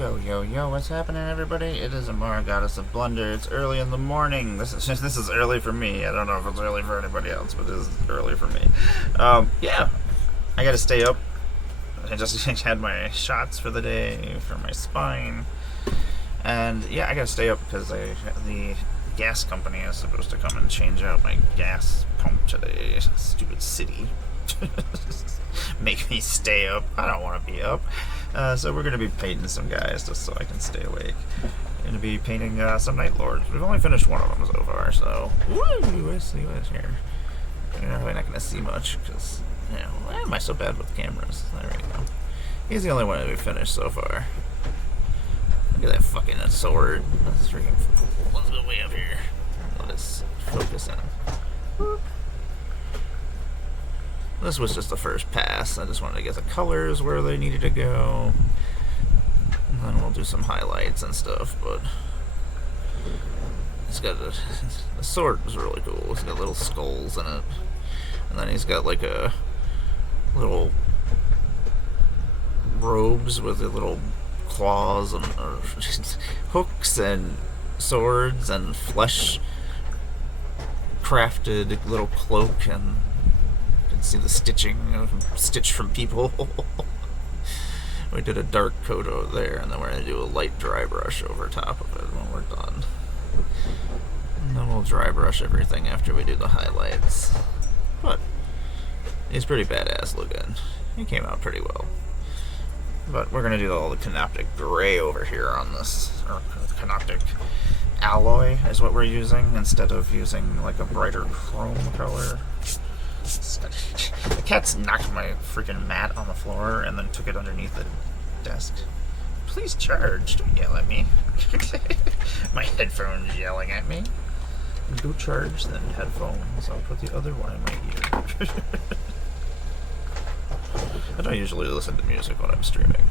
Yo, what's happening, everybody? It is Amara, Goddess of Blunder. It's early in the morning. This is early for me. I don't know if it's early for anybody else, but this is early for me. Yeah, I gotta stay up. I just had my shots for the day for my spine. And yeah, I gotta stay up because the gas company is supposed to come and change out my gas pump today. Stupid city. Make me stay up. I don't want to be up. So we're going to be painting some guys just so I can stay awake. Going to be painting some Night Lords. We've only finished one of them so far, so let's see what's here. You're really not going to see much because, why am I so bad with cameras? There we go. He's the only one that we finished so far. Look at that fucking sword. That's freaking cool. Let's go way up here. Let us focus in. Whoop. This was just the first pass. I just wanted to get the colors where they needed to go. And then we'll do some highlights and stuff, but it's got the sword was really cool. It's got little skulls in it. And then he's got like a little robes with the little claws and hooks and swords and flesh crafted little cloak, and see the stitching stitched from people. We did a dark coat over there, and then we're going to do a light dry brush over top of it when we're done. And then we'll dry brush everything after we do the highlights. But he's pretty badass looking. He came out pretty well. But we're going to do all the canoptic gray over here on this, or canoptic alloy is what we're using, instead of using like a brighter chrome color. The cat's knocked my freaking mat on the floor and then took it underneath the desk. Please charge. Don't yell at me. My headphone's yelling at me. Go charge then, headphones. I'll put the other one in my ear. I don't usually listen to music when I'm streaming.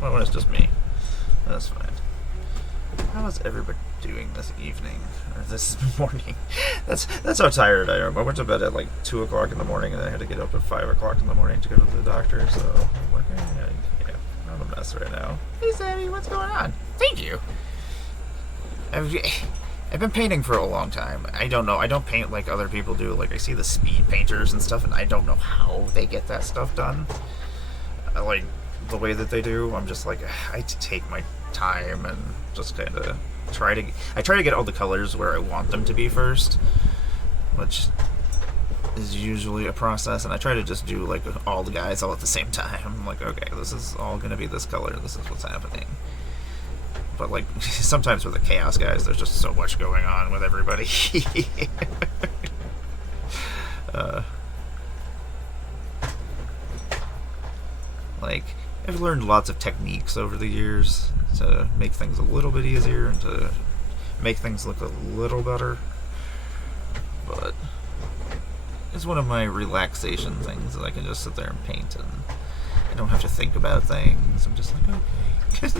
Well, when it's just me. That's fine. How is everybody doing this evening or this morning? That's how tired I am. I went to bed at like 2 o'clock in the morning, and I had to get up at 5 o'clock in the morning to go to the doctor. So I'm like, I'm a mess right now. Hey, Sammy, what's going on? Thank you. I've been painting for a long time. I don't know. I don't paint like other people do. Like I see the speed painters and stuff, and I don't know how they get that stuff done. Like the way that they do. I'm just like, I take my time and just kind of try to get all the colors where I want them to be first, which is usually a process, and I try to just do like all the guys all at the same time. I'm like, okay, this is all gonna be this color, this is what's happening. But like sometimes with the chaos guys, there's just so much going on with everybody. Like I've learned lots of techniques over the years to make things a little bit easier and to make things look a little better. But it's one of my relaxation things that I can just sit there and paint, and I don't have to think about things. I'm just like, okay.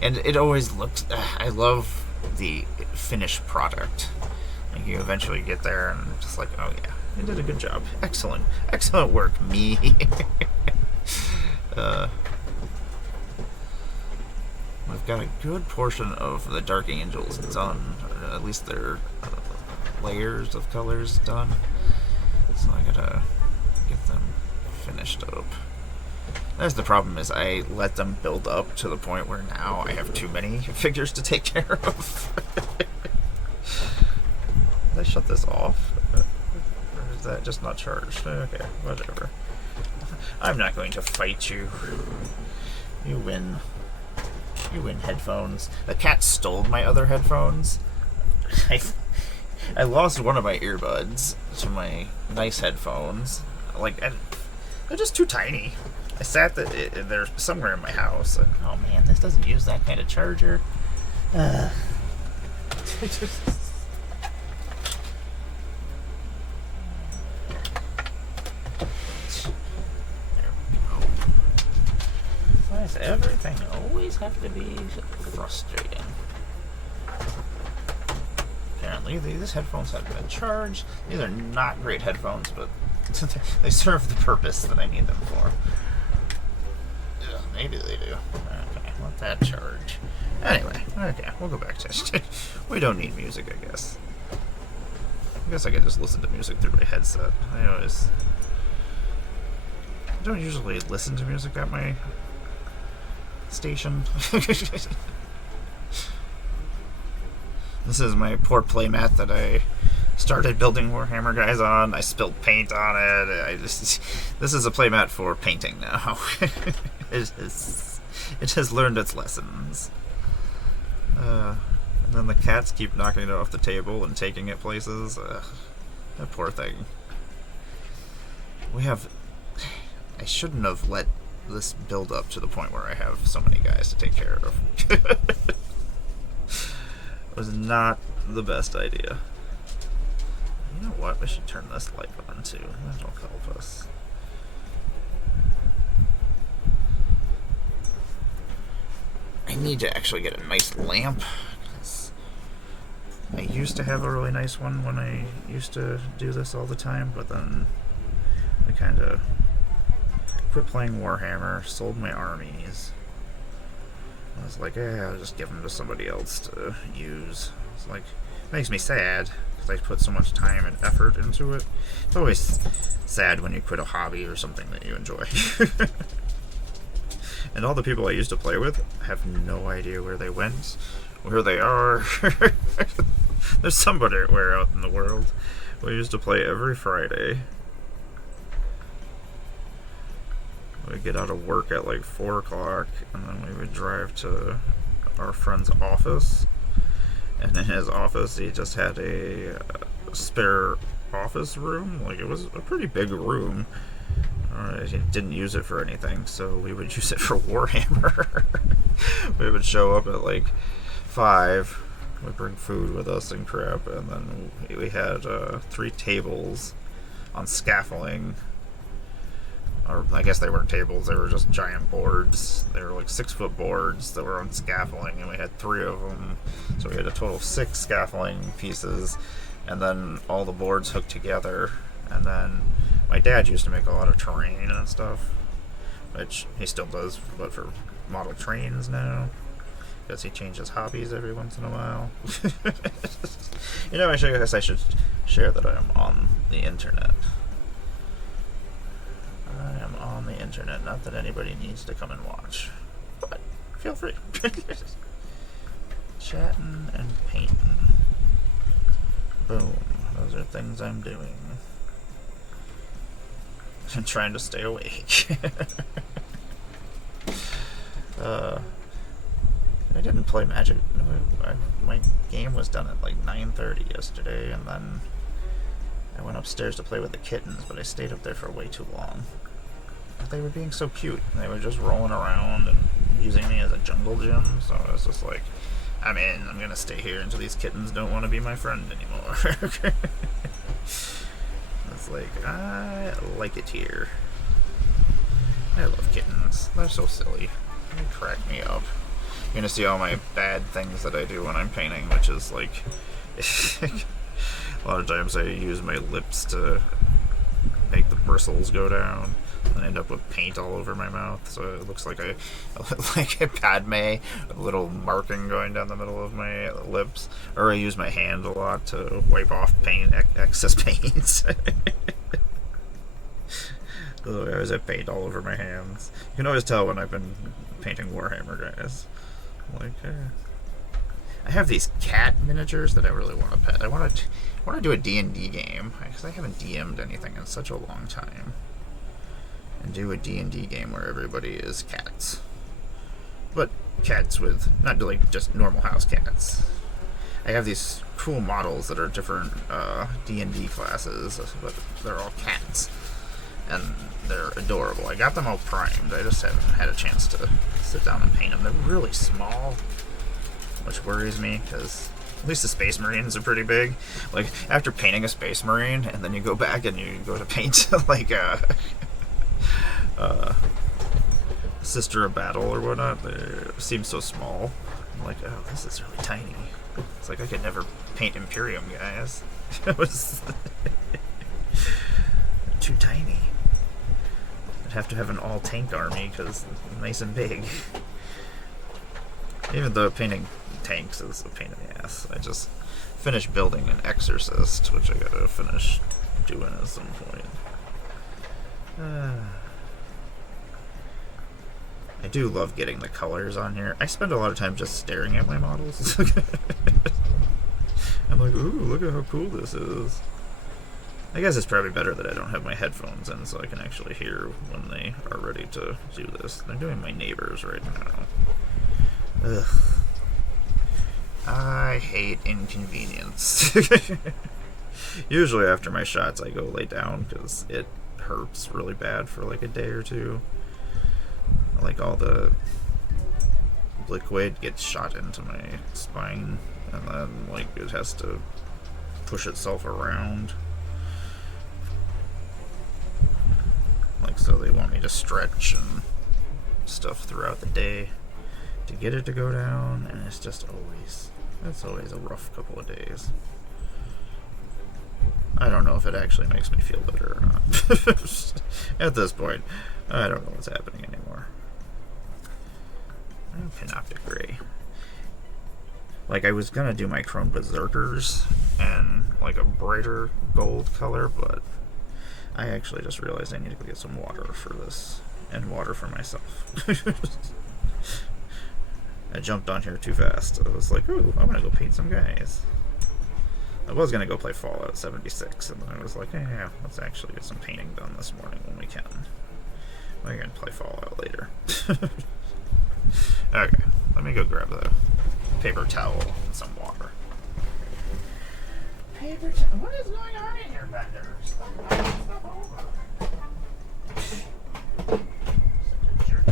And it always looks, I love the finished product. Like you eventually get there and just like, oh yeah, you did a good job. Excellent work, me. We've got a good portion of the Dark Angels done, or at least their layers of colors done. So I gotta get them finished up. That's the problem, is I let them build up to the point where now I have too many figures to take care of. Did I shut this off? Or is that just not charged? Okay, whatever. I'm not going to fight you. You win. You win, headphones. The cat stole my other headphones. I lost one of my earbuds to my nice headphones. Like, they're just too tiny. I sat they're somewhere in my house. And, oh man, this doesn't use that kind of charger. Why does everything always have to be frustrating? Apparently, these headphones have been charged. These are not great headphones, but they serve the purpose that I need them for. Yeah, maybe they do. Okay. Let that charge. Anyway, okay, we'll go back to it. We don't need music, I guess. I guess I could just listen to music through my headset. I don't usually listen to music at my station. This is my poor playmat that I started building Warhammer guys on. I spilled paint on it. This is a playmat for painting now. It has learned its lessons. And then the cats keep knocking it off the table and taking it places. That poor thing. I shouldn't have let this build up to the point where I have so many guys to take care of. It was not the best idea. You know what? We should turn this light on too. That'll help us. I need to actually get a nice lamp. I used to have a really nice one when I used to do this all the time, but then I kind of quit playing Warhammer, sold my armies. I was like, I'll just give them to somebody else to use. It's like, it makes me sad, because I put so much time and effort into it. It's always sad when you quit a hobby or something that you enjoy. And all the people I used to play with have no idea where they went, where they are. There's somewhere out in the world. We used to play every Friday. We'd get out of work at like 4 o'clock, and then we would drive to our friend's office. And in his office, he just had a spare office room. Like, it was a pretty big room. He didn't use it for anything, so we would use it for Warhammer. We would show up at like 5. We'd bring food with us and crap, and then we had 3 tables on scaffolding. Or I guess they weren't tables, they were just giant boards. They were like 6-foot boards that were on scaffolding, and we had 3 of them. So we had a total of 6 scaffolding pieces, and then all the boards hooked together. And then my dad used to make a lot of terrain and stuff, which he still does, but for model trains now. Because he changes hobbies every once in a while. You know, I guess I should share that I am on the internet. I am on the internet. Not that anybody needs to come and watch, but feel free. Chatting and painting. Boom. Those are things I'm doing. I'm trying to stay awake. I didn't play Magic. My game was done at like 9:30 yesterday, and then I went upstairs to play with the kittens, but I stayed up there for way too long. They were being so cute. They were just rolling around and using me as a jungle gym, so I was just like, I'm in. I'm gonna stay here until these kittens don't want to be my friend anymore. It's like, I like it here. I love kittens. They're so silly. They crack me up. You're gonna see all my bad things that I do when I'm painting, which is like a lot of times I use my lips to make the bristles go down, and I end up with paint all over my mouth, so it looks like like a Padme, a little marking going down the middle of my lips. Or I use my hand a lot to wipe off paint, excess paint. I always have paint all over my hands. You can always tell when I've been painting Warhammer guys. Like, I have these cat miniatures that I really want to pet. I want to do a D&D game, because I haven't DM'd anything in such a long time. And do a D&D game where everybody is cats. But cats with, not like just normal house cats. I have these cool models that are different D&D classes, but they're all cats. And they're adorable. I got them all primed. I just haven't had a chance to sit down and paint them. They're really small, which worries me, because at least the Space Marines are pretty big. Like, after painting a Space Marine, and then you go back and you go to paint, like, Sister of Battle or whatnot, they seem so small. I'm like, oh, this is really tiny. It's like I could never paint Imperium guys. It was too tiny. I'd have to have an all-tank army, because it's nice and big. Even though painting tanks is a pain in the ass. I just finished building an Exorcist, which I gotta finish doing at some point. I do love getting the colors on here. I spend a lot of time just staring at my models. I'm like, ooh, look at how cool this is. I guess it's probably better that I don't have my headphones in so I can actually hear when they are ready to do this. They're doing my neighbors right now. Ugh. I hate inconvenience. Usually after my shots I go lay down because it hurts really bad for like a day or two. Like all the liquid gets shot into my spine and then like it has to push itself around. Like so they want me to stretch and stuff throughout the day to get it to go down, and it's just always a rough couple of days. I don't know if it actually makes me feel better or not. At this point, I don't know what's happening anymore. Canoptic Gray. Like, I was gonna do my Chrome Berserkers in like a brighter gold color, but I actually just realized I need to go get some water for this, and water for myself. I jumped on here too fast. I was like, ooh, I'm gonna go paint some guys. I was gonna go play Fallout 76, and then I was like, yeah, let's actually get some painting done this morning when we can. We're gonna play Fallout later. Okay, let me go grab the paper towel and some water. Paper towel? What is going on in here, Bender? Stop knocking stuff over. Such a jerk.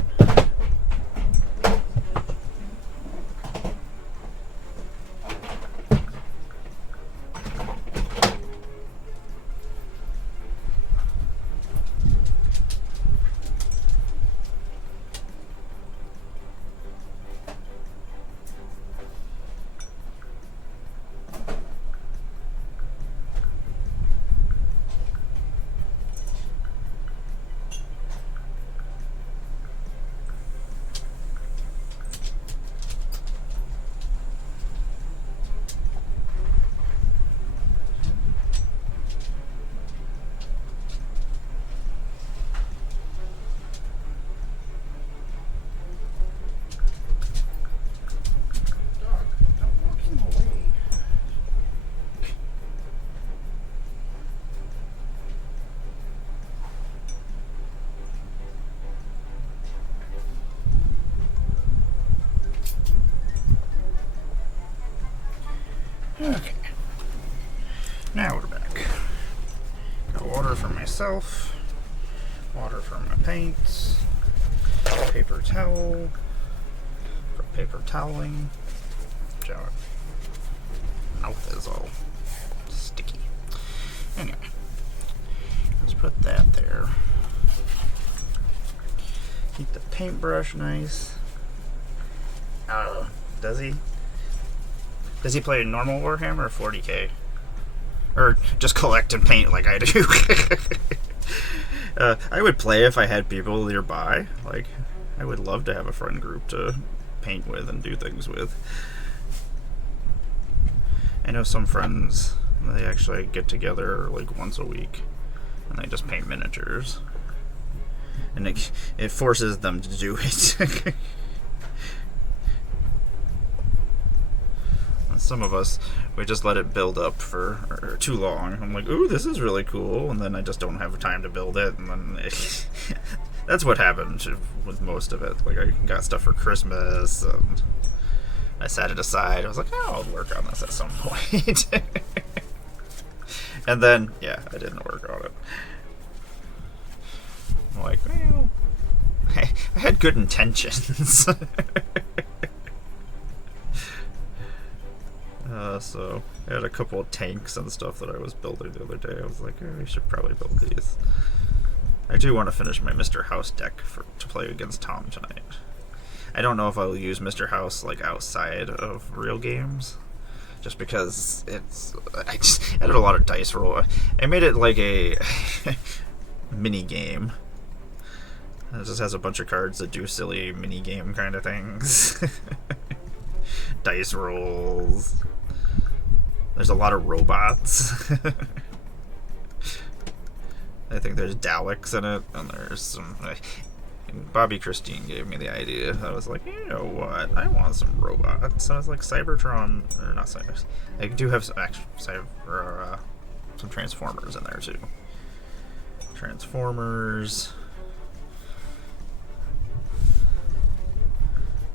Okay. Now we're back. Got water for myself, water for my paints, paper towel for paper toweling. Mouth is all sticky. Anyway, let's put that there. Keep the paintbrush nice. Does he? Does he play normal Warhammer or 40k? Or just collect and paint like I do? I would play if I had people nearby. Like, I would love to have a friend group to paint with and do things with. I know some friends, they actually get together like once a week and they just paint miniatures. And it forces them to do it. Some of us, we just let it build up for too long. I'm like, ooh, this is really cool, and then I just don't have time to build it, and then that's what happened with most of it. Like, I got stuff for Christmas, and I set it aside. I was like, oh, I'll work on this at some point. And then, yeah, I didn't work on it. I'm like, well, I had good intentions. So I had a couple of tanks and stuff that I was building the other day. I was like, I should probably build these. I do want to finish my Mr. House deck to play against Tom tonight. I don't know if I will use Mr. House like outside of real games, just because I just added a lot of dice roll. I made it like a mini game. It just has a bunch of cards that do silly mini game kind of things. dice rolls. There's a lot of robots. I think there's Daleks in it, and there's some... Bobby Christine gave me the idea. I was like, you know what? I want some robots. I was like, Cybertron... Or not Cyber... I do have some, some Transformers in there, too. Transformers...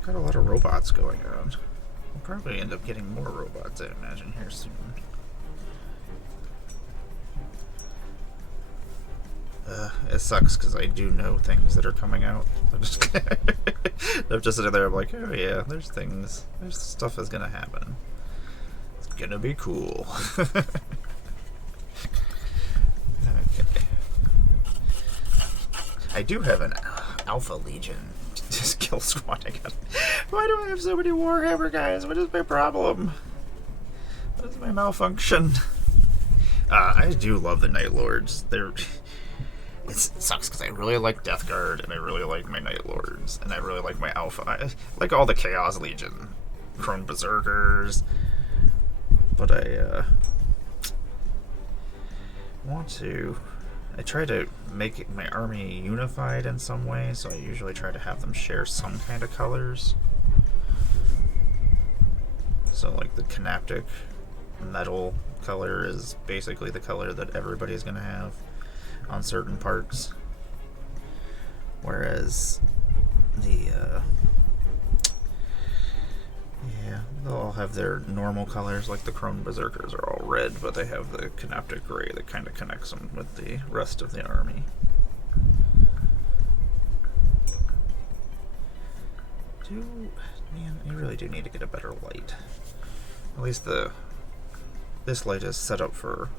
Got a lot of robots going on. We'll probably end up getting more robots, I imagine, here soon. It sucks because I do know things that are coming out. I'm just sitting there, I'm like, oh yeah, there's things, there's stuff is gonna happen. It's gonna be cool. Okay. I do have an Alpha Legion skill squad. Why do I have so many Warhammer guys? What is my problem? What is my malfunction? I do love the Night Lords. It sucks because I really like Death Guard, and I really like my Night Lords, and I really like my Alpha. I like all the Chaos Legion, Chrome Berserkers, but I want to... I try to make my army unified in some way, so I usually try to have them share some kind of colors. So like the Canaptic metal color is basically the color that everybody's going to have on certain parts, whereas the yeah, they'll all have their normal colors, like the Chrome Berserkers are all red, but they have the Canaptic gray that kind of connects them with the rest of the army. Man, you really do need to get a better light. At least this light is set up for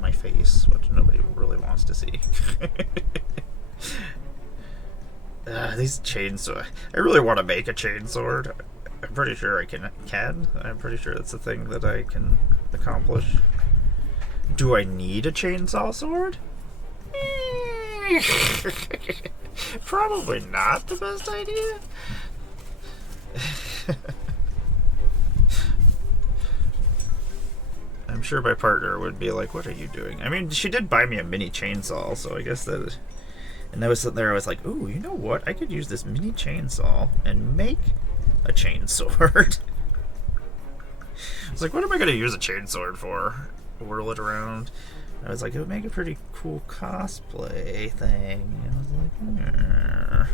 my face, which nobody really wants to see. These chainsaw. I really want to make a chainsword. I'm pretty sure I can. I'm pretty sure that's a thing that I can accomplish. Do I need a chainsaw sword? Probably not the best idea. I'm sure my partner would be like, what are you doing? I mean, she did buy me a mini chainsaw, so I guess that... And I was sitting there, I was like, ooh, you know what? I could use this mini chainsaw and make a chainsword. I was like, what am I going to use a chainsword for? Whirl it around. I was like, it would make a pretty cool cosplay thing. I was like,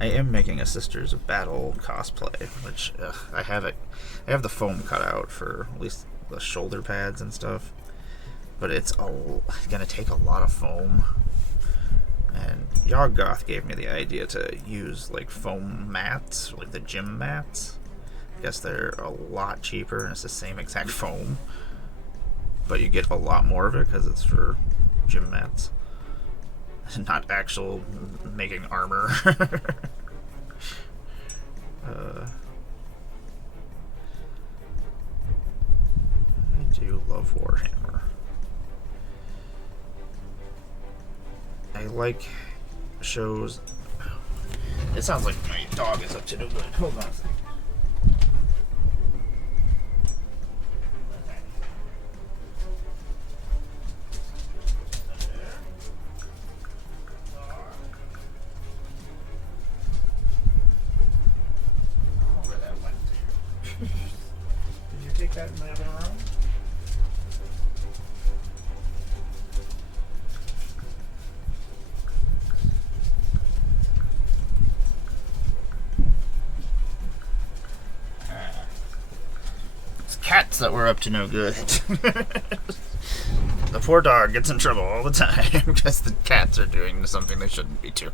I am making a Sisters of Battle cosplay, which I have it. I have the foam cut out for at least the shoulder pads and stuff, but it's gonna take a lot of foam. And Yoggoth gave me the idea to use like foam mats, like the gym mats. I guess they're a lot cheaper, and it's the same exact foam, but you get a lot more of it because it's for gym mats, not actual making armor. I do love Warhammer. I like shows. It sounds like my dog is up to no good. Hold on a second. Did you take that in the other room? It's cats that were up to no good. The poor dog gets in trouble all the time because the cats are doing something they shouldn't be doing.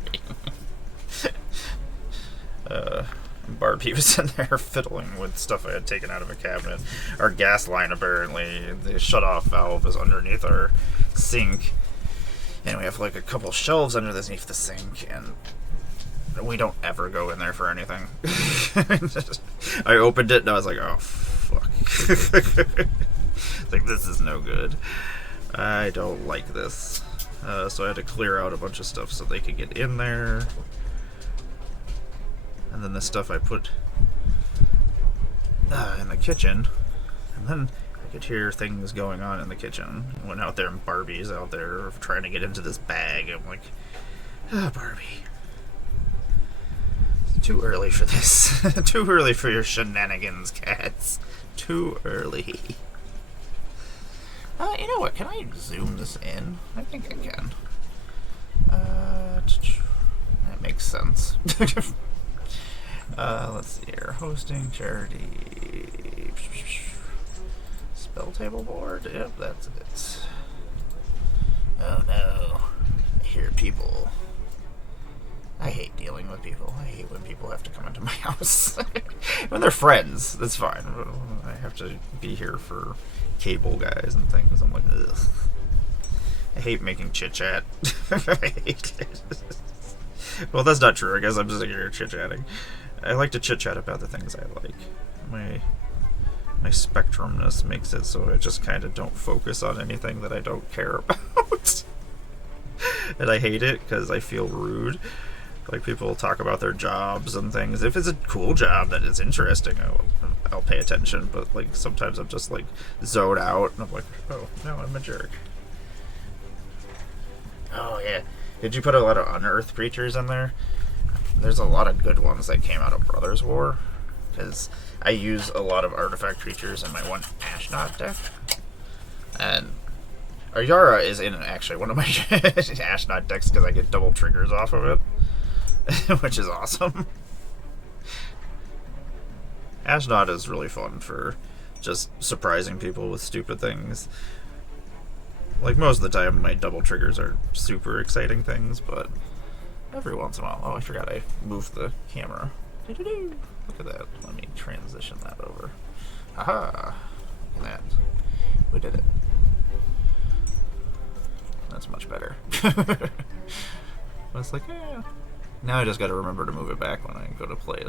Barbie was in there fiddling with stuff I had taken out of a cabinet. Our gas line, apparently, the shut-off valve is underneath our sink, and we have like a couple shelves underneath the sink, and we don't ever go in there for anything. I opened it and I was like, oh fuck. Like, this is no good. I don't like this. So I had to clear out a bunch of stuff so they could get in there. And then the stuff I put in the kitchen, and then I could hear things going on in the kitchen. I went out there and Barbie's out there trying to get into this bag. I'm like, Barbie. It's too early for this. Too early for your shenanigans, cats. Too early. You know what? Can I zoom this in? I think I can. That makes sense. Let's see here. Hosting, charity. Spell table board? Yep, that's it. Oh no. I hear people. I hate dealing with people. I hate when people have to come into my house. When they're friends, that's fine. I have to be here for cable guys and things. I'm like, ugh. I hate making chit-chat. I hate it. Well, that's not true. I guess I'm just here chit-chatting. I like to chit-chat about the things I like. My spectrumness makes it so I just kind of don't focus on anything that I don't care about. And I hate it because I feel rude. Like, people talk about their jobs and things. If it's a cool job that is interesting, I'll pay attention. But, like, sometimes I'm just, like, zoned out. And I'm like, oh, no, I'm a jerk. Oh, yeah. Did you put a lot of unearthed creatures in there? There's a lot of good ones that came out of Brothers War. Because I use a lot of artifact creatures in my one Ashnod deck. And Ayara is in actually one of my Ashnod decks because I get double triggers off of it. Which is awesome. Ashnod is really fun for just surprising people with stupid things. Like, most of the time my double triggers are super exciting things, but every once in a while... Oh, I forgot I moved the camera. Look at that. Let me transition that over. Aha! Look at that. We did it. That's much better. I was like, yeah. Now I just gotta remember to move it back when I go to play.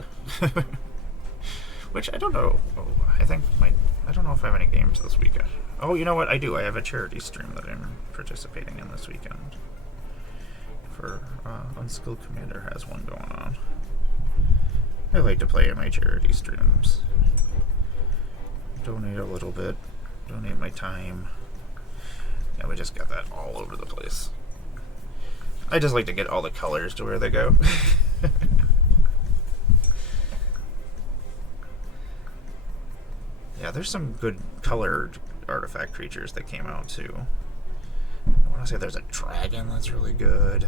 Which, I don't know. Oh, I don't know if I have any games this weekend. Oh, you know what? I do. I have a charity stream that I'm participating in this weekend. For Unskilled Commander has one going on. I like to play in my charity streams. Donate a little bit. Donate my time. Yeah, we just got that all over the place. I just like to get all the colors to where they go. Yeah, there's some good colored artifact creatures that came out too. I want to say there's a dragon that's really good,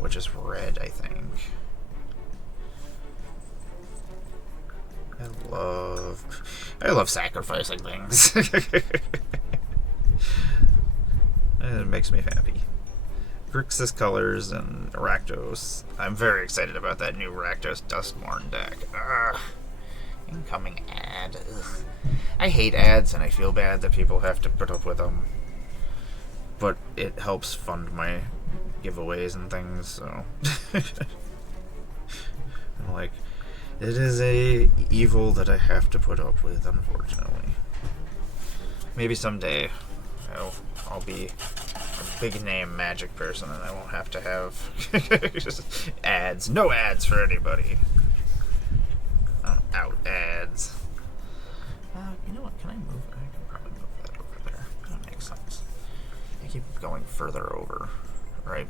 which is red, I think. I love sacrificing things. It makes me happy. Grixis colors and Rakdos. I'm very excited about that new Rakdos Duskmourn deck. Ugh. Incoming ad. Ugh. I hate ads and I feel bad that people have to put up with them. But it helps fund my giveaways and things, so... I'm like, it is a evil that I have to put up with, unfortunately. Maybe someday I'll be a big name Magic person and I won't have to have just ads. No ads for anybody. I'm out ads. You know what? Can I move? I can probably move that over there. That makes sense. I keep going further over, right?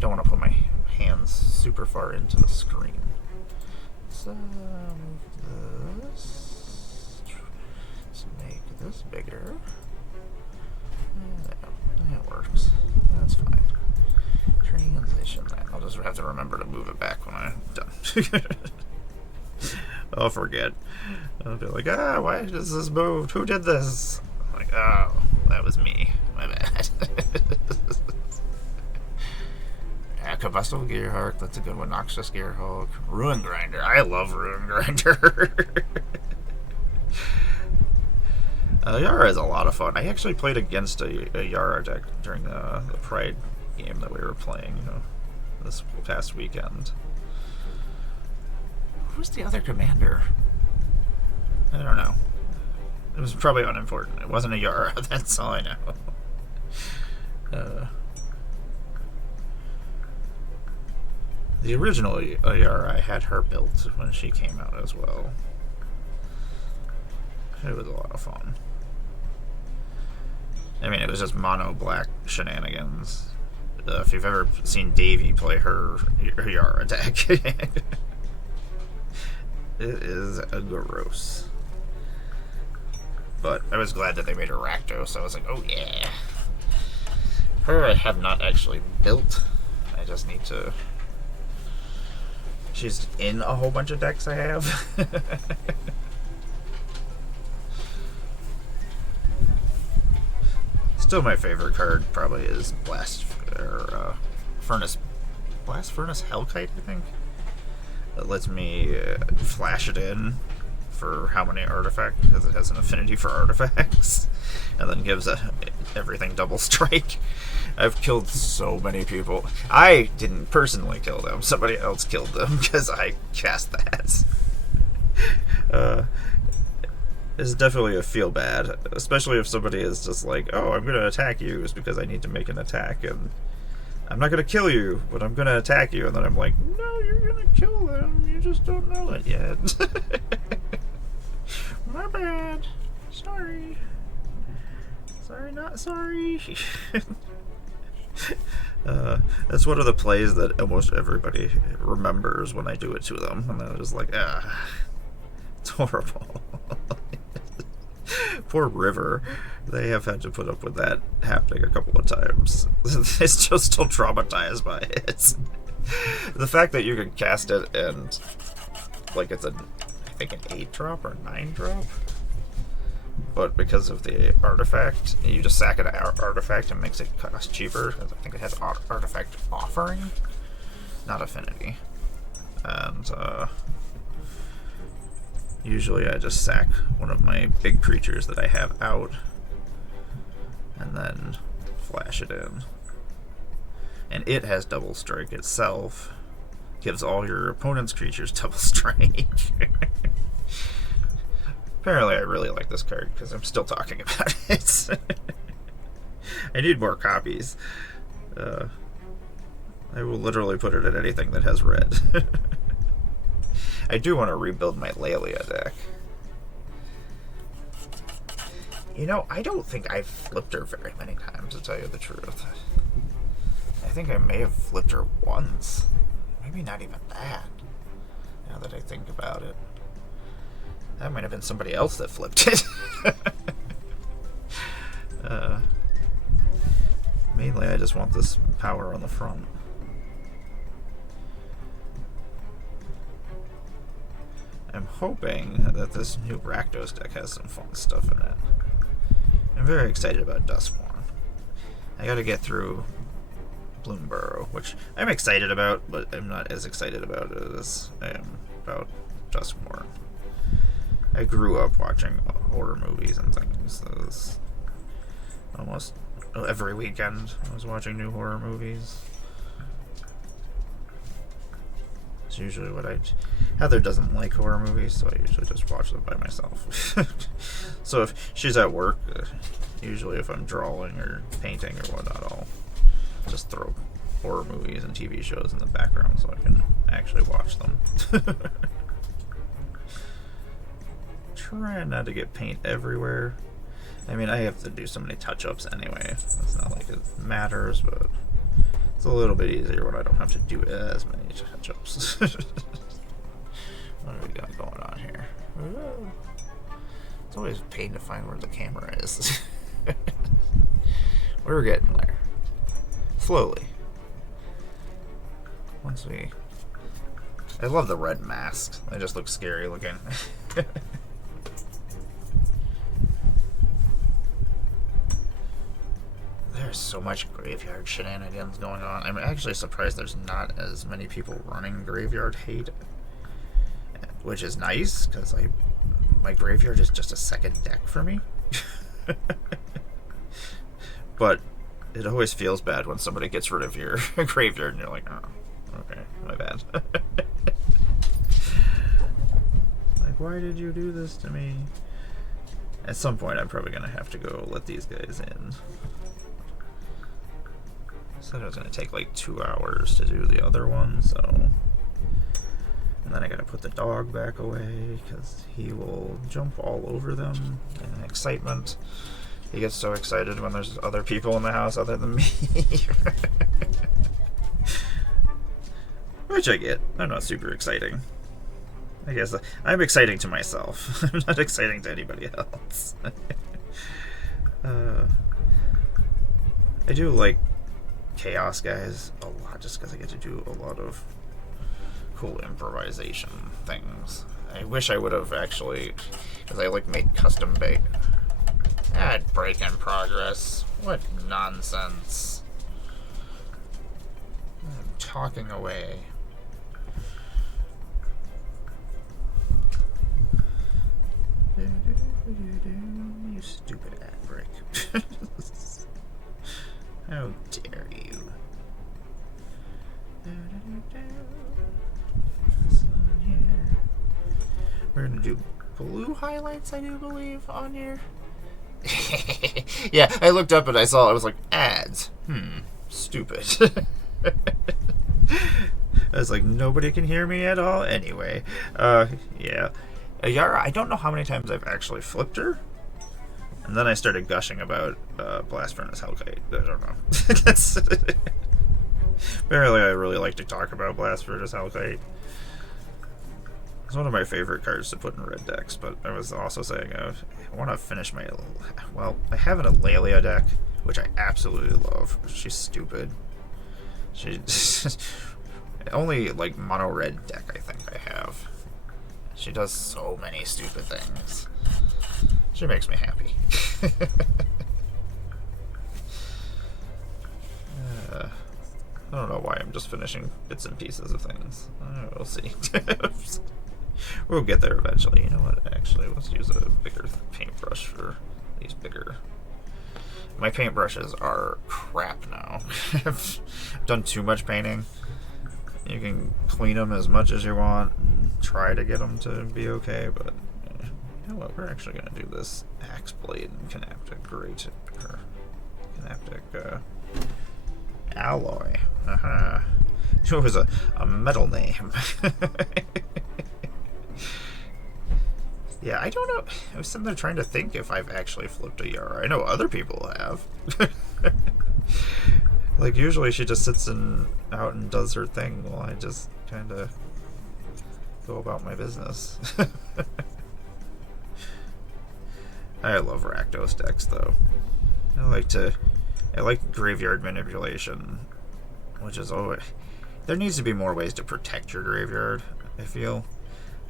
Don't want to put my hands super far into the screen. So move this. Let's make this bigger. That works. That's fine. Transition that. I'll just have to remember to move it back when I'm done. I'll forget. I'll be like, why does this move? Who did this? I'm like, oh, that was me. My bad. Combustible Gearhawk, that's a good one. Noxious Gearhawk. Ruin Grinder. I love Ruin Grinder. Yara is a lot of fun. I actually played against a Yara deck during the Pride game that we were playing, this past weekend. Who's the other commander? I don't know. It was probably unimportant. It wasn't a Yara, that's all I know. The original Yara, I had her built when she came out as well. It was a lot of fun. I mean, it was just mono black shenanigans. If you've ever seen Davey play her Yara deck, it is a gross. But I was glad that they made her Rakdos, so I was like, oh yeah. Her I have not actually built. I just need to... She's in a whole bunch of decks I have. Still, my favorite card probably is Blast Furnace Hellkite, I think. That lets me flash it in for how many artifacts, because it has an affinity for artifacts, and then gives everything double strike. I've killed so many people. I didn't personally kill them. Somebody else killed them because I cast that. It's definitely a feel bad, especially if somebody is just like, oh, I'm going to attack you is because I need to make an attack, and I'm not going to kill you, but I'm going to attack you, and then I'm like, no, you're going to kill them, you just don't know it yet. My bad. Sorry. Sorry, not sorry. That's one of the plays that almost everybody remembers when I do it to them, and they're just like, it's horrible. Poor River. They have had to put up with that happening a couple of times. They're still traumatized by it. The fact that you can cast it and, like, it's I think an 8-drop or 9-drop, but because of the artifact, you just sack an artifact and makes it cost cheaper. I think it has artifact offering, not affinity. And usually I just sack one of my big creatures that I have out and then flash it in. And it has double strike itself. Gives all your opponent's creatures double strike. Apparently I really like this card because I'm still talking about it. I need more copies. I will literally put it in anything that has red. I do want to rebuild my Lelia deck. You know, I don't think I've flipped her very many times, to tell you the truth. I think I may have flipped her once. Maybe not even that, now that I think about it. That might have been somebody else that flipped it. Mainly, I just want this power on the front. I'm hoping that this new Rakdos deck has some fun stuff in it. I'm very excited about Duskmourn. I gotta get through Bloomburrow, which I'm excited about, but I'm not as excited about it as I am about Duskmourn. I grew up watching horror movies and things. So it was almost every weekend I was watching new horror movies. It's usually what Heather doesn't like horror movies, so I usually just watch them by myself. So if she's at work, usually if I'm drawing or painting or whatnot, I'll just throw horror movies and TV shows in the background so I can actually watch them. Trying not to get paint everywhere. I mean, I have to do so many touch-ups anyway. It's not like it matters, but it's a little bit easier when I don't have to do as many touch-ups. What do we got going on here? Ooh. It's always a pain to find where the camera is. We're getting there. Slowly. Once we... I love the red masks. They just look scary looking. There's so much graveyard shenanigans going on. I'm actually surprised there's not as many people running Graveyard Hate, which is nice, because my graveyard is just a second deck for me. But it always feels bad when somebody gets rid of your graveyard and you're like, oh, okay, my bad. Like, why did you do this to me? At some point, I'm probably going to have to go let these guys in. I said it was going to take like 2 hours to do the other one, so And then I gotta put the dog back away because he will jump all over them in excitement. He gets so excited when there's other people in the house other than me. Which I get. I'm not super exciting. I guess I'm exciting to myself. I'm not exciting to anybody else. I do like Chaos Guys a lot just because I get to do a lot of cool improvisation things. I wish I would have actually, because I like made custom bait. Ad break in progress. What nonsense. I'm talking away. You stupid ad break. How dare you. We're gonna do blue highlights, I do believe, on here. Yeah, I looked up and I saw, I was like, ads. Stupid. I was like, nobody can hear me at all? Anyway, yeah. Yara, I don't know how many times I've actually flipped her. And then I started gushing about Blast Furnace Hellkite. I don't know. Apparently I really like to talk about Blast Furnace Hellkite. It's one of my favorite cards to put in red decks, but I was also saying I want to finish my... Well, I have an Eulalia deck, which I absolutely love. She's stupid. She's... only, like, mono-red deck I think I have. She does so many stupid things. She makes me happy. I don't know why I'm just finishing bits and pieces of things. We'll see. We'll get there eventually. You know what? Actually, let's use a bigger paintbrush for these bigger... My paintbrushes are crap now. I've done too much painting. You can clean them as much as you want and try to get them to be okay, but you know what? We're actually going to do this axe blade and Canaptic Great, or Canaptic Alloy. It was a metal name. Yeah, I don't know. I was sitting there trying to think if I've actually flipped a Yara. I know other people have. Like, usually she just sits out and does her thing while I just kind of go about my business. I love Rakdos decks, though. I like graveyard manipulation, which is always... There needs to be more ways to protect your graveyard, I feel.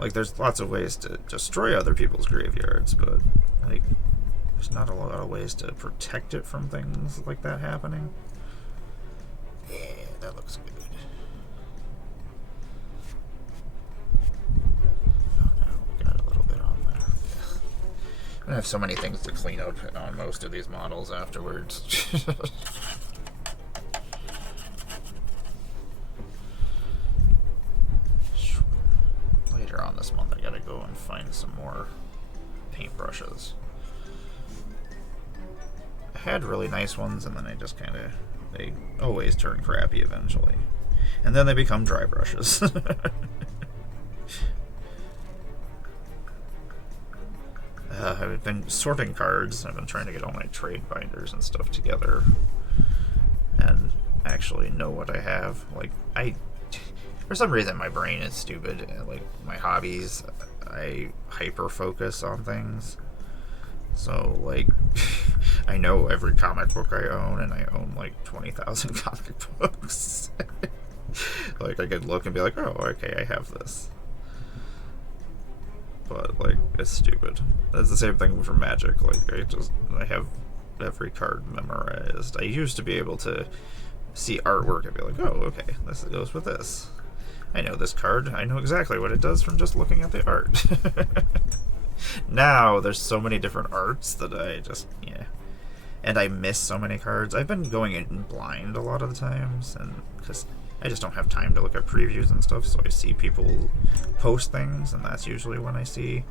Like, there's lots of ways to destroy other people's graveyards, but, like, there's not a lot of ways to protect it from things like that happening. Yeah, that looks good. Oh no, we got a little bit on there. I'm gonna have so many things to clean up on most of these models afterwards. Later on this month, I gotta go and find some more paintbrushes. I had really nice ones, and then I just kind of... They always turn crappy eventually. And then they become dry brushes. I've been sorting cards. I've been trying to get all my trade binders and stuff together. And actually know what I have. Like, for some reason my brain is stupid. Like, my hobbies, I hyper-focus on things. So, like, I know every comic book I own, and I own, like, 20,000 comic books. Like, I could look and be like, oh, okay, I have this. But, like, it's stupid. That's the same thing for Magic. Like, I have every card memorized. I used to be able to see artwork and be like, oh, okay, this goes with this. I know this card. I know exactly what it does from just looking at the art. Now, there's so many different arts that I just, yeah. And I miss so many cards. I've been going in blind a lot of the times, and because I just don't have time to look at previews and stuff, so I see people post things, and that's usually when I see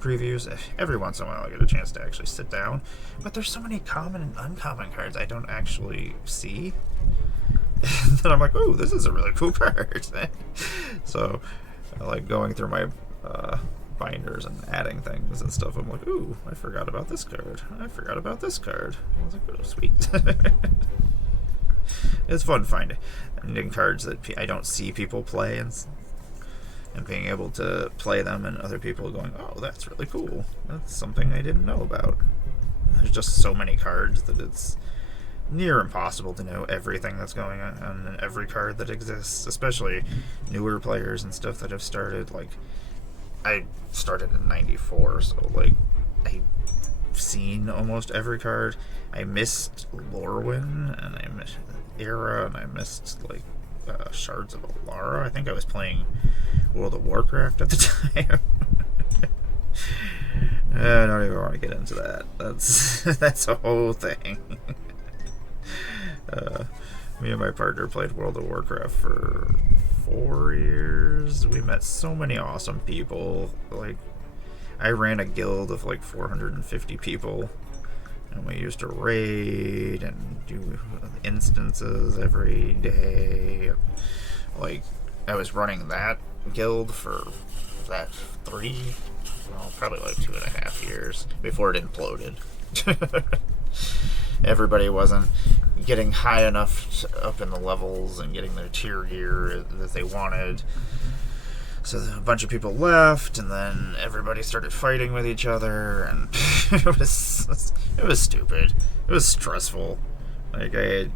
previews. Every once in a while I get a chance to actually sit down, but there's so many common and uncommon cards I don't actually see. And then I'm like, oh, this is a really cool card. So I like going through my binders and adding things and stuff. I'm like, ooh, I forgot about this card. I forgot about this card. I was like, oh, sweet. It's fun finding cards that I don't see people play and being able to play them and other people going, oh, that's really cool. That's something I didn't know about. There's just so many cards that it's near impossible to know everything that's going on in every card that exists, especially newer players and stuff that have started. Like, I started in 94, so like I've seen almost every card. I missed Lorwyn, and I missed Era, and I missed like Shards of Alara. I think I was playing World of Warcraft at the time. I don't even want to get into that. That's a whole thing. Me and my partner played World of Warcraft for 4 years. We met so many awesome people. Like, I ran a guild of like 450 people, and we used to raid and do instances every day. Like, I was running that guild for that probably like 2.5 years before it imploded. Everybody wasn't getting high enough up in the levels and getting their tier gear that they wanted. So a bunch of people left, and then everybody started fighting with each other, and it was stupid. It was stressful. Like, I had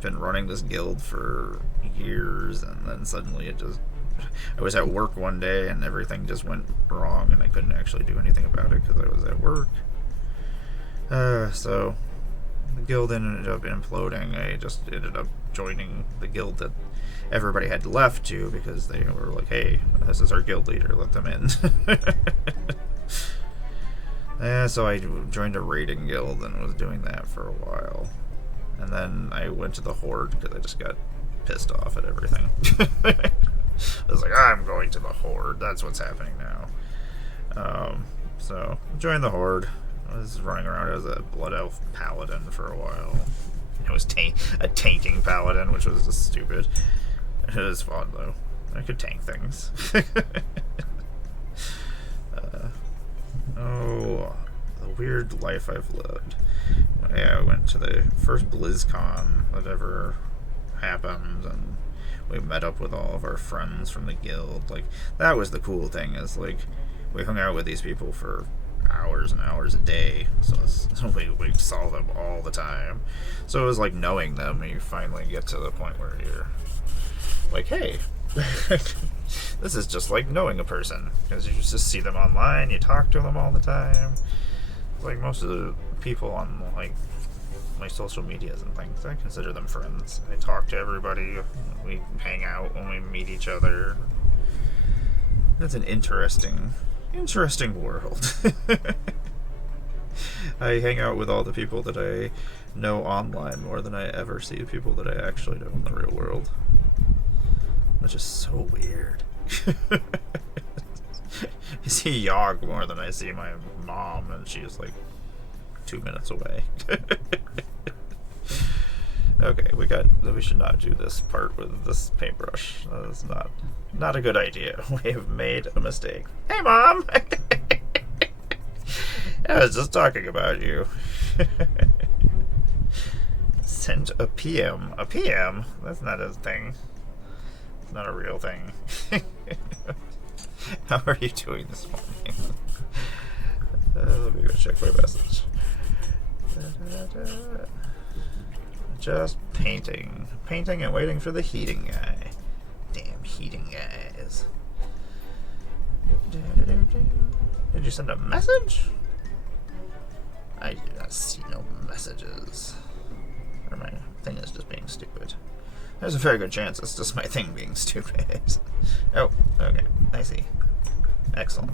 been running this guild for years, and then suddenly I was at work one day, and everything just went wrong, and I couldn't actually do anything about it because I was at work. So the guild ended up imploding. I just ended up joining the guild that everybody had left to because they were like, hey, this is our guild leader, let them in. So I joined a raiding guild and was doing that for a while. And then I went to the Horde because I just got pissed off at everything. I was like, I'm going to the Horde. That's what's happening now. So I joined the Horde. I was running around as a Blood Elf Paladin for a while. It was a tanking Paladin, which was just stupid. It was fun, though. I could tank things. The weird life I've lived. Yeah, I went to the first BlizzCon that ever happened, and we met up with all of our friends from the guild. Like, that was the cool thing, is like, we hung out with these people for hours and hours a day, so we saw them all the time. So it was like knowing them, and you finally get to the point where you're like, hey, this is just like knowing a person, because you just see them online, you talk to them all the time. Like most of the people on like my social medias and things, I consider them friends. I talk to everybody, we hang out when we meet each other. That's an interesting world. I hang out with all the people that I know online more than I ever see people that I actually know in the real world, which is so weird. I see Yogg more than I see my mom, and she's like 2 minutes away. Okay, we should not do this part with this paintbrush. That is not a good idea. We have made a mistake. Hey, Mom! I was just talking about you. Send a PM. A PM? That's not a thing. It's not a real thing. How are you doing this morning? Let me go check my message. Just painting and waiting for the heating guy. Damn heating guys. Did you send a message? I do not see no messages. Or my thing is just being stupid. There's a very good chance it's just my thing being stupid. Oh, okay. I see. Excellent.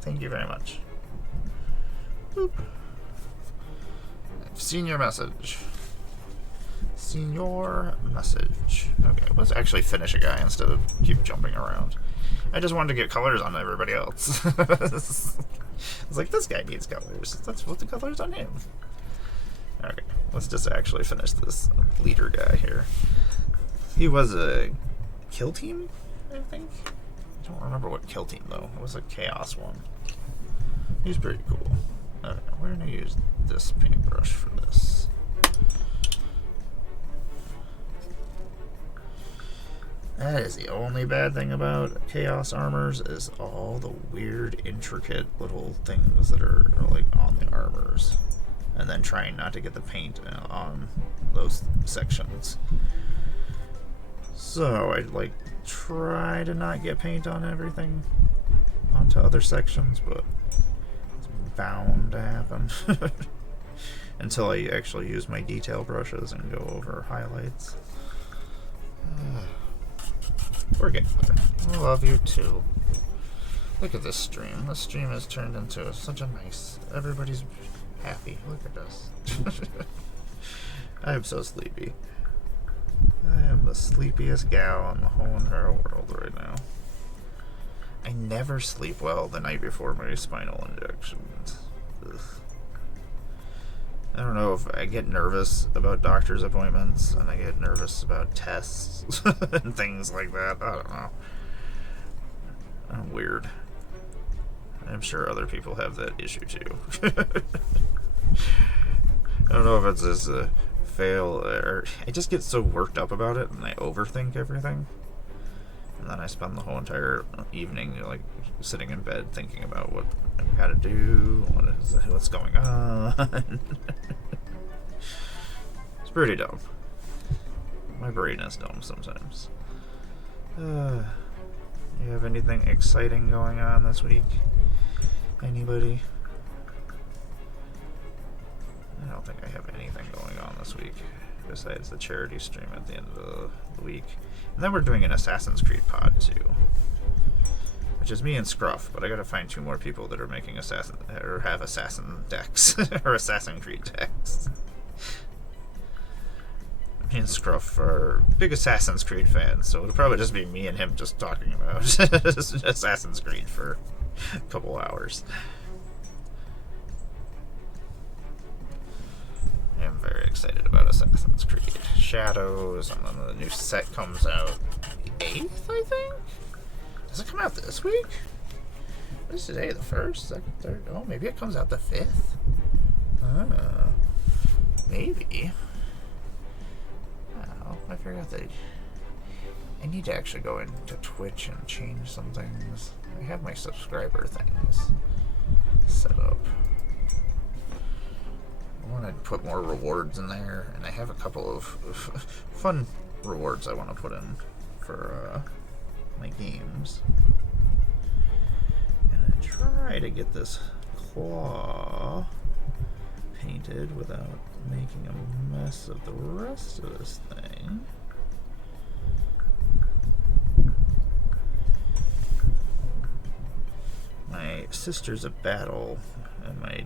Thank you very much. Boop. I've seen your message. Seen your message. Okay, let's actually finish a guy instead of keep jumping around. I just wanted to get colors on everybody else. It's like, this guy needs colors. Let's put the colors on him. Okay, let's just actually finish this leader guy here. He was a kill team, I think. I don't remember what kill team though. It was a chaos one. He's pretty cool. Okay, we're gonna use this paintbrush for this. That is the only bad thing about Chaos Armors, is all the weird, intricate little things that are like on the armors. And then trying not to get the paint on those sections. So I'd like try to not get paint on everything onto other sections, but it's bound to happen. Until I actually use my detail brushes and go over highlights. We're getting there. I love you too. Look at this stream. This stream has turned into such a nice... Everybody's happy. Look at us. I am so sleepy. I am the sleepiest gal in the whole entire world right now. I never sleep well the night before my spinal injections. Ugh. I don't know if I get nervous about doctor's appointments and I get nervous about tests and things like that. I don't know. I'm weird. I'm sure other people have that issue too. I don't know if it's just a fail or I just get so worked up about it and I overthink everything. And then I spend the whole entire evening like sitting in bed thinking about what I've got to do, what's going on. It's pretty dumb. My brain is dumb sometimes. You have anything exciting going on this week? Anybody? I don't think I have anything going on this week besides the charity stream at the end of the week. And then we're doing an Assassin's Creed pod too, which is me and Scruff, but I gotta find 2 more people that are making assassin or have assassin decks or Assassin Creed decks. Me and Scruff are big Assassin's Creed fans, so it'll probably just be me and him just talking about Assassin's Creed for a couple hours. I'm very excited about Assassin's Creed Shadows, and then the new set comes out the 8th, I think? Does it come out this week? What is today, the 1st, 2nd, 3rd? Oh, maybe it comes out the 5th? Maybe. Oh, I forgot that I need to actually go into Twitch and change some things. I have my subscriber things set up. I want to put more rewards in there, and I have a couple of fun rewards I want to put in for my games. And I try to get this claw painted without making a mess of the rest of this thing. My Sisters of Battle and my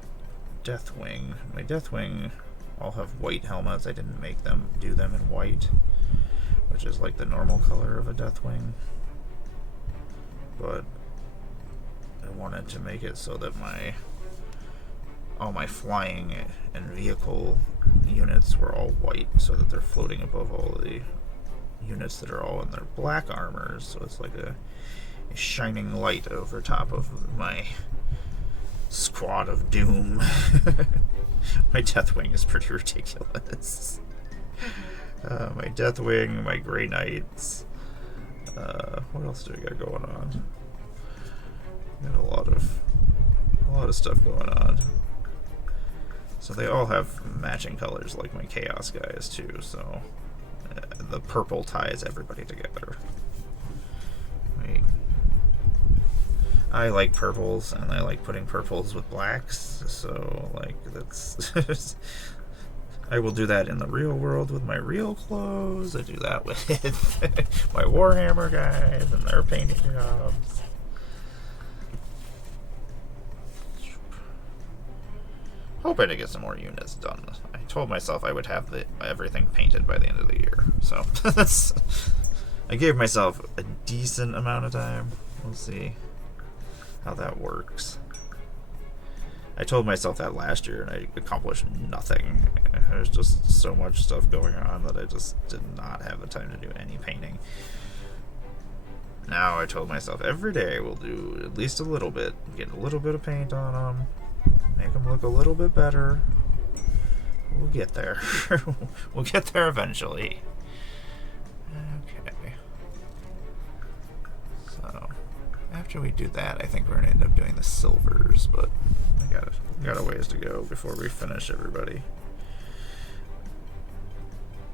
Deathwing. My Deathwing all have white helmets. I didn't make them do them in white, which is like the normal color of a Deathwing. But I wanted to make it so that all my flying and vehicle units were all white, so that they're floating above all the units that are all in their black armors. So it's like a shining light over top of my squad of doom. My Deathwing is pretty ridiculous. My Deathwing, my Grey Knights. What else do we got going on? Got a lot of stuff going on. So they all have matching colors, like my Chaos guys too. So the purple ties everybody together. I like purples, and I like putting purples with blacks, so, like, that's... I will do that in the real world with my real clothes. I do that with my Warhammer guys and their painting jobs. Hoping to get some more units done. I told myself I would have everything painted by the end of the year, so that's... I gave myself a decent amount of time. We'll see how that works. I told myself that last year and I accomplished nothing. There's just so much stuff going on that I just did not have the time to do any painting. Now I told myself every day we'll do at least a little bit. Get a little bit of paint on them. Make them look a little bit better. We'll get there. We'll get there eventually. Okay. So, after we do that, I think we're going to end up doing the silvers, but we got a ways to go before we finish everybody.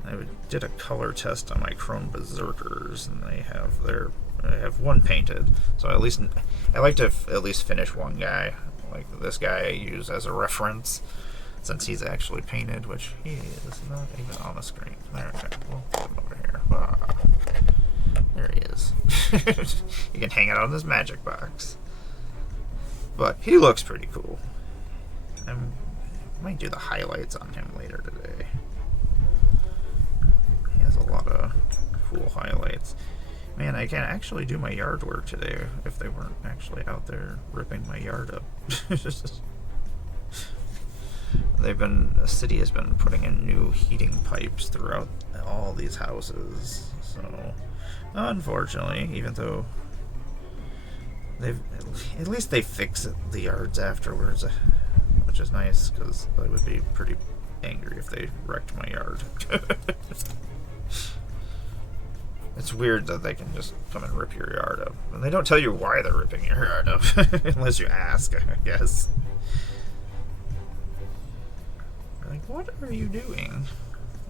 I did a color test on my Chrome Berserkers, and I have one painted. So at least I like to at least finish one guy. Like this guy I use as a reference, since he's actually painted, which he is not even on the screen. There we go. We'll put him over here. Ah, there he is. You can hang it on this magic box. But he looks pretty cool. I might do the highlights on him later today. He has a lot of cool highlights. Man, I can't actually do my yard work today if they weren't actually out there ripping my yard up. The city has been putting in new heating pipes throughout all these houses. So, unfortunately, even though at least they fix the yards afterwards, which is nice, because I would be pretty angry if they wrecked my yard. It's weird that they can just come and rip your yard up. And they don't tell you why they're ripping your yard up, unless you ask, I guess. Like, what are you doing?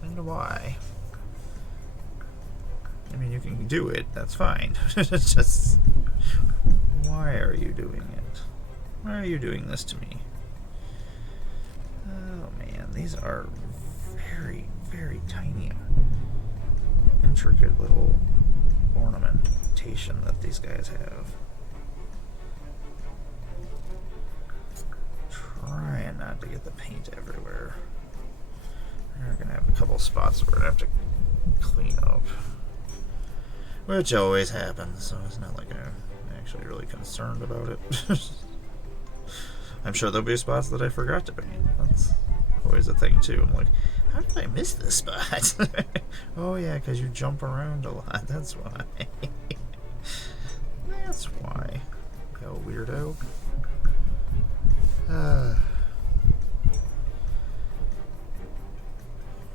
And why? I mean, you can do it, that's fine. It's just, why are you doing it? Why are you doing this to me? Oh man, these are very, very tiny, intricate little ornamentation that these guys have. Trying not to get the paint everywhere. We're gonna have a couple spots where we're gonna have to clean up, which always happens, so it's not like I'm actually really concerned about it. I'm sure there'll be spots that I forgot to paint. That's always a thing too. I'm like, how did I miss this spot? Oh yeah, because you jump around a lot. That's why. That's why. Yo, weirdo.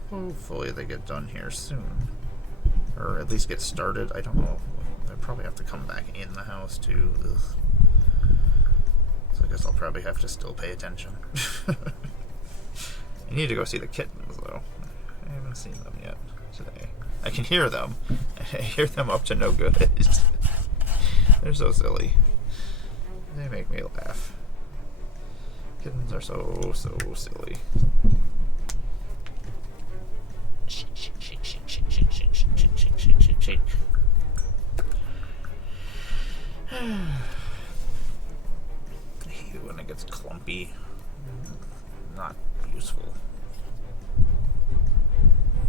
Hopefully they get done here soon. Or at least get started. I don't know. They'll probably have to come back in the house too. Ugh. So I guess I'll probably have to still pay attention. I need to go see the kittens, though. I haven't seen them yet today. I can hear them. I hear them up to no good. They're so silly. They make me laugh. Kittens are so silly. Shake. I hate it when it gets clumpy. Not useful.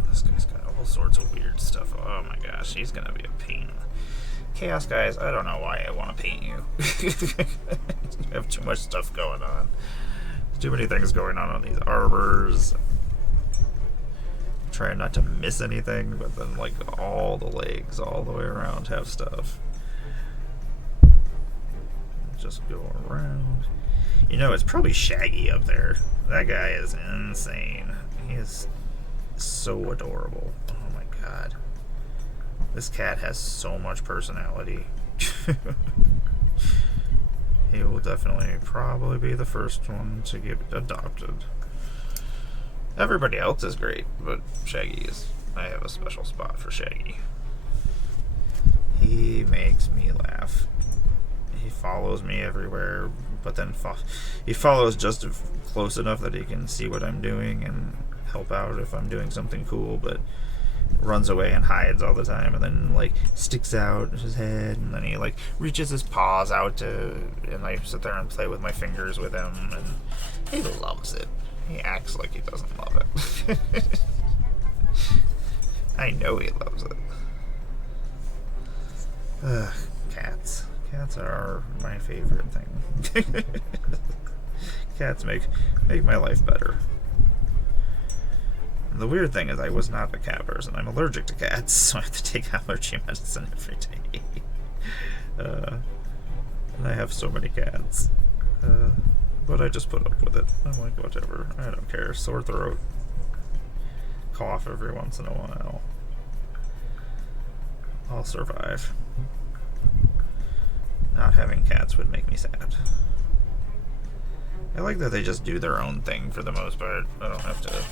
This guy's got all sorts of weird stuff. Oh my gosh, he's gonna be a pain. Chaos guys, I don't know why I want to paint you. I have too much stuff going on. Too many things going on these arbors. Trying not to miss anything, but then like all the legs all the way around have stuff. Just go around. You know, it's probably Shaggy up there. That guy is insane. He is so adorable. Oh my god. This cat has so much personality. He will definitely probably be the first one to get adopted. Everybody else is great, but Shaggy is... I have a special spot for Shaggy. He makes me laugh. He follows me everywhere, but then he follows just close enough that he can see what I'm doing and help out if I'm doing something cool, but runs away and hides all the time, and then like sticks out his head, and then he like reaches his paws out to, and I sit there and play with my fingers with him, and he loves it. He acts like he doesn't love it. I know he loves it. Cats. Cats are my favorite thing. Cats make my life better. And the weird thing is I was not a cat person. I'm allergic to cats, so I have to take allergy medicine every day. And I have so many cats. But I just put up with it. I'm like, whatever. I don't care. Sore throat. Cough every once in a while. I'll survive. Not having cats would make me sad. I like that they just do their own thing for the most part. I don't have to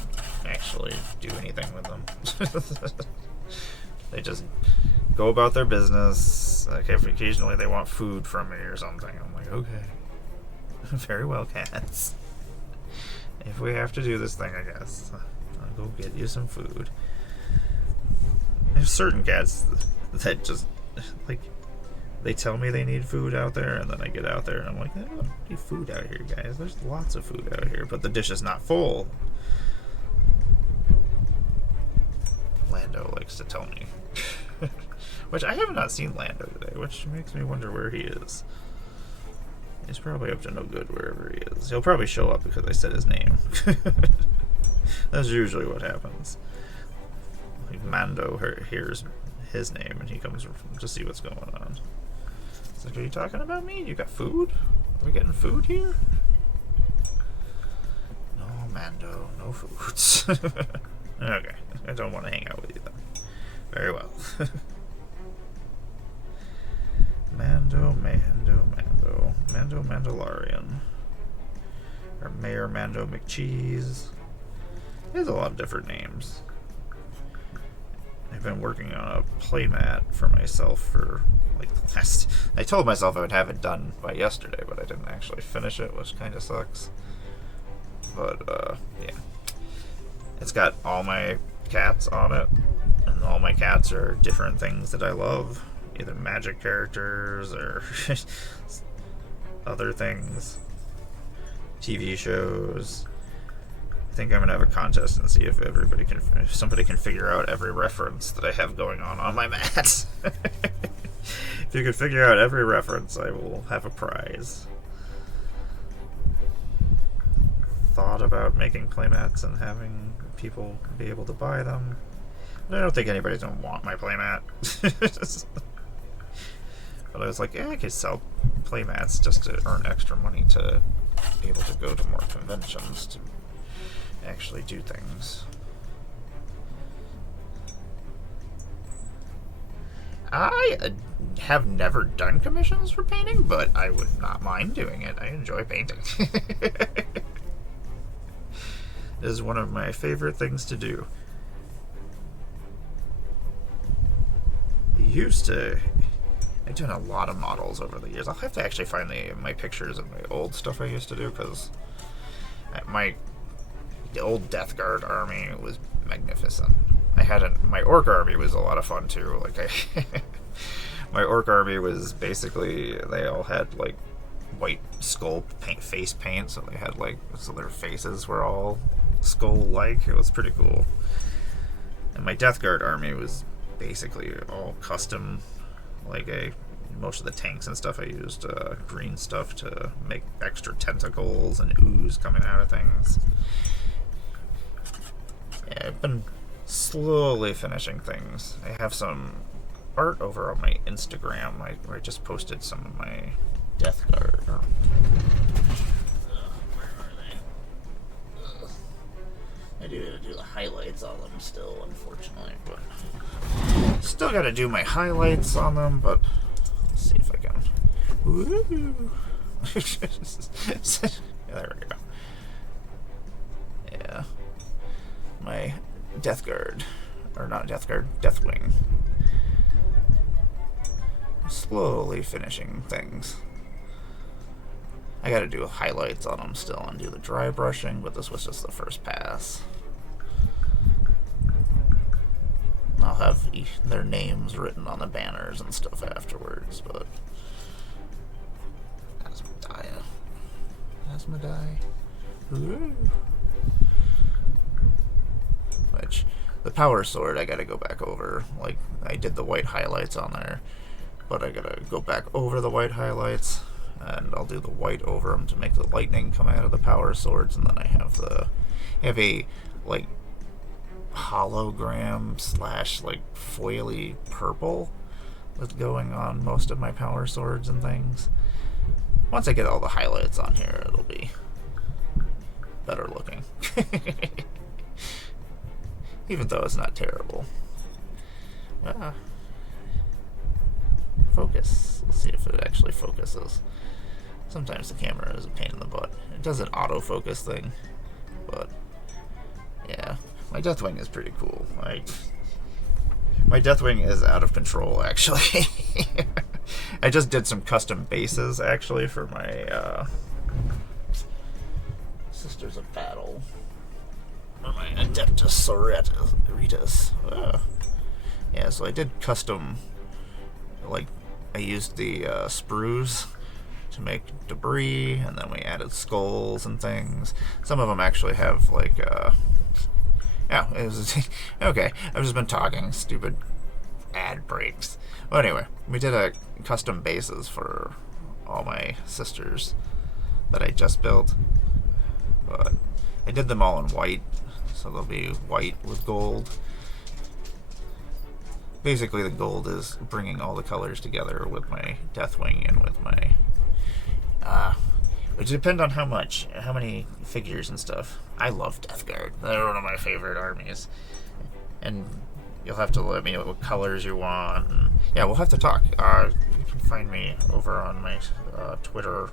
actually do anything with them. They just go about their business. Like, if occasionally they want food from me or something, I'm like, okay. Very well, cats. If we have to do this thing, I guess. I'll go get you some food. There's certain cats that just, like, they tell me they need food out there, and then I get out there and I'm like, I don't need food out here, guys. There's lots of food out here, but the dish is not full. Lando likes to tell me. Which I have not seen Lando today, which makes me wonder where he is. He's probably up to no good wherever he is. He'll probably show up because I said his name. That's usually what happens. Like Mando hears his name and he comes to see what's going on. It's like, are you talking about me? You got food? Are we getting food here? No, Mando, no foods. Okay, I don't want to hang out with you then. Very well. Mando Mandalorian. Or Mayor Mando McCheese. He has a lot of different names. I've been working on a playmat for myself for like the last... I told myself I would have it done by yesterday, but I didn't actually finish it, which kind of sucks. But, yeah. It's got all my cats on it, and all my cats are different things that I love. Either magic characters or other things. TV shows. I think I'm gonna have a contest and see if somebody can figure out every reference that I have going on my mat. If you can figure out every reference, I will have a prize. Thought about making playmats and having people be able to buy them. But I don't think anybody's gonna want my playmat. But I was like, yeah, I could sell playmats just to earn extra money to be able to go to more conventions to actually do things. I have never done commissions for painting, but I would not mind doing it. I enjoy painting. It is one of my favorite things to do. I've done a lot of models over the years. I'll have to actually find my pictures of my old stuff I used to do, because the old Death Guard army was magnificent. My Orc army was a lot of fun too. My Orc army was basically, they all had like white skull face paint, so they had so their faces were all skull-like. It was pretty cool. And my Death Guard army was basically all custom. Most of the tanks and stuff I used green stuff to make extra tentacles and ooze coming out of things. Yeah, I've been slowly finishing things. I have some art over on my Instagram where I just posted some of my Death Guard. Where are they? I do the highlights on them still, unfortunately, but still gotta do my highlights on them, but let's see if I can. Woo! Yeah, there we go. Yeah. My Death Guard. Or not Death Guard, Deathwing. Slowly finishing things. I gotta do highlights on them still and do the dry brushing, but this was just the first pass. I'll have their names written on the banners and stuff afterwards, but Asmodai. Ooh. Which, the power sword I gotta go back over. I did the white highlights on there, but I gotta go back over the white highlights, and I'll do the white over them to make the lightning come out of the power swords, and then I have a hologram / foily purple with going on most of my power swords and things. Once I get all the highlights on here, it'll be better looking. Even though it's not terrible. Focus. Let's see if it actually focuses. Sometimes the camera is a pain in the butt. It does an autofocus thing, but yeah, my Deathwing is pretty cool. My Deathwing is out of control, actually. I just did some custom bases, actually, for my Sisters of Battle. Or my Adeptus Sororitas. Yeah, so I did custom, like, I used the sprues to make debris, and then we added skulls and things. Some of them actually have, like, yeah, it was okay. I've just been talking stupid ad breaks. Well, anyway, we did a custom bases for all my sisters that I just built, but I did them all in white, so they'll be white with gold. Basically, the gold is bringing all the colors together with my Deathwing and with my it depends on how many figures and stuff. I love Death Guard. They're one of my favorite armies. And you'll have to let me know what colors you want. And yeah, we'll have to talk. You can find me over on my Twitter.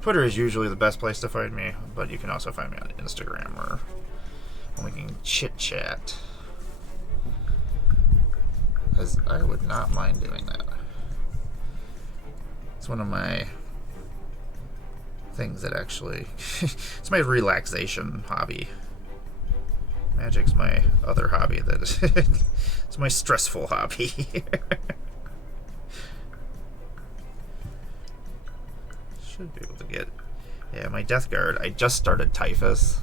Twitter is usually the best place to find me, but you can also find me on Instagram, or we can chit-chat. Because I would not mind doing that. It's one of my things that actually it's my relaxation hobby. Magic's my other hobby that is it's my stressful hobby. Should be able to get, yeah, my Death Guard. I just started Typhus.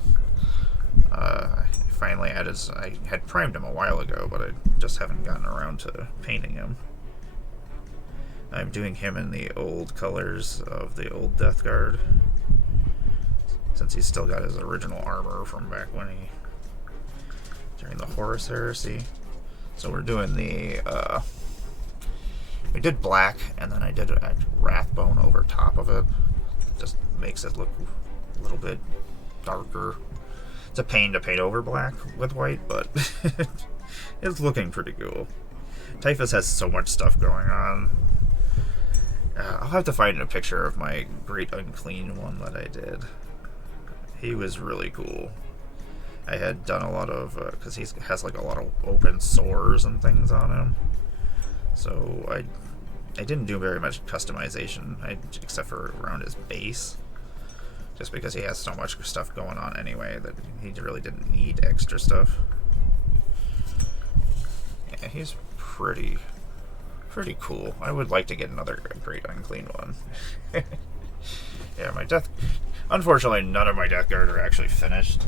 I finally added, I had primed him a while ago, but I just haven't gotten around to painting him. I'm doing him in the old colors of the old Death Guard, since he's still got his original armor from back when during the Horus Heresy. So we're doing the, we did black, and then I did a Wrathbone over top of it. It just makes it look a little bit darker. It's a pain to paint over black with white, but it's looking pretty cool. Typhus has so much stuff going on. I'll have to find a picture of my Great Unclean one that I did. He was really cool. I had done a lot of, because he has like a lot of open sores and things on him. So I didn't do very much customization, except for around his base. Just because he has so much stuff going on anyway that he really didn't need extra stuff. Yeah, he's pretty cool. I would like to get another Great Unclean one. Yeah, my Death... Unfortunately, none of my Death Guard are actually finished.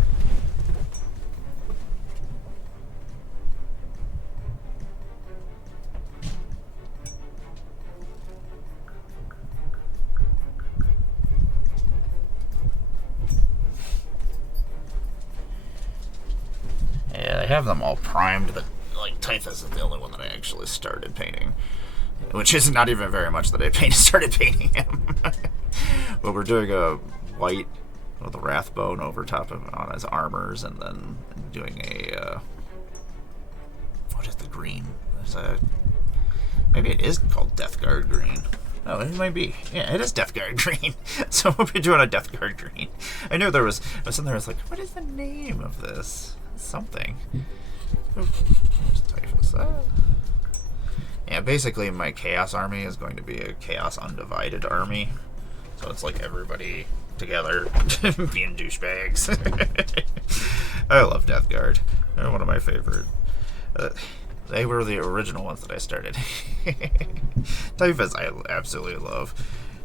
Yeah, I have them all primed, but like Typhus is the only one that I actually started painting. Which is not even very much that I started painting him. But we're doing a white with a Wrathbone over top of on his armors, and then doing a what is the green? Maybe it is called Death Guard green. Oh, it might be. Yeah, it is Death Guard green. So we'll be doing a Death Guard green. I knew there was. I was sitting there. I was like, what is the name of this? Something. Oh, there's Typhus. Yeah, basically my Chaos army is going to be a Chaos Undivided army. So it's like everybody together being douchebags. I love Death Guard. They're one of my favorite. They were the original ones that I started. Typhus I absolutely love.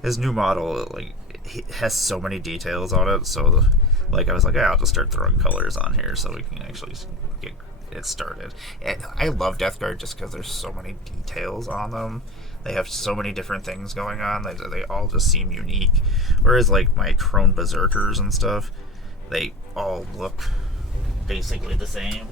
His new model, like, he has so many details on it, so like I was like, yeah, I'll just start throwing colors on here so we can actually get it started. And I love Death Guard just because there's so many details on them. They have so many different things going on. They all just seem unique. Whereas like my Crone Berserkers and stuff, they all look basically the same.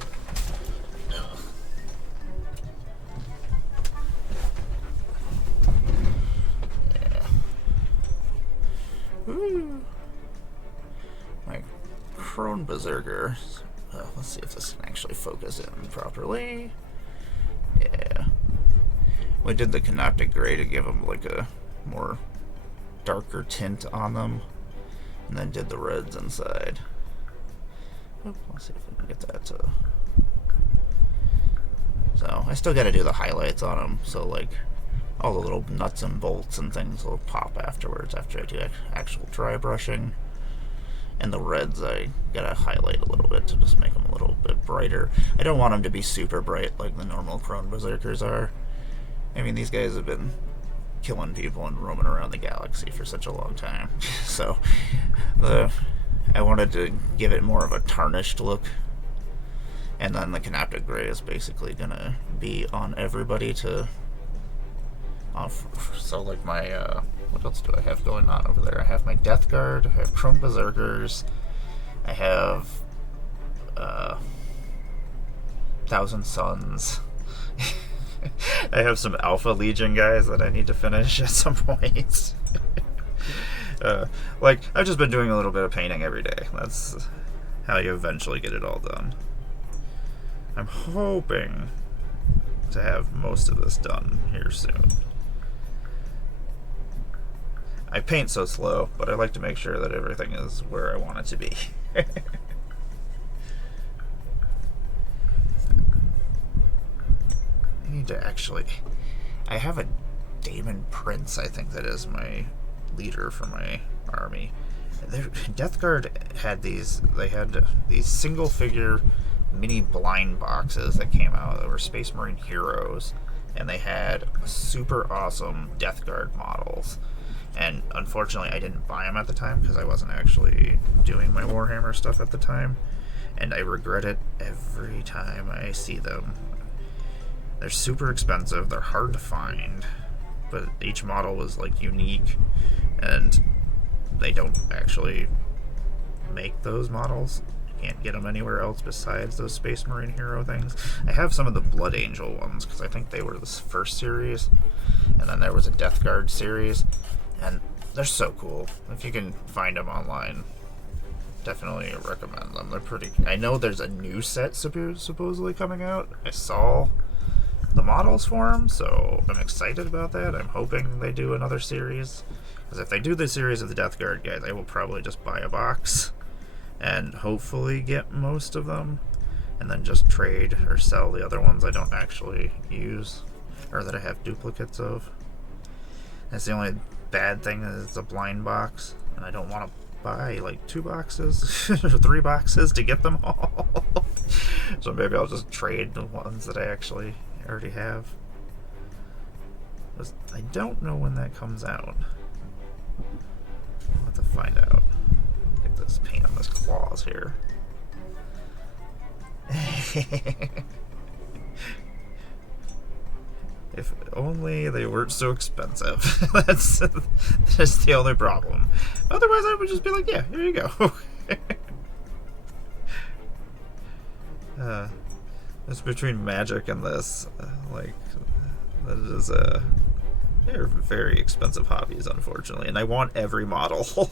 Crone Berserker. Let's see if this can actually focus in properly. Yeah. We did the Canoptic Grey to give them like a more darker tint on them, and then did the reds inside. Let's see if we can get that to... So I still got to do the highlights on them, so like all the little nuts and bolts and things will pop afterwards after I do actual dry brushing. And the reds I gotta highlight a little bit to just make them a little bit brighter. I don't want them to be super bright like the normal Crone Berserkers are. I mean, these guys have been killing people and roaming around the galaxy for such a long time. So I wanted to give it more of a tarnished look. And then the Canoptic Grey is basically gonna be on everybody to... So like my, what else do I have going on over there? I have my Death Guard, I have Crone Berserkers, I have, Thousand Suns. I have some Alpha Legion guys that I need to finish at some point. Like, I've just been doing a little bit of painting every day. That's how you eventually get it all done. I'm hoping to have most of this done here soon. I paint so slow, but I like to make sure that everything is where I want it to be. I need to actually... I have a Daemon Prince, I think that is my leader for my army. Death Guard had these... They had these single-figure mini blind boxes that came out that were Space Marine heroes, and they had super awesome Death Guard models. And unfortunately, I didn't buy them at the time because I wasn't actually doing my Warhammer stuff at the time. And I regret it every time I see them. They're super expensive, they're hard to find, but each model was like unique, and they don't actually make those models. You can't get them anywhere else besides those Space Marine hero things. I have some of the Blood Angel ones because I think they were the first series, and then there was a Death Guard series. And they're so cool. If you can find them online, definitely recommend them. They're pretty... I know there's a new set supposedly coming out. I saw the models for them, so I'm excited about that. I'm hoping they do another series. Because if they do the series of the Death Guard guys, I will probably just buy a box and hopefully get most of them, and then just trade or sell the other ones I don't actually use, or that I have duplicates of. That's the only bad thing is it's a blind box, and I don't want to buy like 2 boxes or 3 boxes to get them all. So maybe I'll just trade the ones that I actually already have. I don't know when that comes out. I'll have to find out. Get this paint on this claws here. If only they weren't so expensive. That's the only problem. Otherwise, I would just be like, yeah, here you go. It's between Magic and this. Like, that is they're very expensive hobbies, unfortunately, and I want every model.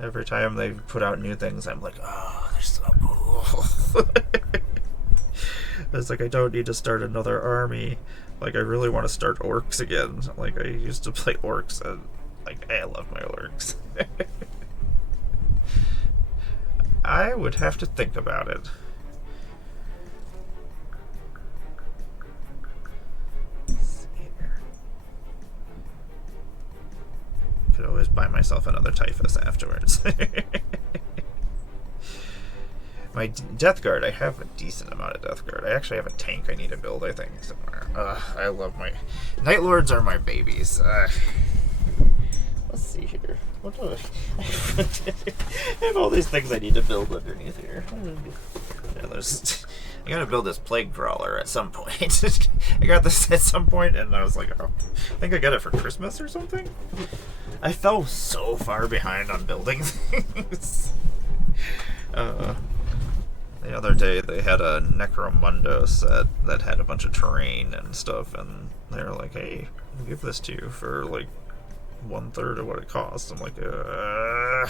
Every time they put out new things, I'm like, oh, they're so cool. It's like, I don't need to start another army. Like, I really want to start orcs again. Like, I used to play orcs, and like, I love my orcs. I would have to think about it. Let's see here. Could always buy myself another Typhus afterwards. My Death Guard, I have a decent amount of Death Guard. I actually have a tank I need to build, I think, somewhere. I love my... Night Lords are my babies. Let's see here. What do I have all these things I need to build underneath here. Yeah, I gotta build this Plague Crawler at some point. I got this at some point, and I was like, oh, I think I got it for Christmas or something. I fell so far behind on building things. The other day they had a Necromundo set that had a bunch of terrain and stuff, and they were like, hey, we'll give this to you for like 1/3 of what it costs. I'm like, I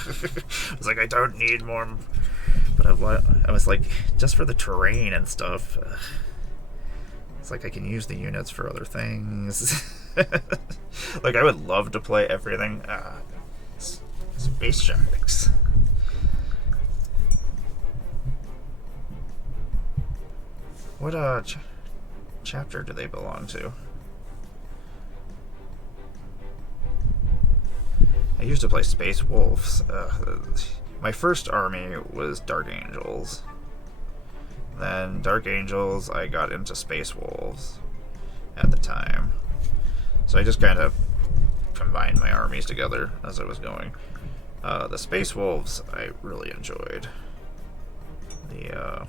was like, I don't need more. But I was like, just for the terrain and stuff. It's like I can use the units for other things. Like, I would love to play everything. Space Sharks. What chapter do they belong to? I used to play Space Wolves. My first army was Dark Angels. Then Dark Angels, I got into Space Wolves at the time. So I just kind of combined my armies together as I was going. The Space Wolves I really enjoyed. The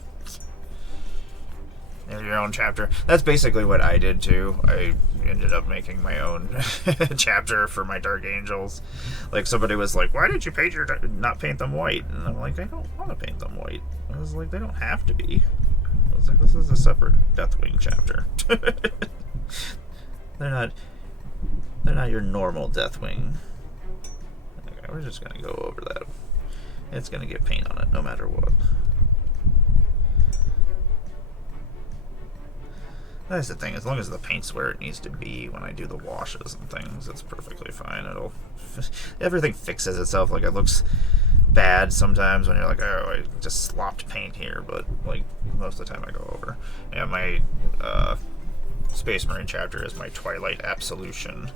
your own chapter. That's basically what I did too. I ended up making my own chapter for my Dark Angels. Like, somebody was like, "Why did you not paint them white?" And I'm like, "I don't want to paint them white." I was like, "They don't have to be." I was like, "This is a separate Deathwing chapter." They're not your normal Deathwing. Okay, we're just gonna go over that. It's gonna get paint on it no matter what. That's the thing, as long as the paint's where it needs to be when I do the washes and things, it's perfectly fine. Everything fixes itself. Like, it looks bad sometimes when you're like, oh, I just slopped paint here, but like most of the time I go over. And my Space Marine chapter is my Twilight Absolution.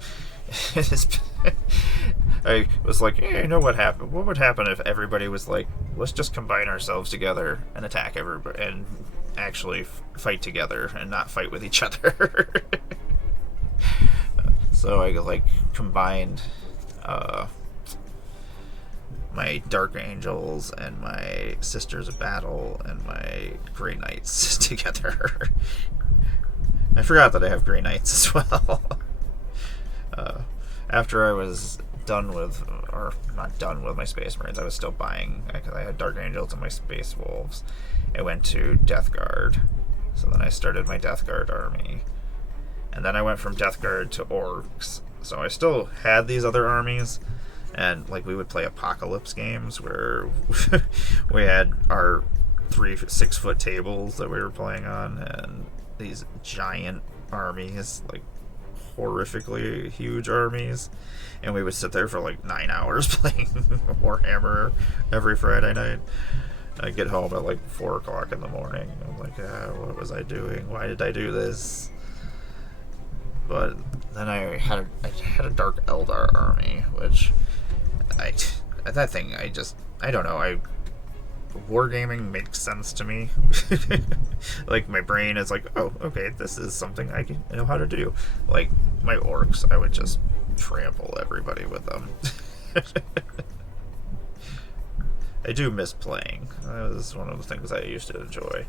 I was like, hey, you know what happened? What would happen if everybody was like, let's just combine ourselves together and attack everybody and actually fight together and not fight with each other? So I like combined my Dark Angels and my Sisters of Battle and my Grey Knights together. I forgot that I have Grey Knights as well. After I was done with, or not done with my Space Marines, I was still buying, because I had Dark Angels and my Space Wolves. I went to Death Guard. So then I started my Death Guard army. And then I went from Death Guard to Orcs. So I still had these other armies. And like, we would play Apocalypse games where we had our 3 6-foot tables that we were playing on, and these giant armies, like horrifically huge armies, and we would sit there for like 9 hours playing Warhammer every Friday night. I'd get home at like 4 o'clock in the morning. I'm like, what was I doing? Why did I do this? But then I had a Dark Eldar army, which I don't know. Wargaming makes sense to me. Like, my brain is like, oh, okay, this is something I know how to do. Like, my Orcs, I would just trample everybody with them. I do miss playing. That was one of the things I used to enjoy.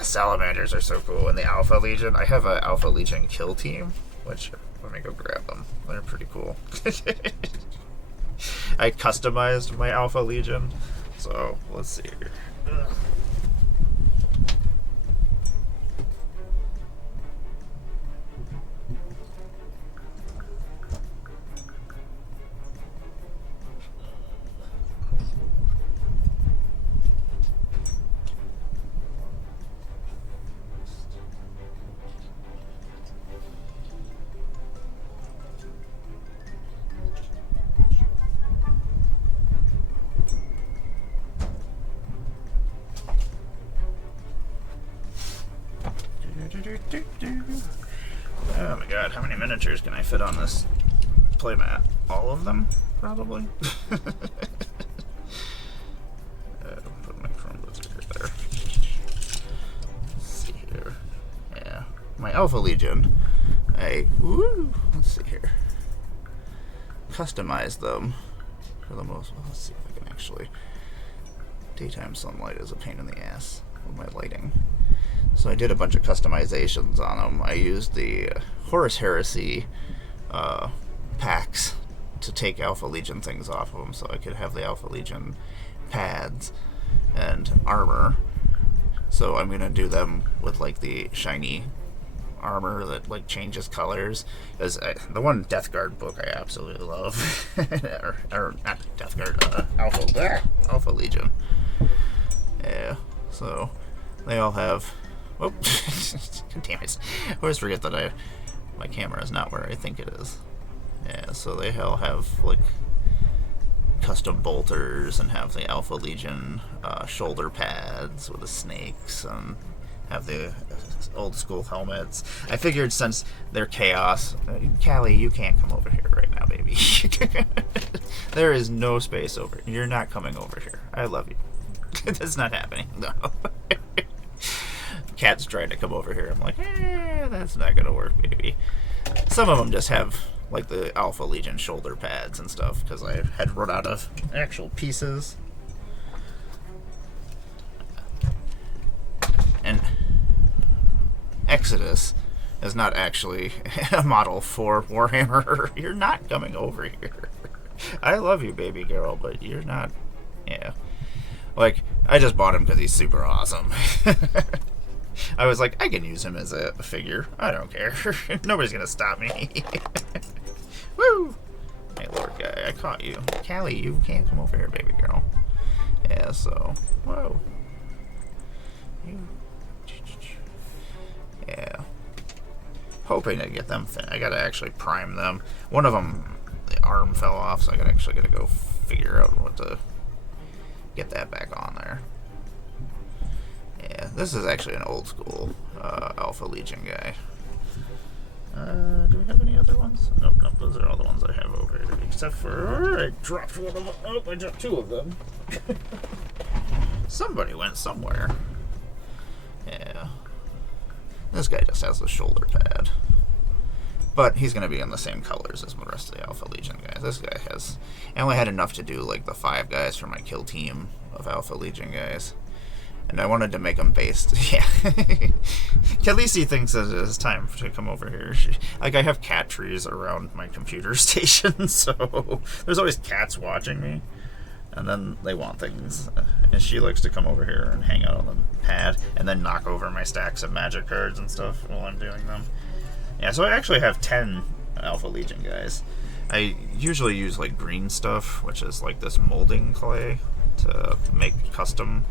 Salamanders are so cool. And the Alpha Legion, I have an Alpha Legion kill team, which, let me go grab them. They're pretty cool. I customized my Alpha Legion. So, let's see here. Oh my god, how many miniatures can I fit on this playmat? All of them? Probably. Put my Chrome Blizzard there. Let's see here. Yeah. My Alpha Legion. Let's see here. Customize them for the most. Well, let's see if I can actually. Daytime sunlight is a pain in the ass with my lighting. So I did a bunch of customizations on them. I used the Horus Heresy packs to take Alpha Legion things off of them, so I could have the Alpha Legion pads and armor. So I'm going to do them with like the shiny armor that like changes colors. Because the one Death Guard book I absolutely love, or not Death Guard, Alpha Legion. Yeah, so they all have. Oh, damn it! I always forget that my camera is not where I think it is. Yeah, so they all have like custom bolters and have the Alpha Legion shoulder pads with the snakes and have the old school helmets. I figured since they're chaos, Callie, you can't come over here right now, baby. There is no space over. You're not coming over here. I love you. That's not happening. No. Cat's trying to come over here. I'm like, that's not gonna work, baby. Some of them just have like the Alpha Legion shoulder pads and stuff because I had run out of actual pieces. And Exodus is not actually a model for Warhammer. You're not coming over here. I love you, baby girl, but you're not. Yeah. Like, I just bought him because he's super awesome. I was like, I can use him as a figure. I don't care. Nobody's gonna stop me. Woo! Hey, Lord guy, I caught you. Callie, you can't come over here, baby girl. Yeah, so, whoa. Yeah. Hoping to get them I gotta actually prime them. One of them, the arm fell off, so I gotta go figure out what to get that back on there. Yeah, this is actually an old school Alpha Legion guy. Do we have any other ones? Nope, those are all the ones I have over here. Except for, I dropped one of them. Oh, I dropped two of them. Somebody went somewhere. Yeah. This guy just has the shoulder pad. But he's going to be in the same colors as the rest of the Alpha Legion guys. This guy has... I only had enough to do like the 5 guys for my kill team of Alpha Legion guys. And I wanted to make them based. Yeah. Khaleesi thinks that it is time to come over here. Like, I have cat trees around my computer station, so there's always cats watching me. And then they want things. And she likes to come over here and hang out on the pad and then knock over my stacks of magic cards and stuff while I'm doing them. Yeah, so I actually have 10 Alpha Legion guys. I usually use, like, green stuff, which is, like, this molding clay to make custom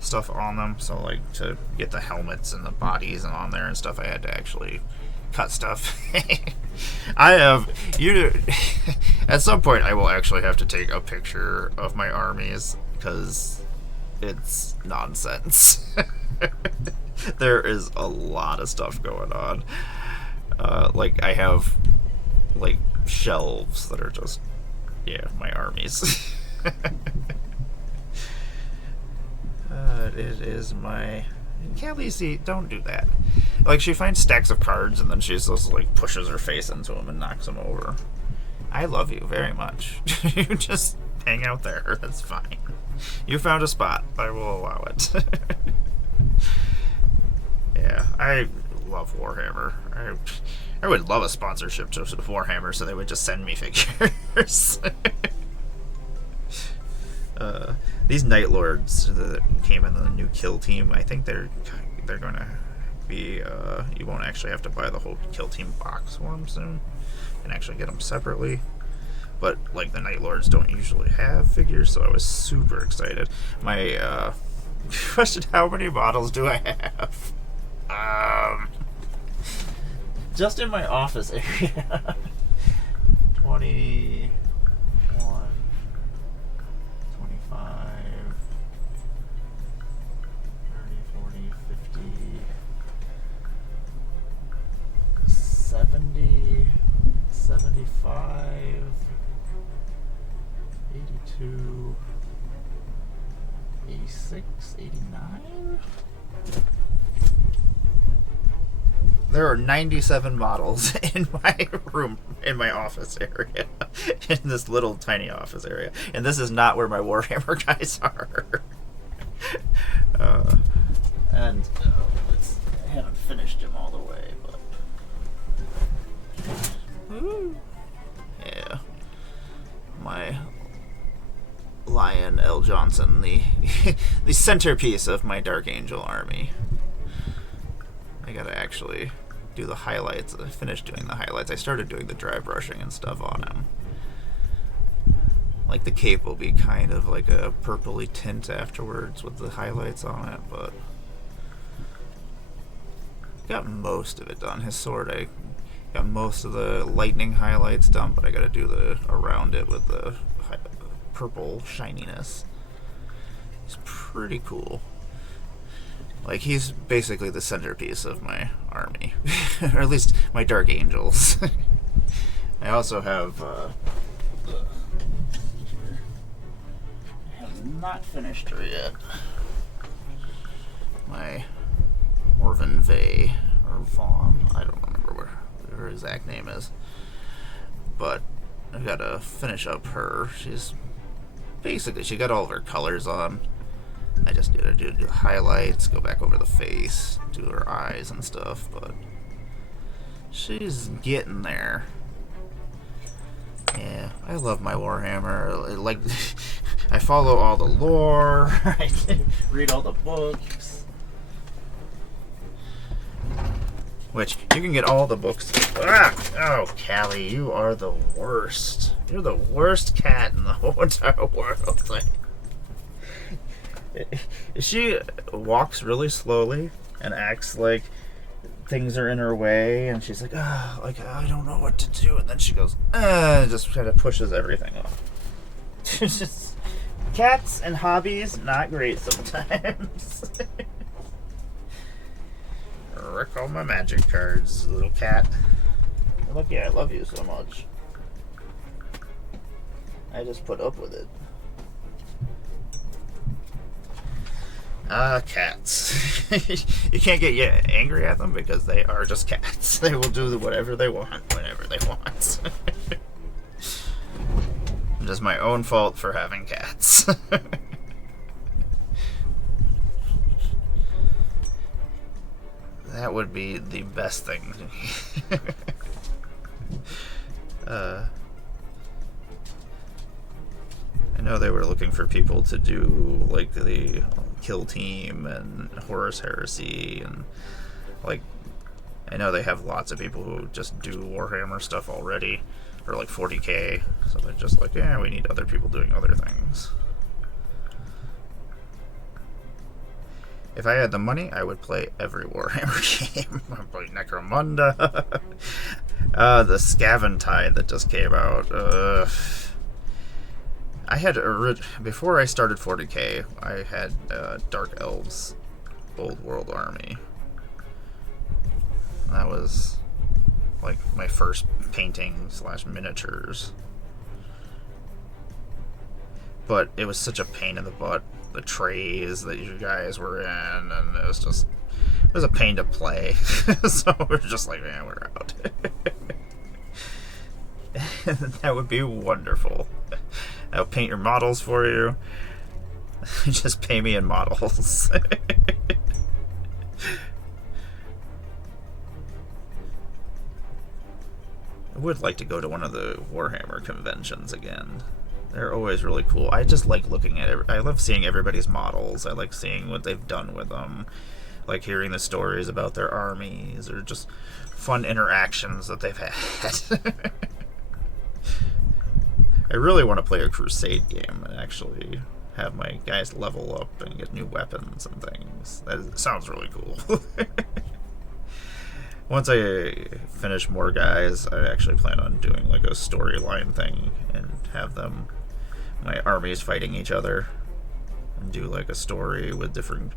stuff on them. So, like, to get the helmets and the bodies and on there and stuff, I had to actually cut stuff. I have... At some point, I will actually have to take a picture of my armies, because it's nonsense. There is a lot of stuff going on. Like, I have, like, shelves that are just, yeah, my armies. It is my... Khaleesi, don't do that. Like, she finds stacks of cards and then she just, like, pushes her face into them and knocks them over. I love you very much. You just hang out there. That's fine. You found a spot. I will allow it. Yeah, I love Warhammer. I would love a sponsorship to Warhammer so they would just send me figures. These Night Lords that came in the new kill team, I think they're gonna be, you won't actually have to buy the whole kill team box for them soon. You can actually get them separately. But, like, the Night Lords don't usually have figures, so I was super excited. My, question, how many models do I have? Just in my office area. 21, 25, 30, 40, 50, 70, 75, 82, 86, 89? There are 97 models in my room, in my office area, in this little tiny office area. And this is not where my Warhammer guys are. I haven't finished him all the way, but... Yeah. My Lion L. Johnson, the centerpiece of my Dark Angel army. I gotta actually do the highlights. I finished doing the highlights. I started doing the dry brushing and stuff on him. Like the cape will be kind of like a purpley tint afterwards with the highlights on it, but got most of it done. His sword, I got most of the lightning highlights done, but I gotta do the around it with the purple shininess. It's pretty cool. Like, he's basically the centerpiece of my army. Or at least my Dark Angels. I also have, I have not finished her yet. My Morven Vey, or Vaughn, I don't remember what her exact name is. But I've got to finish up her. She's basically, she got all of her colors on. I just need to do the highlights, go back over the face, do her eyes and stuff, but she's getting there. Yeah, I love my Warhammer. Like, I follow all the lore, I read all the books. Which, you can get all the books. Ah! Oh, Callie, you are the worst. You're the worst cat in the whole entire world. She walks really slowly and acts like things are in her way, and she's like, oh, like, I don't know what to do, and then she goes, just kind of pushes everything off. Just, cats and hobbies, not great sometimes. Wreck all my magic cards, little cat. Look, yeah, I love you so much. I just put up with it. Cats. You can't get angry at them because they are just cats. They will do whatever they want, whenever they want. It is my own fault for having cats. That would be the best thing. I know they were looking for people to do like the Kill Team and Horus Heresy, and like, I know they have lots of people who just do Warhammer stuff already, or like 40k, so they're just like, yeah, we need other people doing other things. If I had the money, I would play every Warhammer game. I'd play Necromunda. The Scaventide that just came out. I had, before I started 40k, I had Dark Elves Old World Army. That was like my first painting / miniatures. But it was such a pain in the butt. The trays that you guys were in, and it was a pain to play. So we're just like, man, we're out. That would be wonderful. I'll paint your models for you. Just pay me in models. I would like to go to one of the Warhammer conventions again. They're always really cool. I just like looking at it. I love seeing everybody's models. I like seeing what they've done with them. Like hearing the stories about their armies, or just fun interactions that they've had. I really want to play a Crusade game and actually have my guys level up and get new weapons and things. That sounds really cool. Once I finish more guys, I actually plan on doing like a storyline thing and have them, my armies fighting each other, and do like a story with different,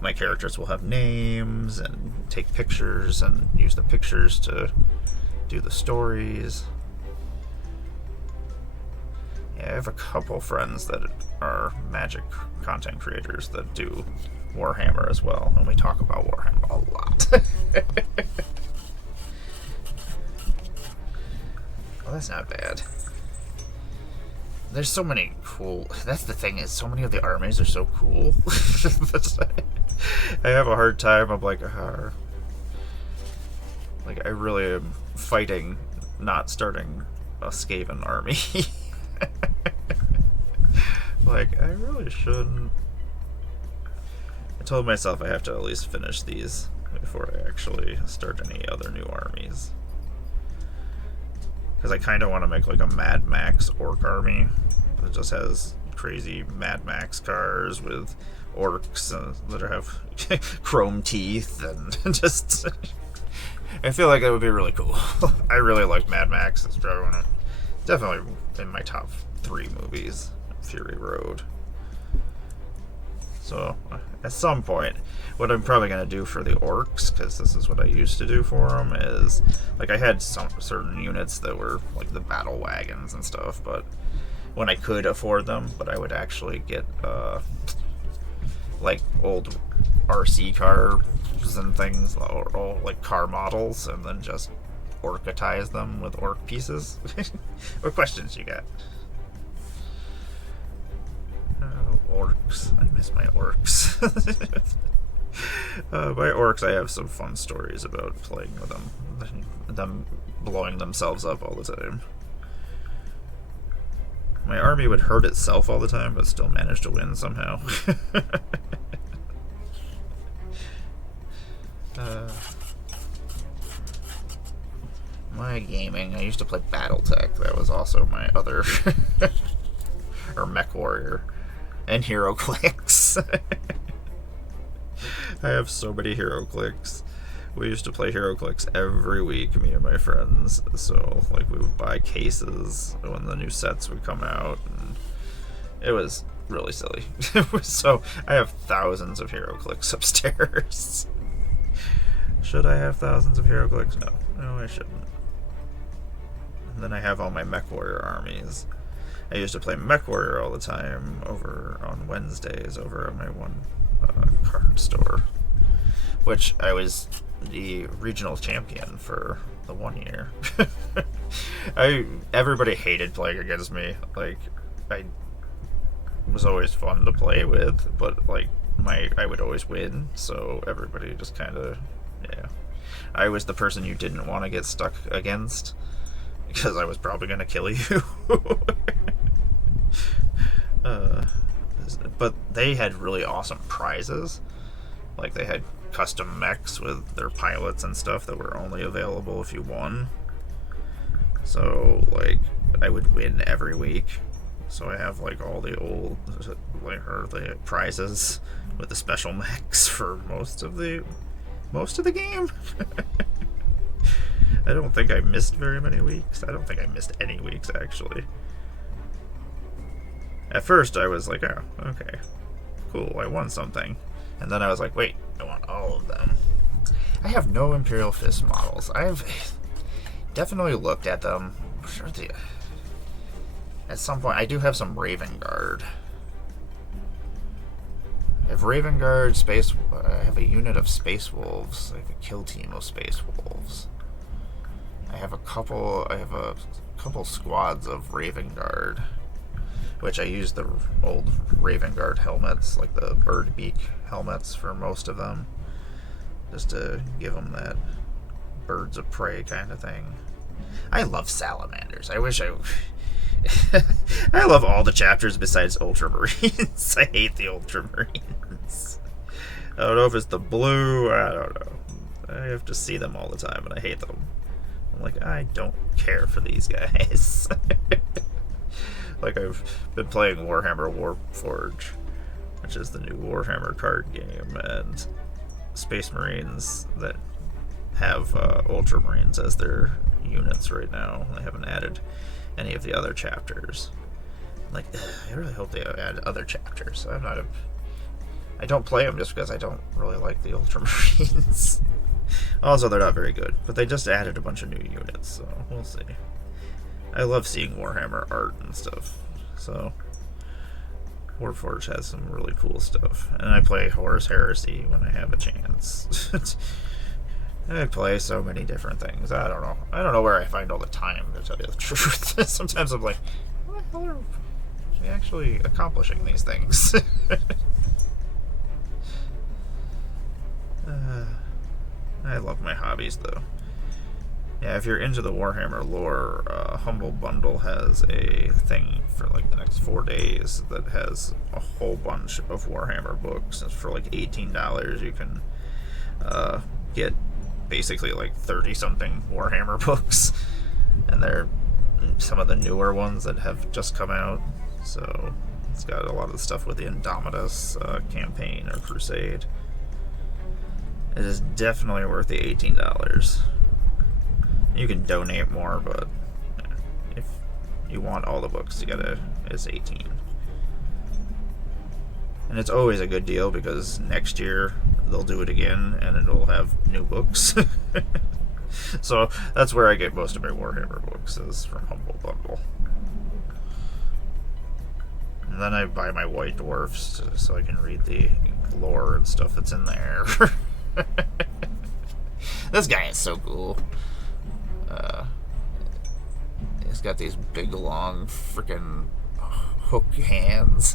my characters will have names and take pictures and use the pictures to do the stories. Yeah, I have a couple friends that are Magic content creators that do Warhammer as well, and we talk about Warhammer a lot. Well, that's not bad. There's so many cool... That's the thing, is so many of the armies are so cool. I have a hard time. I'm like, like, I really am fighting not starting a Skaven army. Like, I really shouldn't. I told myself I have to at least finish these before I actually start any other new armies. Because I kind of want to make like a Mad Max orc army that just has crazy Mad Max cars with orcs that have chrome teeth and just... I feel like it would be really cool. I really like Mad Max. It's probably definitely in my top 3 movies. Fury Road. So at some point, what I'm probably going to do for the orcs, because this is what I used to do for them, is like I had some certain units that were like the battle wagons and stuff, but when I could afford them, but I would actually get like old RC cars and things, or like car models, and then just orcatize them with orc pieces. What questions you got? Oh, orcs. I miss my orcs. My orcs, I have some fun stories about playing with them blowing themselves up all the time. My army would hurt itself all the time, but still manage to win somehow. My gaming, I used to play Battletech. That was also my other... or Mech Warrior. And HeroClix. I have so many HeroClix. We used to play HeroClix every week, me and my friends. So, like, we would buy cases when the new sets would come out. And it was really silly. So, I have thousands of HeroClix upstairs. Should I have thousands of HeroClix? No. No, I shouldn't. And then I have all my Mech Warrior armies. I used to play Mech Warrior all the time over on Wednesdays over at my one card store, which I was the regional champion for the 1 year. Everybody hated playing against me. Like, I was always fun to play with, but like I would always win, so everybody just kind of, yeah. I was the person you didn't want to get stuck against because I was probably going to kill you. But they had really awesome prizes. Like, they had custom mechs with their pilots and stuff that were only available if you won. So, like, I would win every week. So I have, like, all the old, like, or the prizes with the special mechs for most of the game. I don't think I missed very many weeks. I don't think I missed any weeks, actually. At first, I was like, oh, okay, cool, I won something. And then I was like, wait, I want all of them. I have no Imperial Fist models. I've definitely looked at them. At some point, I do have some Raven Guard. I have Raven Guard, I have a unit of Space Wolves. I have a kill team of Space Wolves. I have a couple squads of Raven Guard, which I use the old Raven Guard helmets, like the bird beak helmets for most of them, just to give them that birds of prey kind of thing. I love salamanders. I wish I love all the chapters besides Ultramarines. I hate the Ultramarines. I don't know if it's the blue, I don't know. I have to see them all the time and I hate them. I'm like, I don't care for these guys. Like, I've been playing Warhammer Warforged, which is the new Warhammer card game, and Space Marines that have Ultramarines as their units right now. They haven't added any of the other chapters. Like, I really hope they add other chapters. I don't play them just because I don't really like the Ultramarines. Also, they're not very good, but they just added a bunch of new units, so we'll see. I love seeing Warhammer art and stuff, so Warforged has some really cool stuff. And I play Horus Heresy when I have a chance. I play so many different things. I don't know where I find all the time, to tell you the truth. Sometimes I'm like, what the hell are we actually accomplishing these things? I love my hobbies, though. Yeah, if you're into the Warhammer lore, Humble Bundle has a thing for like the next 4 days that has a whole bunch of Warhammer books. And for like $18, you can get basically like 30-something Warhammer books, and they're some of the newer ones that have just come out. So it's got a lot of the stuff with the Indomitus campaign or crusade. It is definitely worth the $18. You can donate more, but if you want all the books, it's 18. And it's always a good deal because next year they'll do it again and it'll have new books. So that's where I get most of my Warhammer books, is from Humble Bundle. And then I buy my White Dwarfs so I can read the lore and stuff that's in there. This guy is so cool. He's got these big, long, freaking hook hands.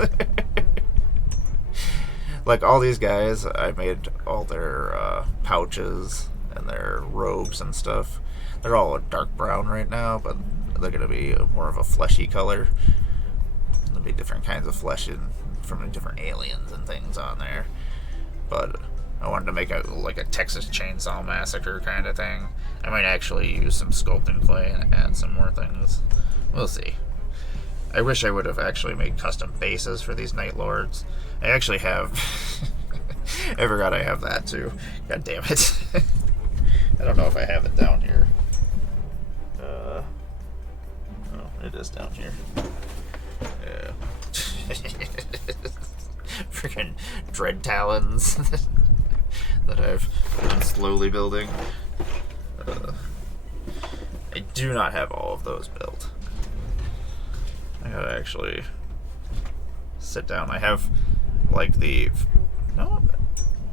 Like all these guys, I made all their pouches and their robes and stuff. They're all a dark brown right now, but they're going to be more of a fleshy color. There'll be different kinds of flesh from different aliens and things on there. But I wanted to make like a Texas Chainsaw Massacre kind of thing. I might actually use some sculpting clay and add some more things. We'll see. I wish I would have actually made custom bases for these Night Lords. I actually have... I forgot I have that too. God damn it. I don't know if I have it down here. Oh, it is down here. Yeah. Freaking dread talons that I've been slowly building. I do not have all of those built. I gotta actually sit down. I have like no,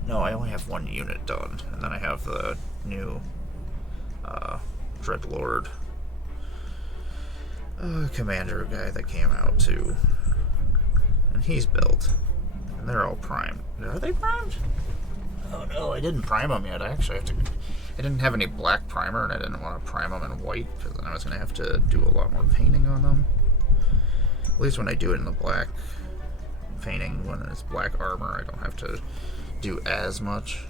I only have one unit done, and then I have the new Dreadlord commander guy that came out too, and he's built, and they're all primed. Are they primed? Oh no, I didn't prime them yet. I actually have to. I didn't have any black primer, and I didn't want to prime them in white because then I was going to have to do a lot more painting on them. At least when I do it in the black painting, when it's black armor, I don't have to do as much.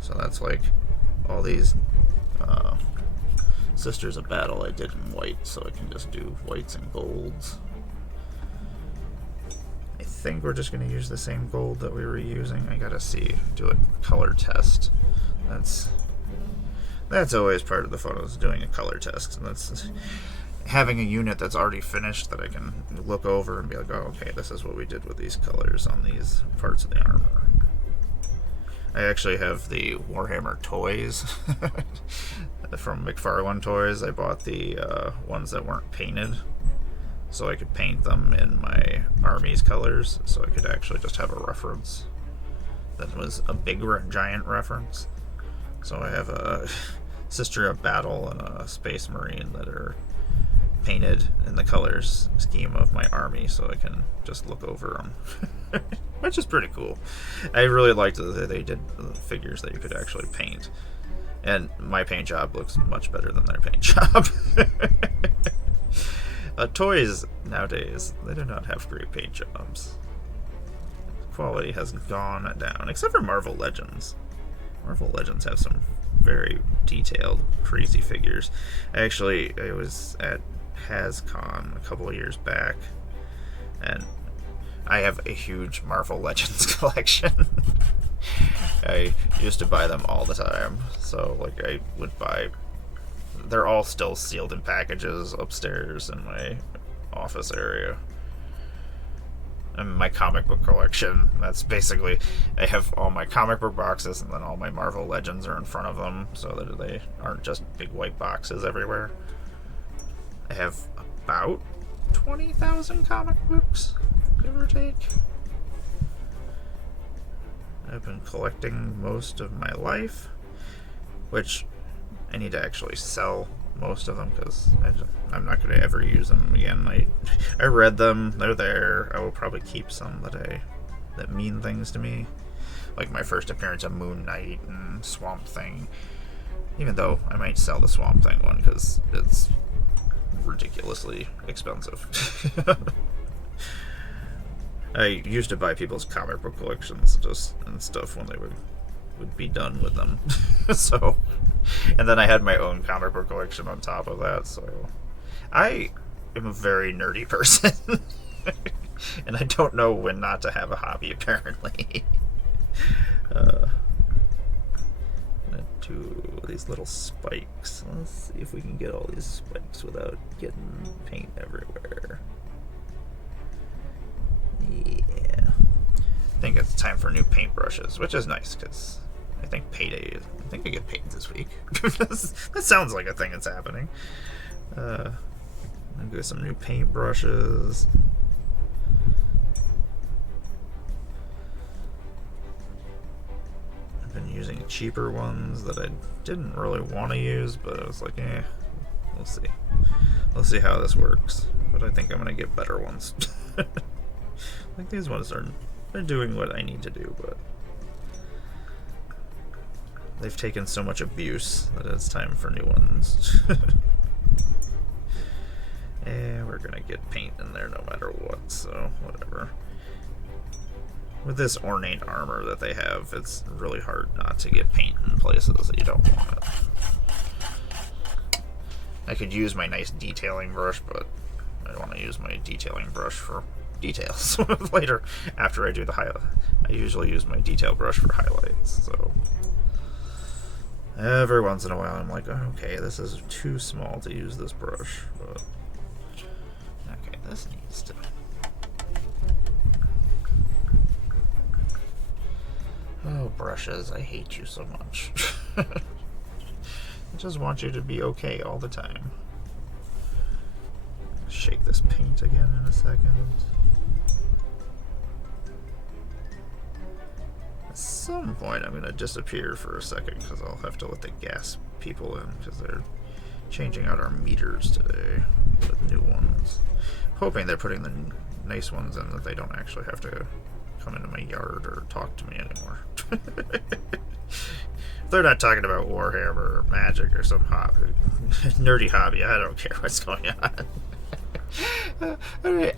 So that's like all these Sisters of Battle I did in white, so I can just do whites and golds. I think we're just going to use the same gold that we were using. I gotta see, do a color test. That's always part of the fun, is doing a color test. And that's having a unit that's already finished that I can look over and be like, oh, okay, this is what we did with these colors on these parts of the armor. I actually have the Warhammer toys from McFarlane Toys. I bought the ones that weren't painted, so I could paint them in my army's colors, so I could actually just have a reference that was a big giant reference. So I have a Sister of Battle and a Space Marine that are painted in the colors scheme of my army, so I can just look over them. Which is pretty cool. I really liked that they did the figures that you could actually paint, and my paint job looks much better than their paint job. Toys nowadays, they do not have great paint jobs. Quality has gone down, except for Marvel Legends. Marvel Legends have some very detailed, crazy figures. I was at HasCon a couple of years back, and I have a huge Marvel Legends collection. I used to buy them all the time, so like I would buy. They're all still sealed in packages upstairs in my office area. And my comic book collection, that's basically, I have all my comic book boxes and then all my Marvel Legends are in front of them so that they aren't just big white boxes everywhere. I have about 20,000 comic books, give or take. I've been collecting most of my life, which I need to actually sell most of them because I'm not going to ever use them again. I read them, they're there. I will probably keep some that mean things to me, like my first appearance of Moon Knight and Swamp Thing, even though I might sell the Swamp Thing one because it's ridiculously expensive. I used to buy people's comic book collections just and stuff when they would be done with them. So, and then I had my own comic book collection on top of that. So, I am a very nerdy person, and I don't know when not to have a hobby. Apparently, to these little spikes. Let's see if we can get all these spikes without getting paint everywhere. Yeah. I think it's time for new paintbrushes, which is nice because I think payday. I think I get paid this week. That sounds like a thing that's happening. I'll get some new paintbrushes. I've been using cheaper ones that I didn't really want to use, but I was like, we'll see. We'll see how this works. But I think I'm gonna get better ones. Like these ones they're doing what I need to do, but they've taken so much abuse that it's time for new ones. And we're gonna get paint in there no matter what, so whatever. With this ornate armor that they have, it's really hard not to get paint in places that you don't want it. I could use my nice detailing brush, but I don't want to use my detailing brush for details later after I do the highlight. I usually use my detail brush for highlights, so every once in a while I'm like, oh, okay, this is too small to use this brush, but okay, this needs to. Oh, brushes, I hate you so much. I just want you to be okay all the time. Shake this paint again in a second. At some point I'm going to disappear for a second because I'll have to let the gas people in because they're changing out our meters today with new ones. Hoping they're putting the nice ones in that they don't actually have to come into my yard or talk to me anymore. If they're not talking about Warhammer or Magic or some nerdy hobby, I don't care what's going on.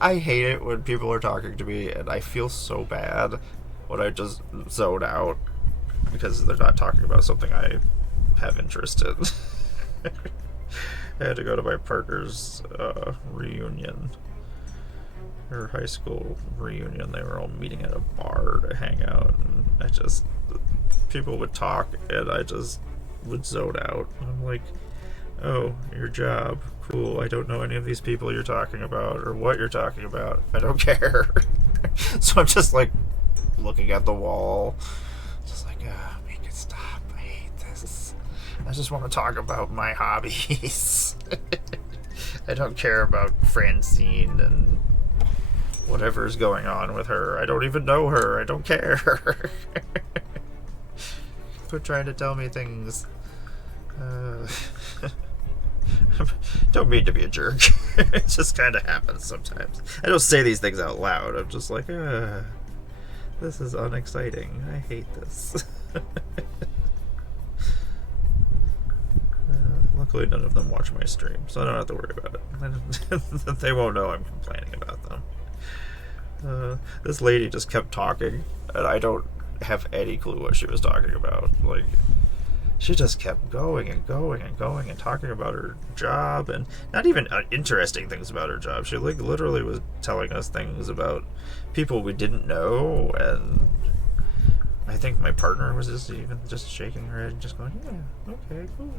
I hate it when people are talking to me and I feel so bad when I just zone out because they're not talking about something I have interest in. I had to go to my partner's reunion, her high school reunion. They were all meeting at a bar to hang out, and people would talk and I just would zone out. I'm like, oh, your job, cool, I don't know any of these people you're talking about or what you're talking about, I don't care. So I'm just like looking at the wall, just like, make it stop, I hate this, I just want to talk about my hobbies. I don't care about Francine and whatever's going on with her. I don't even know her. I don't care. Quit trying to tell me things. Don't mean to be a jerk. It just kind of happens sometimes. I don't say these things out loud. I'm just like, this is unexciting. I hate this. Luckily, none of them watch my stream, so I don't have to worry about it. They won't know I'm complaining about them. This lady just kept talking, and I don't have any clue what she was talking about. Like, she just kept going and going and going and talking about her job, and not even interesting things about her job. She like literally was telling us things about people we didn't know, and I think my partner was just shaking her head and just going, yeah, okay, cool.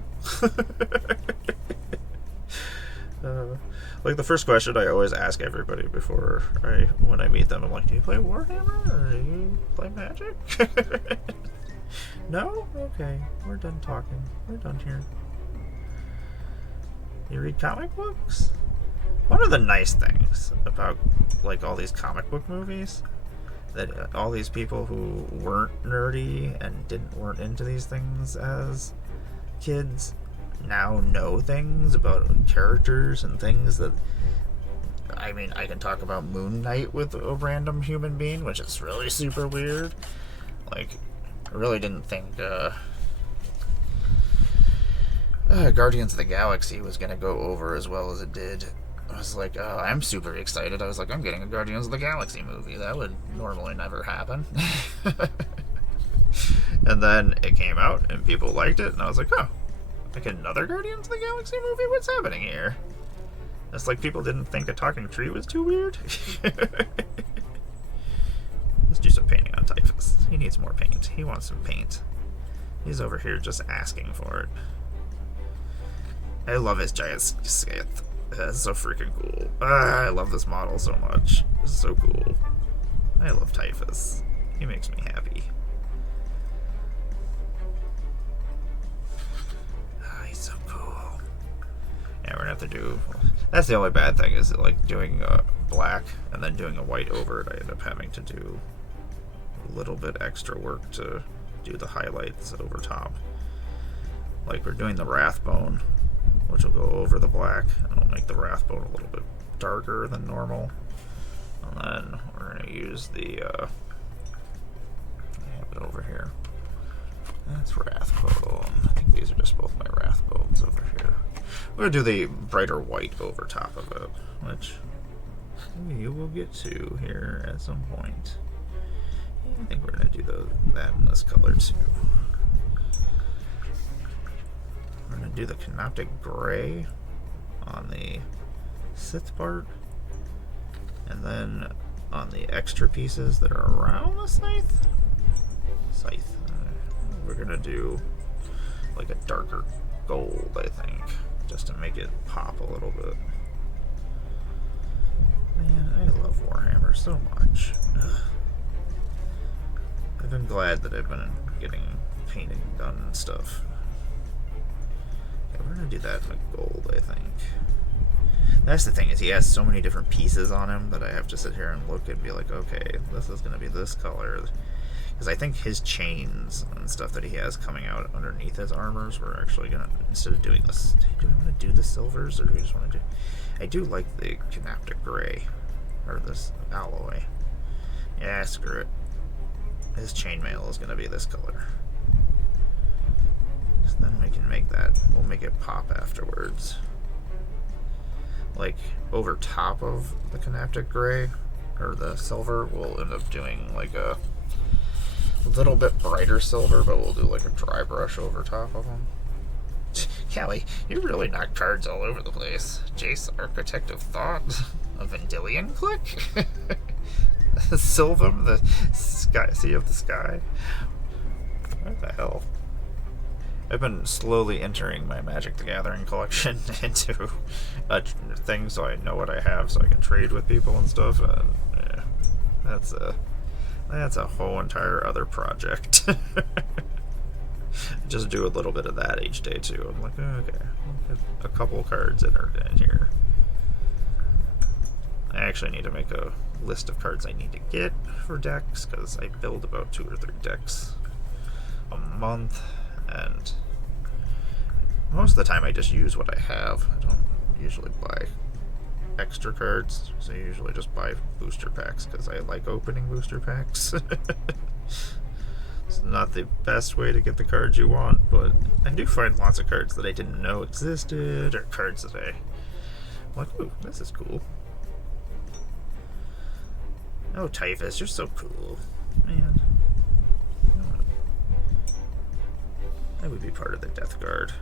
Like the first question I always ask everybody when I meet them, I'm like, do you play Warhammer or do you play Magic? No? Okay, we're done talking. We're done here. You read comic books? One of the nice things about like all these comic book movies that all these people who weren't nerdy and weren't into these things as kids now know things about characters and things that, I mean, I can talk about Moon Knight with a random human being, which is really super weird. Like, I really didn't think Guardians of the Galaxy was going to go over as well as it did I was like, oh, I'm super excited. I was like, I'm getting a Guardians of the Galaxy movie. That would normally never happen. And then it came out, and people liked it, and I was like, oh, like another Guardians of the Galaxy movie? What's happening here? It's like people didn't think a talking tree was too weird. Let's do some painting on Typhus. He needs more paint. He wants some paint. He's over here just asking for it. I love his giant scythe. That's so freaking cool. I love this model so much. This is so cool. I love Typhus. He makes me happy. He's so cool. Yeah, we're gonna have to do... That's the only bad thing, is like doing black and then doing a white over it. I end up having to do a little bit extra work to do the highlights over top. Like we're doing the Wrathbone, which will go over the black, and it'll make the Wrathbone a little bit darker than normal. And then we're going to use the, I have it over here. That's Wrathbone. I think these are just both my Wrathbones over here. We're going to do the brighter white over top of it, which you will get to here at some point. I think we're going to do that in this color too. We're going to do the Canoptic Gray on the Sith part, and then on the extra pieces that are around the scythe, we're going to do like a darker gold, I think, just to make it pop a little bit. Man, I love Warhammer so much. Ugh. I've been glad that I've been getting painting done and stuff. Okay, we're gonna do that in gold, I think. That's the thing, is he has so many different pieces on him that I have to sit here and look and be like, okay, this is gonna be this color. Because I think his chains and stuff that he has coming out underneath his armors, we're actually gonna, instead of doing this, do we want to do the silvers, or do we just want to do... I do like the Canoptic Gray, or this alloy. Yeah, screw it. His chainmail is going to be this color. So then we can make that, we'll make it pop afterwards. Like, over top of the Canoptic Gray, or the silver, we'll end up doing like a little bit brighter silver, but we'll do like a dry brush over top of them. Callie, you really knock cards all over the place. Jace, Architect of Thought, a Vendilion click? Sylvam, the sky, Sea of the Sky. What the hell? I've been slowly entering my Magic the Gathering collection into a thing so I know what I have, so I can trade with people and stuff. And yeah, that's a whole entire other project. Just do a little bit of that each day too. I'm like, oh, okay, we'll get a couple cards in here. I actually need to make a list of cards I need to get for decks, because I build about 2 or 3 decks a month, and most of the time I just use what I have. I don't usually buy extra cards, so I usually just buy booster packs because I like opening booster packs. It's not the best way to get the cards you want, but I do find lots of cards that I didn't know existed, or cards that I'm like, ooh, this is cool. Oh, Typhus, you're so cool. Man. I would be part of the Death Guard.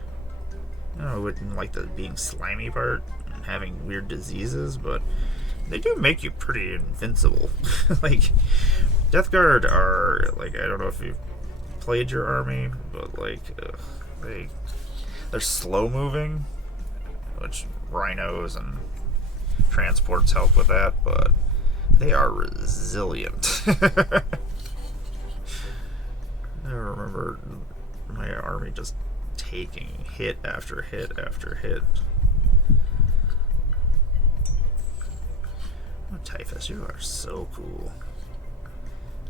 I wouldn't like the being slimy part and having weird diseases, but they do make you pretty invincible. Like, Death Guard are, like, I don't know if you've played your army, but, like, they're slow moving, which rhinos and transports help with that, but they are resilient. I remember my army just taking hit after hit after hit. Oh, Typhus, you are so cool.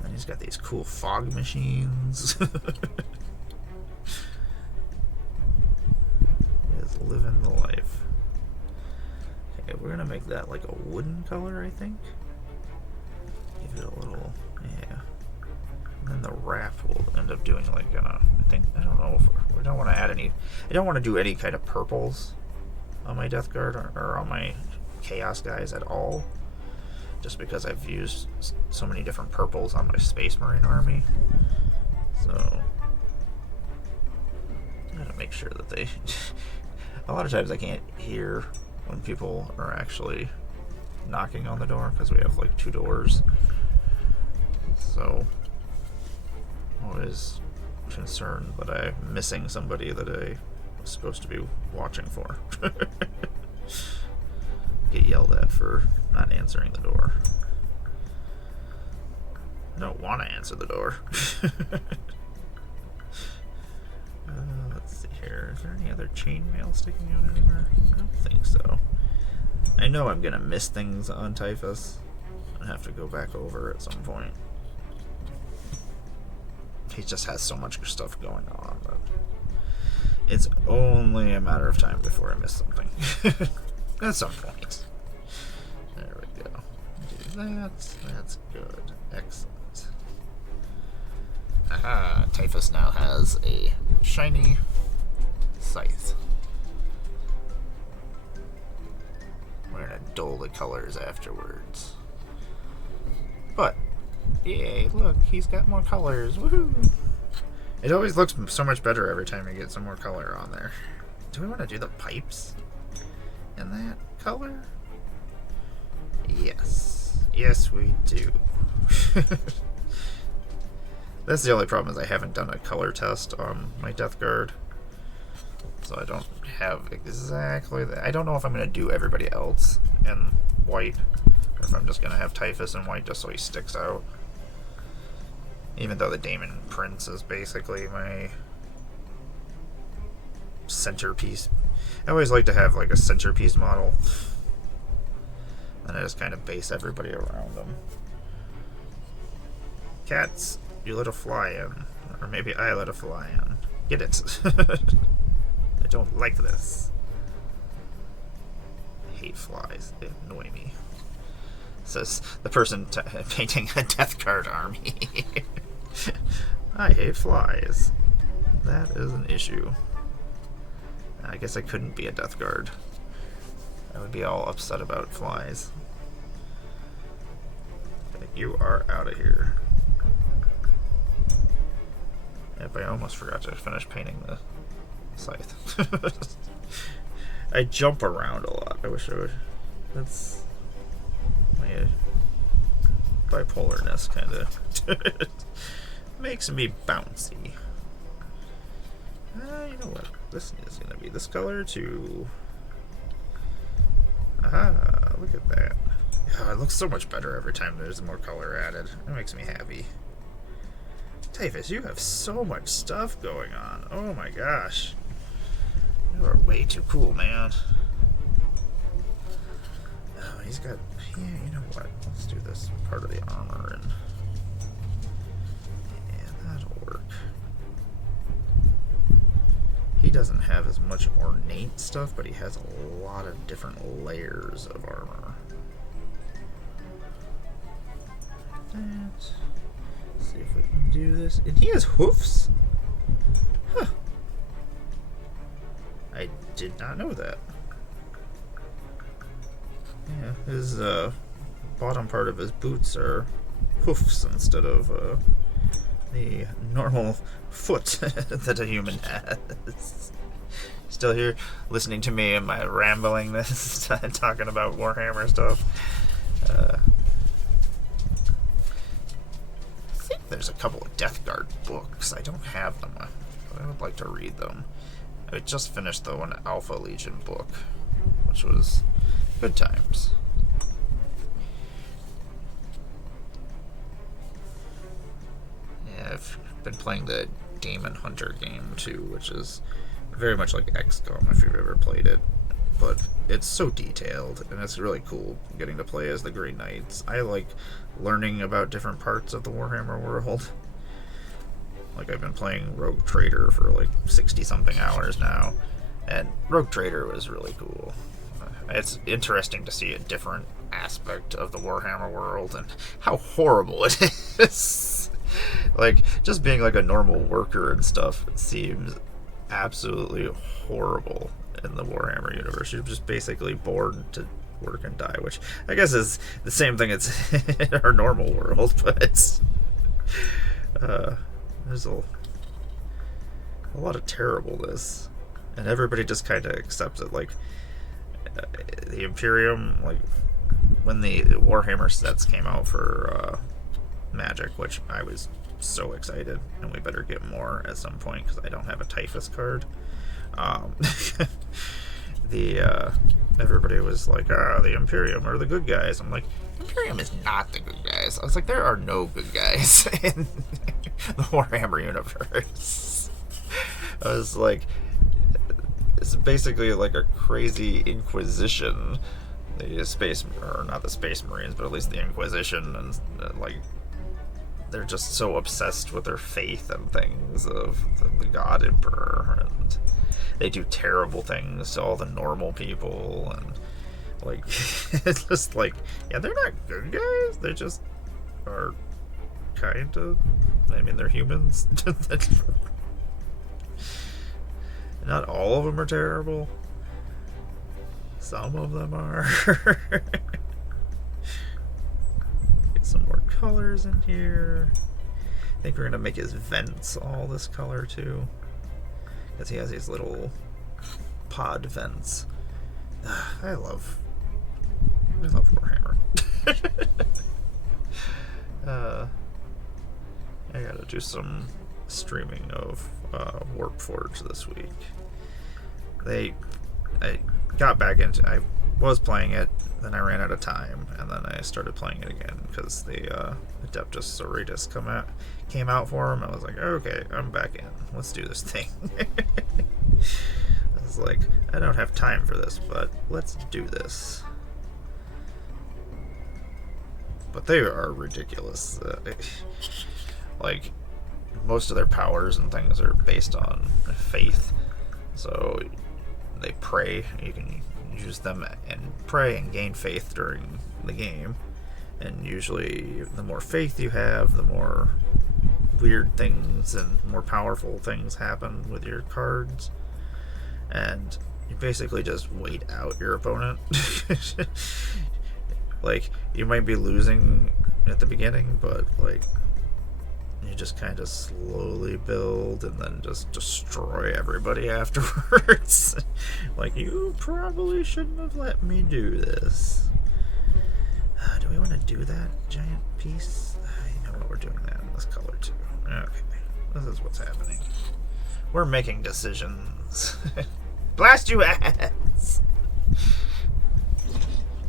And he's got these cool fog machines. He is living the life. Okay, we're gonna make that like a wooden color, I think. Give it a little, yeah. And then the wrap will end up doing like I don't know if we don't want to add any. I don't want to do any kind of purples on my Death Guard or on my chaos guys at all, just because I've used so many different purples on my Space Marine army. So I gotta make sure that they a lot of times I can't hear when people are actually knocking on the door because we have like 2 doors. So always concerned that I'm missing somebody that I was supposed to be watching for. Get yelled at for not answering the door. I don't want to answer the door. Let's see here. Is there any other chainmail sticking out anywhere? I don't think so. I know I'm gonna miss things on Typhus. I have to go back over at some point. He just has so much stuff going on that it's only a matter of time before I miss something. At some point. There we go. Do that. That's good. Excellent. Aha! Typhus now has a shiny scythe. We're gonna dull the colors afterwards. But, yay, look, he's got more colors. Woohoo! It always looks so much better every time you get some more color on there. Do we want to do the pipes in that color? Yes. Yes, we do. That's the only problem, is I haven't done a color test on my Death Guard. So I don't have exactly that. I don't know if I'm going to do everybody else in white, or if I'm just going to have Typhus in white just so he sticks out. Even though the Daemon Prince is basically my centerpiece. I always like to have like a centerpiece model. And I just kind of base everybody around them. Cats, you let a fly in. Or maybe I let a fly in. Get it. I don't like this. I hate flies. They annoy me. Says the person painting a Death Guard army. I hate flies. That is an issue. I guess I couldn't be a Death Guard. I would be all upset about flies. Okay, you are out of here. Yep, I almost forgot to finish painting the scythe. I jump around a lot. I wish I would. That's my bipolarness kind of makes me bouncy. You know what? This is going to be this color too. Aha, look at that. Oh, it looks so much better every time there's more color added. It makes me happy. Typhus, you have so much stuff going on. Oh my gosh. You are way too cool, man. Oh, he's got... Yeah, you know what? Let's do this part of the armor and... Yeah, that'll work. He doesn't have as much ornate stuff, but he has a lot of different layers of armor. Let's see if we can do this. And he has hoofs? Huh. I did not know that. Yeah, his bottom part of his boots are hoofs instead of the normal foot that a human has. Still here listening to me and my rambling this talking about Warhammer stuff. I think there's a couple of Death Guard books. I don't have them, but I would like to read them. I just finished the one Alpha Legion book, which was good times. Yeah, I've been playing the Demon Hunter game too, which is very much like XCOM if you've ever played it. But it's so detailed, and it's really cool getting to play as the Grey Knights. I like learning about different parts of the Warhammer world. Like, I've been playing Rogue Trader for like 60-something hours now, and Rogue Trader was really cool. It's interesting to see a different aspect of the Warhammer world and how horrible it is. Like, just being like a normal worker and stuff, it seems absolutely horrible in the Warhammer universe. You're just basically born to work and die, which I guess is the same thing it's in our normal world, but it's, there's a lot of terribleness, and everybody just kind of accepts it. Like, the Imperium, like, when the Warhammer sets came out for Magic, which I was so excited, and we better get more at some point because I don't have a Typhus card. Everybody was like, the Imperium are the good guys. I'm like, Imperium is not the good guys. I was like, there are no good guys in the Warhammer universe. I was like, it's basically like a crazy Inquisition. The space, or not the Space Marines, but at least the Inquisition, and like, they're just so obsessed with their faith and things of the God Emperor, and they do terrible things to all the normal people, and like, it's just like, yeah, they're not good guys, they just are kind of, I mean, they're humans. Not all of them are terrible. Some of them are. Get some more colors in here. I think we're going to make his vents all this color too, because he has these little pod vents. I love Warhammer. I gotta do some streaming of Warpforge this week. I got back into, I was playing it, then I ran out of time, and then I started playing it again because the Adeptus Sororitas came out for him. I was like, okay, I'm back in. Let's do this thing. I was like, I don't have time for this, but let's do this. But they are ridiculous. Like, most of their powers and things are based on faith. So they pray. You can use them and pray and gain faith during the game. And usually the more faith you have, the more weird things and more powerful things happen with your cards. And you basically just wait out your opponent. Like, you might be losing at the beginning, but like, you just kind of slowly build and then just destroy everybody afterwards. Like, you probably shouldn't have let me do this. Do we want to do that giant piece? You know what, we're doing that in this color too. Okay, this is what's happening. We're making decisions. Blast you ass!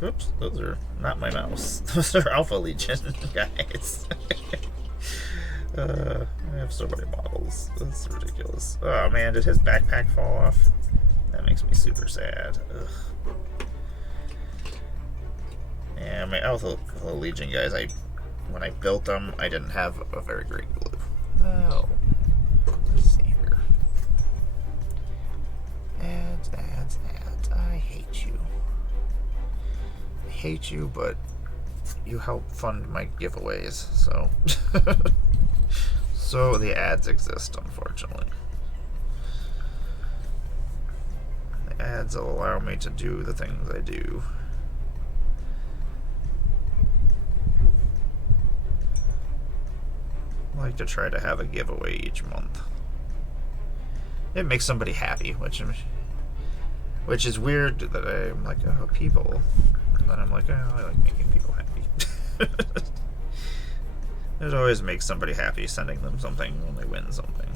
Oops, those are not my mouse. Those are Alpha Legion guys. I have so many models. That's ridiculous. Oh man, did his backpack fall off? That makes me super sad. Ugh. Yeah, my Alpha Legion guys, when I built them, I didn't have a very great glue. Oh. Let's see here. Ads. I hate you. I hate you, but you help fund my giveaways, so... So the ads exist, unfortunately. The ads will allow me to do the things I do. I like to try to have a giveaway each month. It makes somebody happy, which is weird that I'm like, oh, people. And then I'm like, oh, I like making people happy. It always makes somebody happy sending them something when they win something.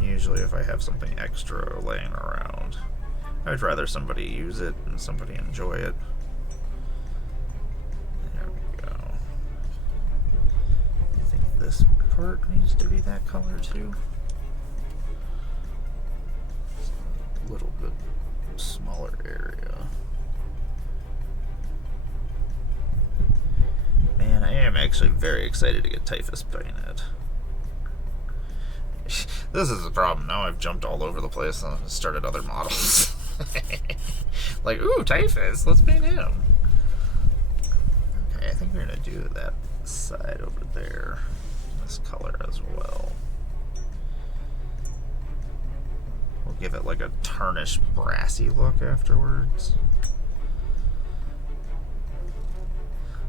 Usually if I have something extra laying around, I'd rather somebody use it and somebody enjoy it. There we go. I think this part needs to be that color too. It's a little bit smaller area. Man, I am actually very excited to get Typhus painted. This is the problem. Now I've jumped all over the place and started other models. Like, ooh, Typhus, let's paint him. Okay, I think we're going to do that side over there. This color as well. give it like a tarnished brassy look afterwards.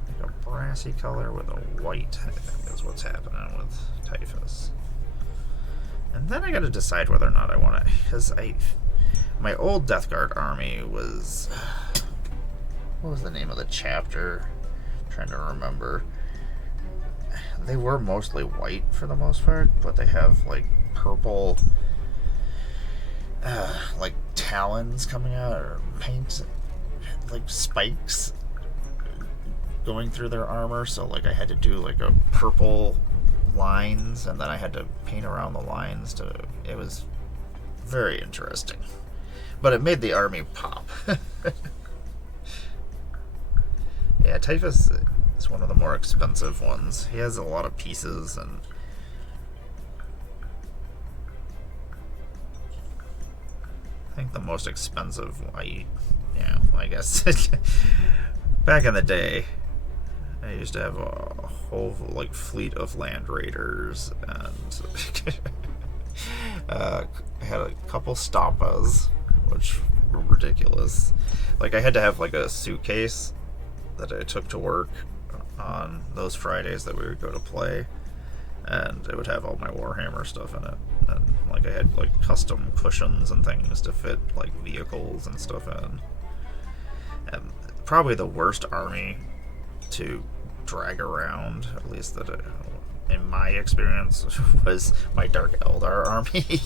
Like a brassy color with a white, I think is what's happening with Typhus. And then I gotta decide whether or not I want to, because my old Death Guard army was, what was the name of the chapter? I'm trying to remember. They were mostly white for the most part, but they have like purple, like talons coming out, or paint, like spikes going through their armor. So like I had to do like a purple lines, and then I had to paint around the lines to. It was very interesting, but it made the army pop. Yeah, Typhus is one of the more expensive ones. He has a lot of pieces, and I think the most expensive, I guess back in the day, I used to have a whole like fleet of land raiders, and I had a couple stompas, which were ridiculous. Like I had to have like a suitcase that I took to work on those Fridays that we would go to play, and it would have all my Warhammer stuff in it, and like I had like custom cushions and things to fit like vehicles and stuff in. And probably the worst army to drag around, at least that in my experience, was my Dark Eldar army.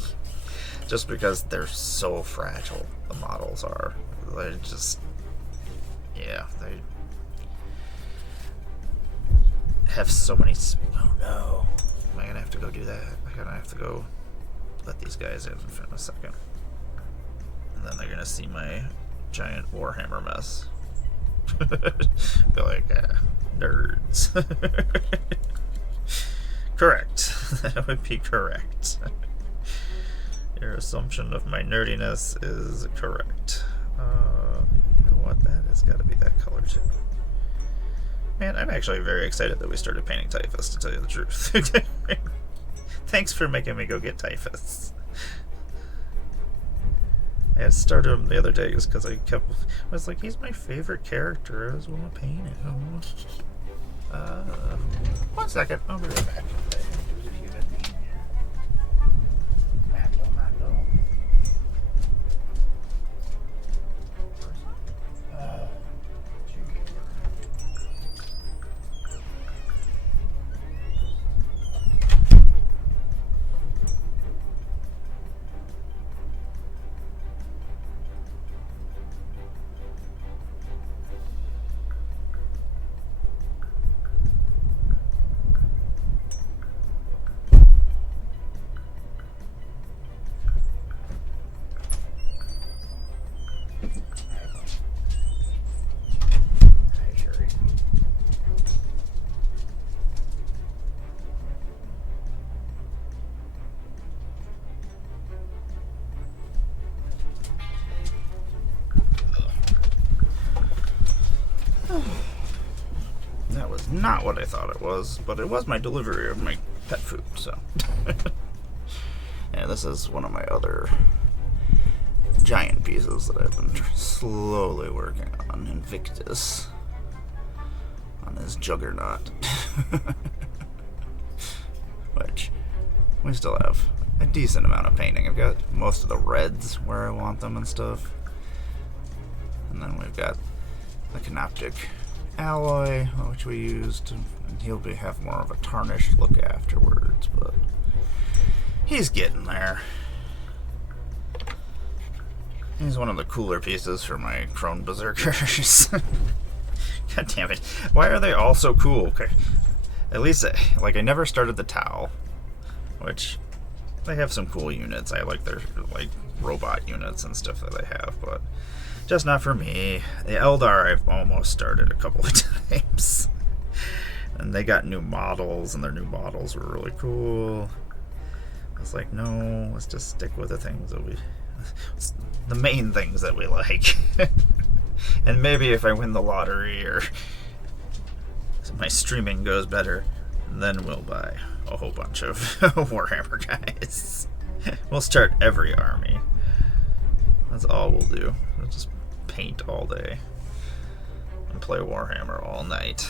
Just because they're so fragile, the models are. They just, yeah, they have so many. Oh no, am I gonna have to go do that? I'm gonna have to go let these guys in a second, and then they're gonna see my giant Warhammer mess. Be like, nerds. Correct. That would be correct. Your assumption of my nerdiness is correct. You know what? That has got to be that color too. Man, I'm actually very excited that we started painting Typhus, to tell you the truth. Thanks for making me go get Typhus. I had started him the other day just because I was like, he's my favorite character. I just want to paint him. 1 second, I'll be right back. Not what I thought it was, but it was my delivery of my pet food, so. Yeah, this is one of my other giant pieces that I've been slowly working on, Invictus, on his juggernaut. Which, we still have a decent amount of painting. I've got most of the reds where I want them and stuff. And then we've got the Canoptic alloy, which we used, and he'll have more of a tarnished look afterwards, but he's getting there. He's one of the cooler pieces for my Crone Berserkers. God damn it. Why are they all so cool? Okay. At least, like, I never started the Tau, which they have some cool units. I like their, like, robot units and stuff that they have, but just not for me. The Eldar I've almost started a couple of times. And they got new models, and their new models were really cool. I was like, no, let's just stick with the things that the main things that we like. And maybe if I win the lottery or my streaming goes better, then we'll buy a whole bunch of Warhammer guys. We'll start every army. That's all we'll do. We'll just paint all day and play Warhammer all night.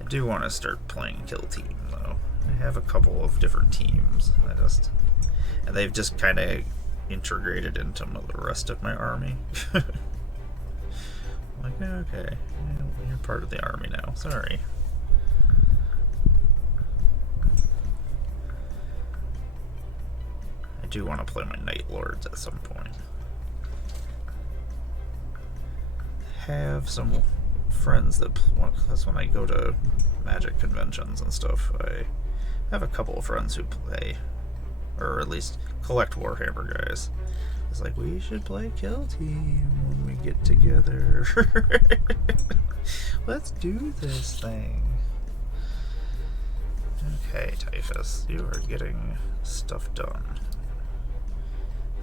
I do want to start playing Kill Team, though. I have a couple of different teams. And they've just kind of integrated into the rest of my army. Like, okay, you're part of the army now. Sorry. I do want to play my Night Lords at some point. Have some friends that that's when I go to Magic conventions and stuff. I have a couple of friends who play, or at least collect Warhammer guys. It's like, we should play Kill Team when we get together. Let's do this thing. Okay, Typhus, you are getting stuff done.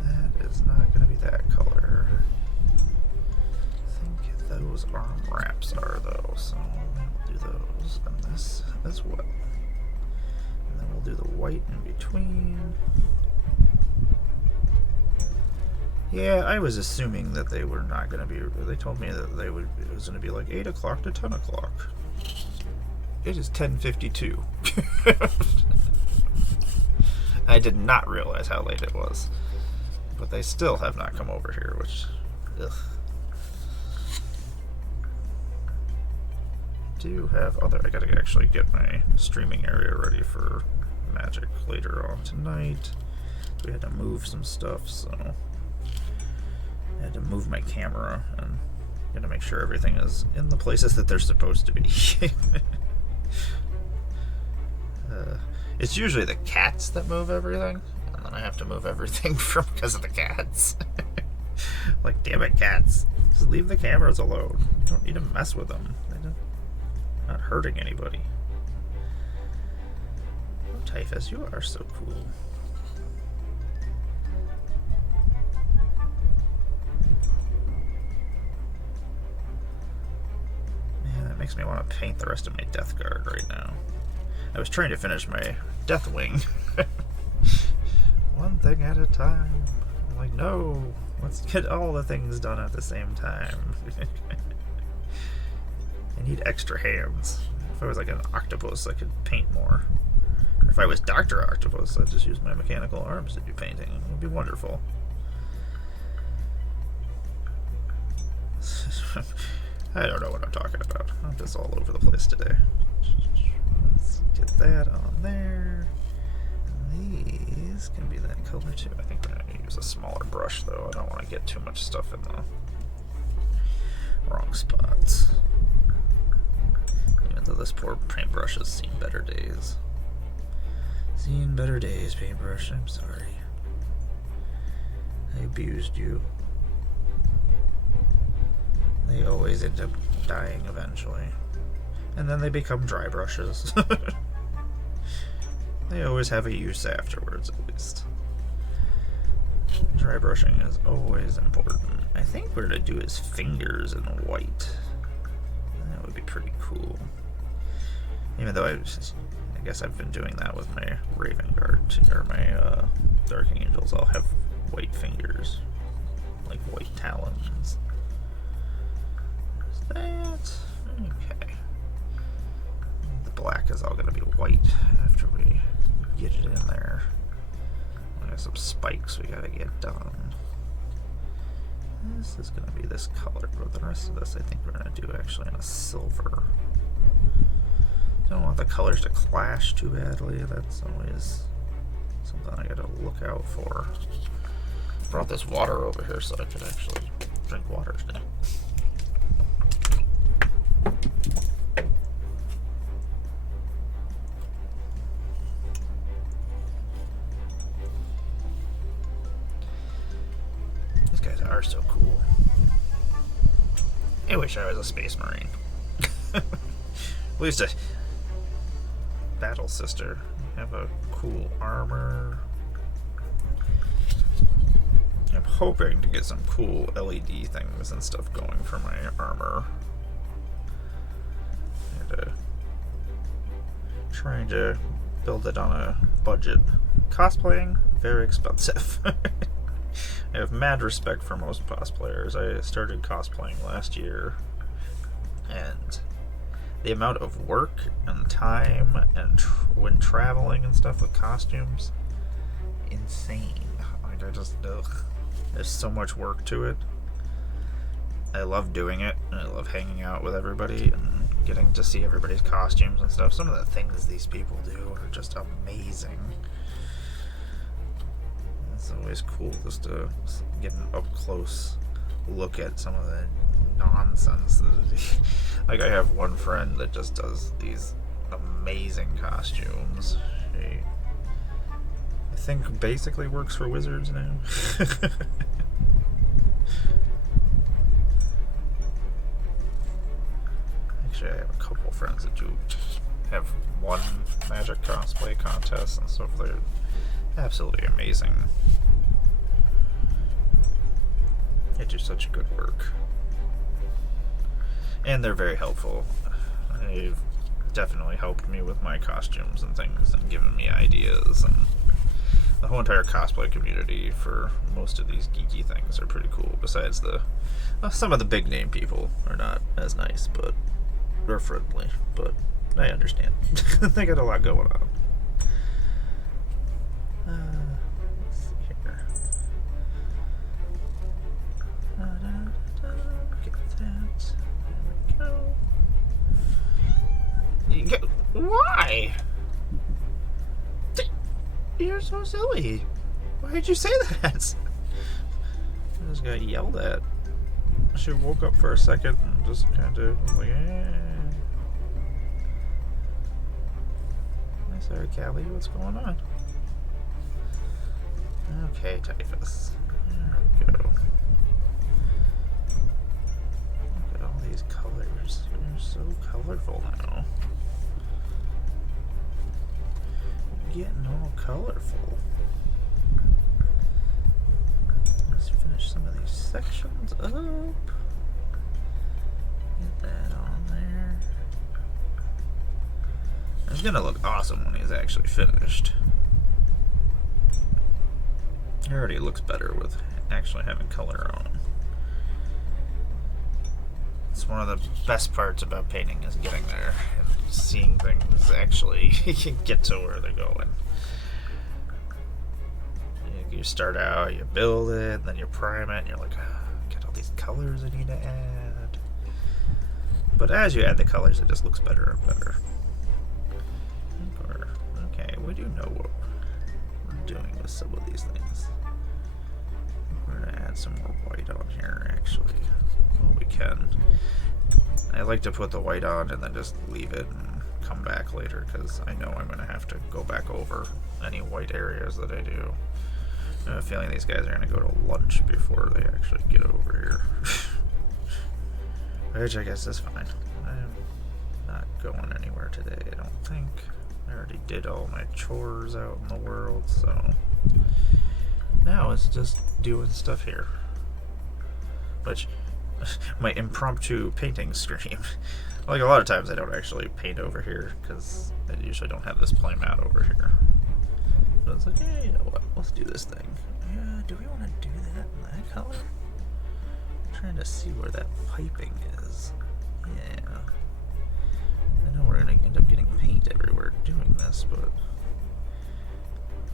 That is not going to be that color. I think those arm wraps are, though, so we'll do those and this as well. And then we'll do the white in between. Yeah, I was assuming that they were not going to be. They told me that it was going to be like 8 o'clock to 10 o'clock. It is 10:52. I did not realize how late it was. But they still have not come over here, which, ugh. I do have other. I gotta actually get my streaming area ready for Magic later on tonight. We had to move some stuff, so I had to move my camera and gotta make sure everything is in the places that they're supposed to be. It's usually the cats that move everything, and then I have to move everything because of the cats. Like, damn it, cats. Just leave the cameras alone. You don't need to mess with them. They're not hurting anybody. Oh, Typhus, you are so cool. Man, that makes me want to paint the rest of my Death Guard right now. I was trying to finish my Death Wing. One thing at a time. I'm like, no, let's get all the things done at the same time. I need extra hands. If I was like an octopus, I could paint more. Or if I was Dr. Octopus, I'd just use my mechanical arms to do painting. It would be wonderful. I don't know what I'm talking about. I'm just all over the place today. Let's get that on there. These can be that color too. I think we're going to use a smaller brush though. I don't want to get too much stuff in the wrong spots. Even though this poor paintbrush has seen better days. Seen better days, paintbrush. I'm sorry. I abused you. They always end up dying eventually. And then they become dry brushes. They always have a use afterwards, at least. Dry brushing is always important. I think what we're going to do is fingers in white. That would be pretty cool. Even though I guess I've been doing that with my Raven Guard, or my Dark Angels. I'll have white fingers, like white talons. There's that. Okay. The black is all going to be white after we get it in there. We got some spikes we got to get done. This is going to be this color, but the rest of this I think we're going to do actually in a silver. Don't want the colors to clash too badly. That's always something I got to look out for. Brought this water over here so I could actually drink water today. These guys are so cool. I wish I was a Space Marine. At least a Battle Sister. Have a cool armor. I'm hoping to get some cool LED things and stuff going for my armor. And trying to build it on a budget. Cosplaying, very expensive. I have mad respect for most cosplayers. I started cosplaying last year, and the amount of work and time and when traveling and stuff with costumes, insane. Like, I just, ugh. There's so much work to it. I love doing it, and I love hanging out with everybody and getting to see everybody's costumes and stuff. Some of the things these people do are just amazing. It's always cool just to get an up-close look at some of the nonsense. Like, I have one friend that just does these amazing costumes. She, I think, basically works for Wizards now. Actually, I have a couple friends that do have won Magic cosplay contests and stuff. They're absolutely amazing. They do such good work. And they're very helpful. They've definitely helped me with my costumes and things and given me ideas. And the whole entire cosplay community for most of these geeky things are pretty cool. Besides some of the big name people are not as nice, but they're friendly. But I understand. They got a lot going on. Let's see here. Get that. There we go. Why? You're so silly. Why did you say that? I just got yelled at. She woke up for a second and just kind of was like, eh. Sorry, Callie, what's going on? Okay, Typhus. There we go. Look at all these colors. They're so colorful now. You're getting all colorful. Let's finish some of these sections up. Get that on there. It's gonna look awesome when he's actually finished. It already looks better with actually having color on. It's one of the best parts about painting is getting there and seeing things actually get to where they're going. You start out, you build it, then you prime it, and you're like, oh, got all these colors I need to add. But as you add the colors, it just looks better and better. Okay, we do know what we're doing with some of these things. We're gonna add some more white on here, actually. Well, we can. I like to put the white on and then just leave it and come back later, because I know I'm gonna have to go back over any white areas that I do. I have a feeling these guys are gonna go to lunch before they actually get over here. Which I guess is fine. I'm not going anywhere today, I don't think. I already did all my chores out in the world, so now it's just doing stuff here. Which, my impromptu painting stream. Like, a lot of times I don't actually paint over here, because I usually don't have this play mat over here. But it's like, hey, you know what, let's do this thing. Yeah, do we want to do that in that color? I'm trying to see where that piping is. Yeah. I know we're going to end up getting paint everywhere doing this, but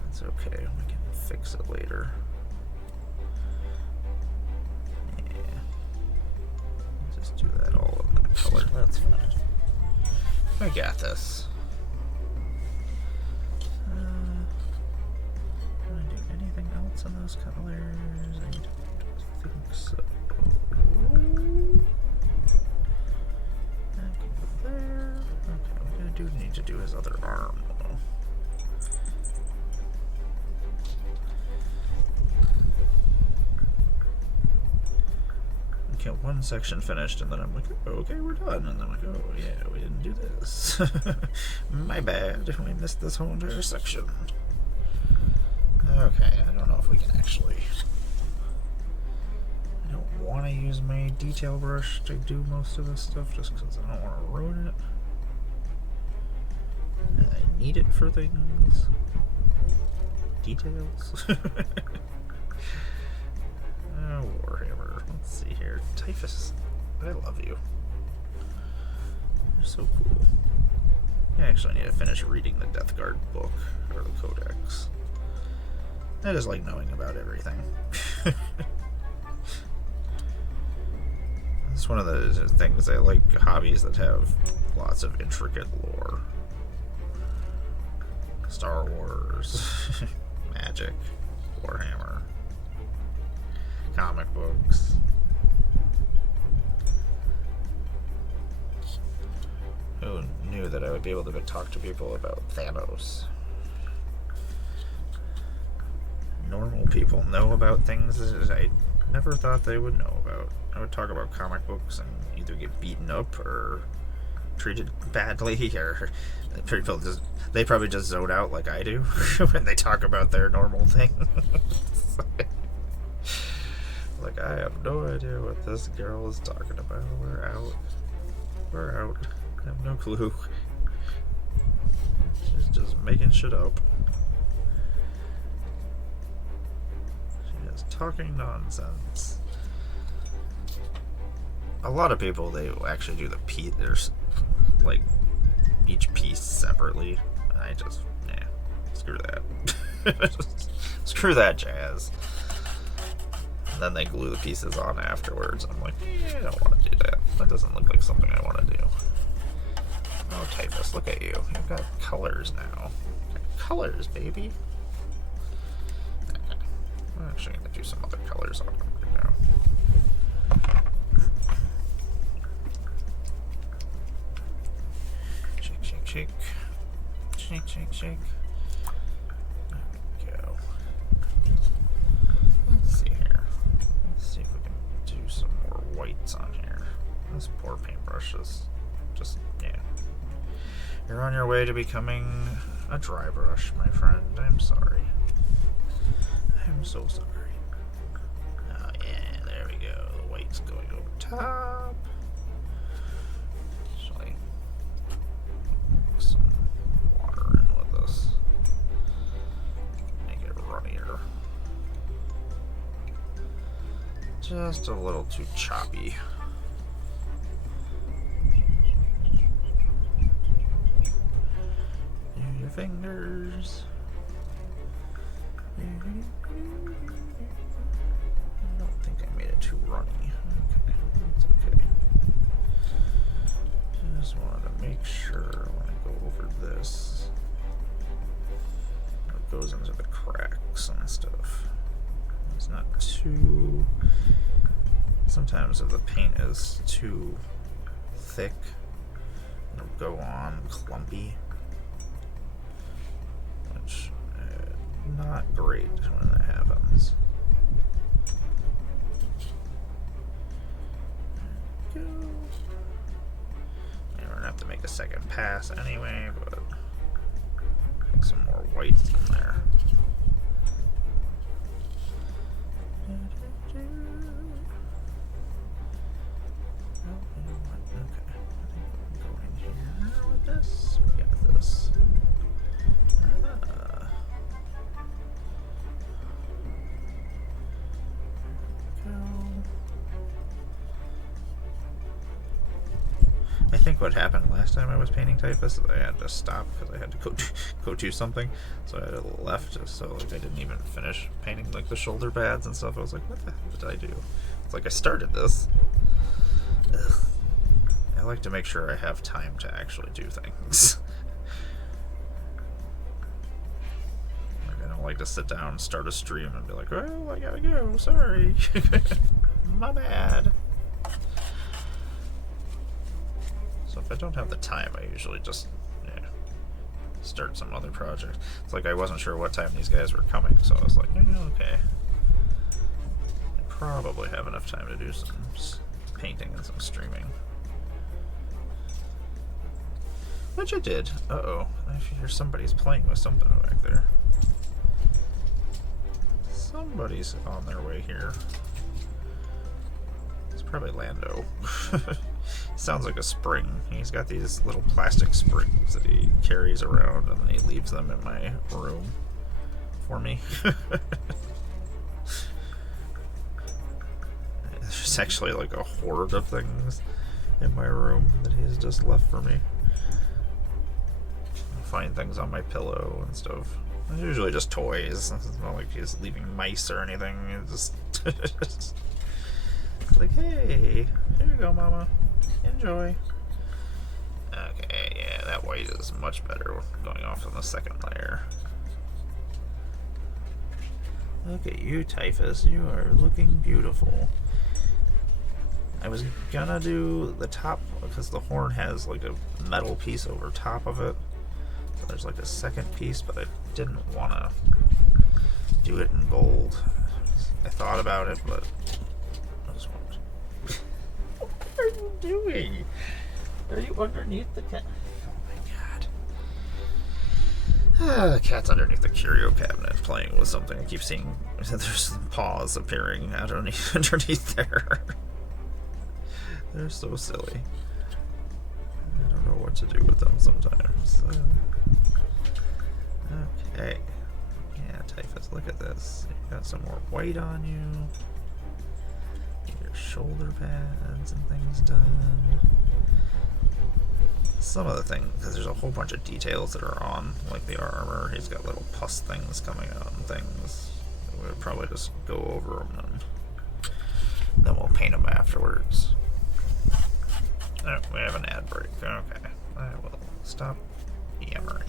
that's okay. We can fix it later. Yeah. Just do that all in that color. That's fine. I got this. Can I do anything else in those colors? I don't think so. That can go there. Okay, we do need to do his other arm, though. Okay, one section finished, and then I'm like, oh, okay, we're done. And then I'm like, oh, yeah, we didn't do this. My bad. We missed this whole entire section. Okay, I don't know if we can actually... I don't want to use my detail brush to do most of this stuff, just because I don't want to ruin it. I need it for things. Details. Let's see here. Typhus, I love you. You're so cool. I actually need to finish reading the Death Guard book, or the Codex. I just like knowing about everything. It's one of those things, I like hobbies that have lots of intricate lore. Star Wars, Magic, Warhammer, comic books. Who knew that I would be able to talk to people about Thanos? Normal people know about things that I never thought they would know about. I would talk about comic books and either get beaten up or treated badly, or people just, they probably just zone out like I do when they talk about their normal thing. Like, I have no idea what this girl is talking about. We're out. We're out. I have no clue. She's just making shit up. She is talking nonsense. A lot of people, they actually do the piece, there's like each piece separately. I just, yeah, screw that. Screw that jazz. And then they glue the pieces on afterwards. I'm like, I don't want to do that. That doesn't look like something I want to do. Oh, Typhus, look at you. You've got colors now. Colors, baby. I'm actually going to do some other colors on them right now. Shake, shake, shake. Shake, shake, shake. There we go. Let's see here. Let's see if we can do some more whites on here. This poor paintbrush is just, yeah. You're on your way to becoming a dry brush, my friend. I'm sorry. I'm so sorry. Oh yeah, there we go. The white's going over top. Actually, mix some water in with this. Make it runnier. Just a little too choppy. Your fingers. I don't think I made it too runny. Okay, that's okay. Just wanted to make sure when I go over this, it goes into the cracks and stuff. It's not too. Sometimes if the paint is too thick, it'll go on clumpy, which not great when that happens. There we go. And we're gonna have to make a second pass anyway, but make some more whites in there. This. We got this. I think what happened last time I was painting Typhus is I had to stop because I had to go do something, so I had a left, so like I didn't even finish painting like the shoulder pads and stuff. I was like, what the hell did I do? It's like I started this. Ugh. I like to make sure I have time to actually do things. Like, I don't like to sit down and start a stream and be like, oh, I gotta go, sorry. My bad. So if I don't have the time, I usually just start some other project. It's like I wasn't sure what time these guys were coming, so I was like, okay. I probably have enough time to do some painting and some streaming. Which I did. Uh-oh. I hear somebody's playing with something back there. Somebody's on their way here. It's probably Lando. Sounds like a spring. He's got these little plastic springs that he carries around and then he leaves them in my room for me. There's actually like a horde of things in my room that he's just left for me. I find things on my pillow and stuff. It's usually just toys. It's not like he's leaving mice or anything. It's just like, hey, here you go, Mama. Enjoy. Okay, yeah, that white is much better going off on the second layer. Look at you, Typhus. You are looking beautiful. I was gonna do the top because the horn has like a metal piece over top of it. So there's like a second piece, but I didn't want to do it in gold. I thought about it, but I just won't. What are you doing? Are you underneath the cat? Oh my god. The cat's underneath the curio cabinet playing with something. I keep seeing there's some paws appearing underneath there. They're so silly. I don't know what to do with them sometimes. Okay. Yeah, Typhus, look at this. You got some more white on you. Get your shoulder pads and things done. Some of the things, because there's a whole bunch of details that are on, like the armor. He's got little pus things coming out and things. We'll probably just go over them and then we'll paint them afterwards. Oh, we have an ad break. Okay. I will stop yammering.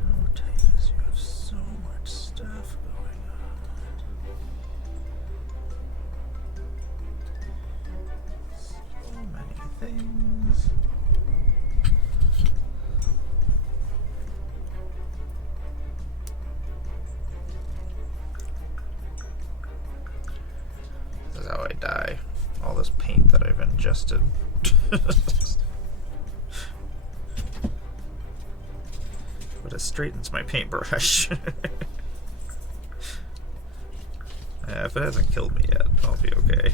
Oh, Typhus, you have so much stuff going on. So many things. This is how I die. All this paint that I've ingested. But it straightens my paintbrush. If it hasn't killed me yet, I'll be okay.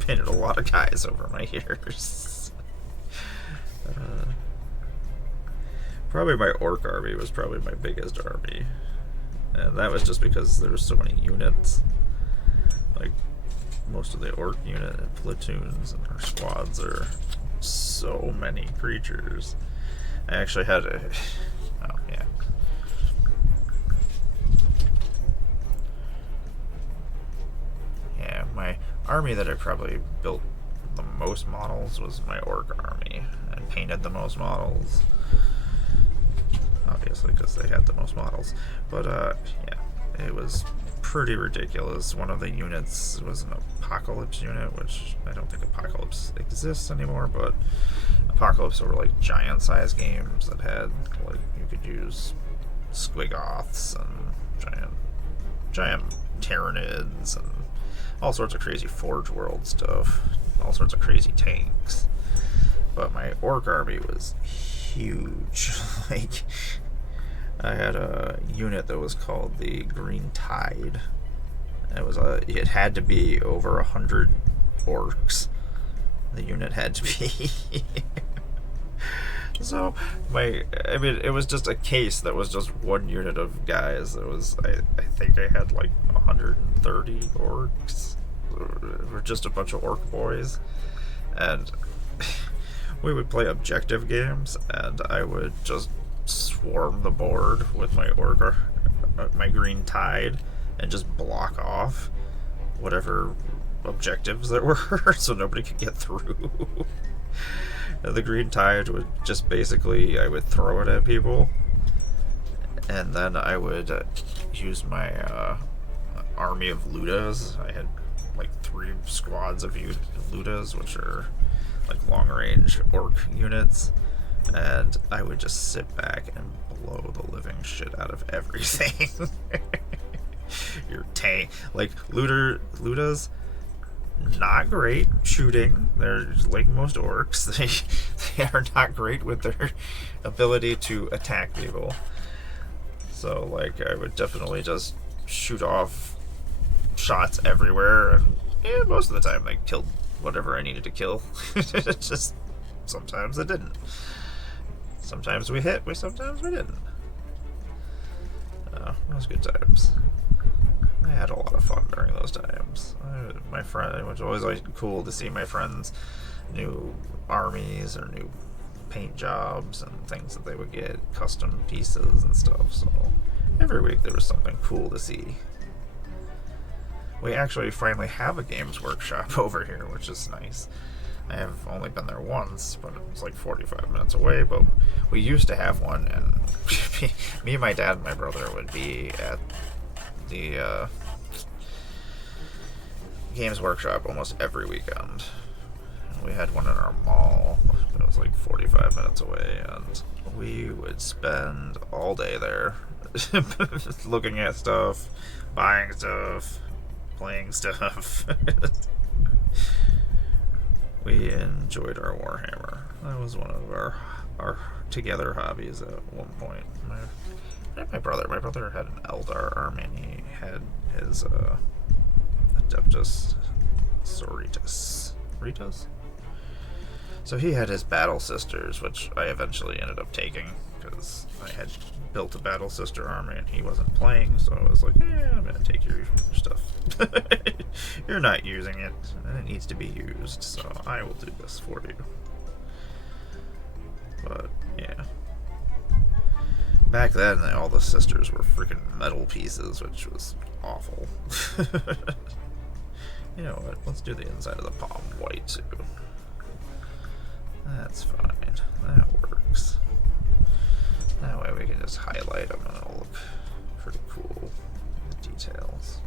Painted a lot of guys over my years. Probably my orc army was probably my biggest army. And that was just because there were so many units. Like, most of the orc unit and platoons and our squads are so many creatures. I actually had a... Oh, yeah. Yeah, my army that I probably built the most models was my orc army, and painted the most models. Obviously, because they had the most models. But, yeah, it was pretty ridiculous. One of the units was an Apocalypse unit, which I don't think Apocalypse exists anymore, but Apocalypse were like giant-sized games that had, like, you could use Squigoths and giant Tyranids and all sorts of crazy Forge World stuff, all sorts of crazy tanks. But my orc army was huge. Like, I had a unit that was called the Green Tide. It had to be over 100 orcs. The unit had to be. So it was just a case that was just one unit of guys. It was I think I had like 130 orcs, or just a bunch of orc boys, and we would play objective games, and I would just swarm the board with my Green Tide, and just block off whatever objectives there were, so nobody could get through. The Green Tide would just basically, I would throw it at people, and then I would use my army of Ludas. I had like 3 squads of Ludas, which are like long-range orc units, and I would just sit back and blow the living shit out of everything. Your tank, like Ludas, not great shooting. They're like most orcs. They are not great with their ability to attack people. So like I would definitely just shoot off shots everywhere, and yeah, most of the time I killed whatever I needed to kill. Just sometimes it didn't. Sometimes we hit, sometimes we didn't. It was good times. I had a lot of fun during those times. My friend, it was always cool to see my friends' new armies or new paint jobs and things that they would get, custom pieces and stuff. So every week there was something cool to see. We actually finally have a games workshop over here, which is nice. I have only been there once, but it's like 45 minutes away. But we used to have one, and me, my dad, and my brother would be at the games workshop almost every weekend. We had one in our mall, but it was like 45 minutes away, and we would spend all day there looking at stuff, buying stuff, playing stuff. We enjoyed our Warhammer. That was one of our together hobbies at one point. My brother had an Eldar army, and he had his Adeptus Sororitas. Ritas? So he had his Battle Sisters, which I eventually ended up taking, because I had built a Battle Sister army and he wasn't playing, so I was like, I'm gonna take your stuff. You're not using it, and it needs to be used, so I will do this for you. But, yeah. Back then, all the sisters were freaking metal pieces, which was awful. You know what, let's do the inside of the palm white, too. That's fine. That works. That way we can just highlight them and it'll look pretty cool. The details.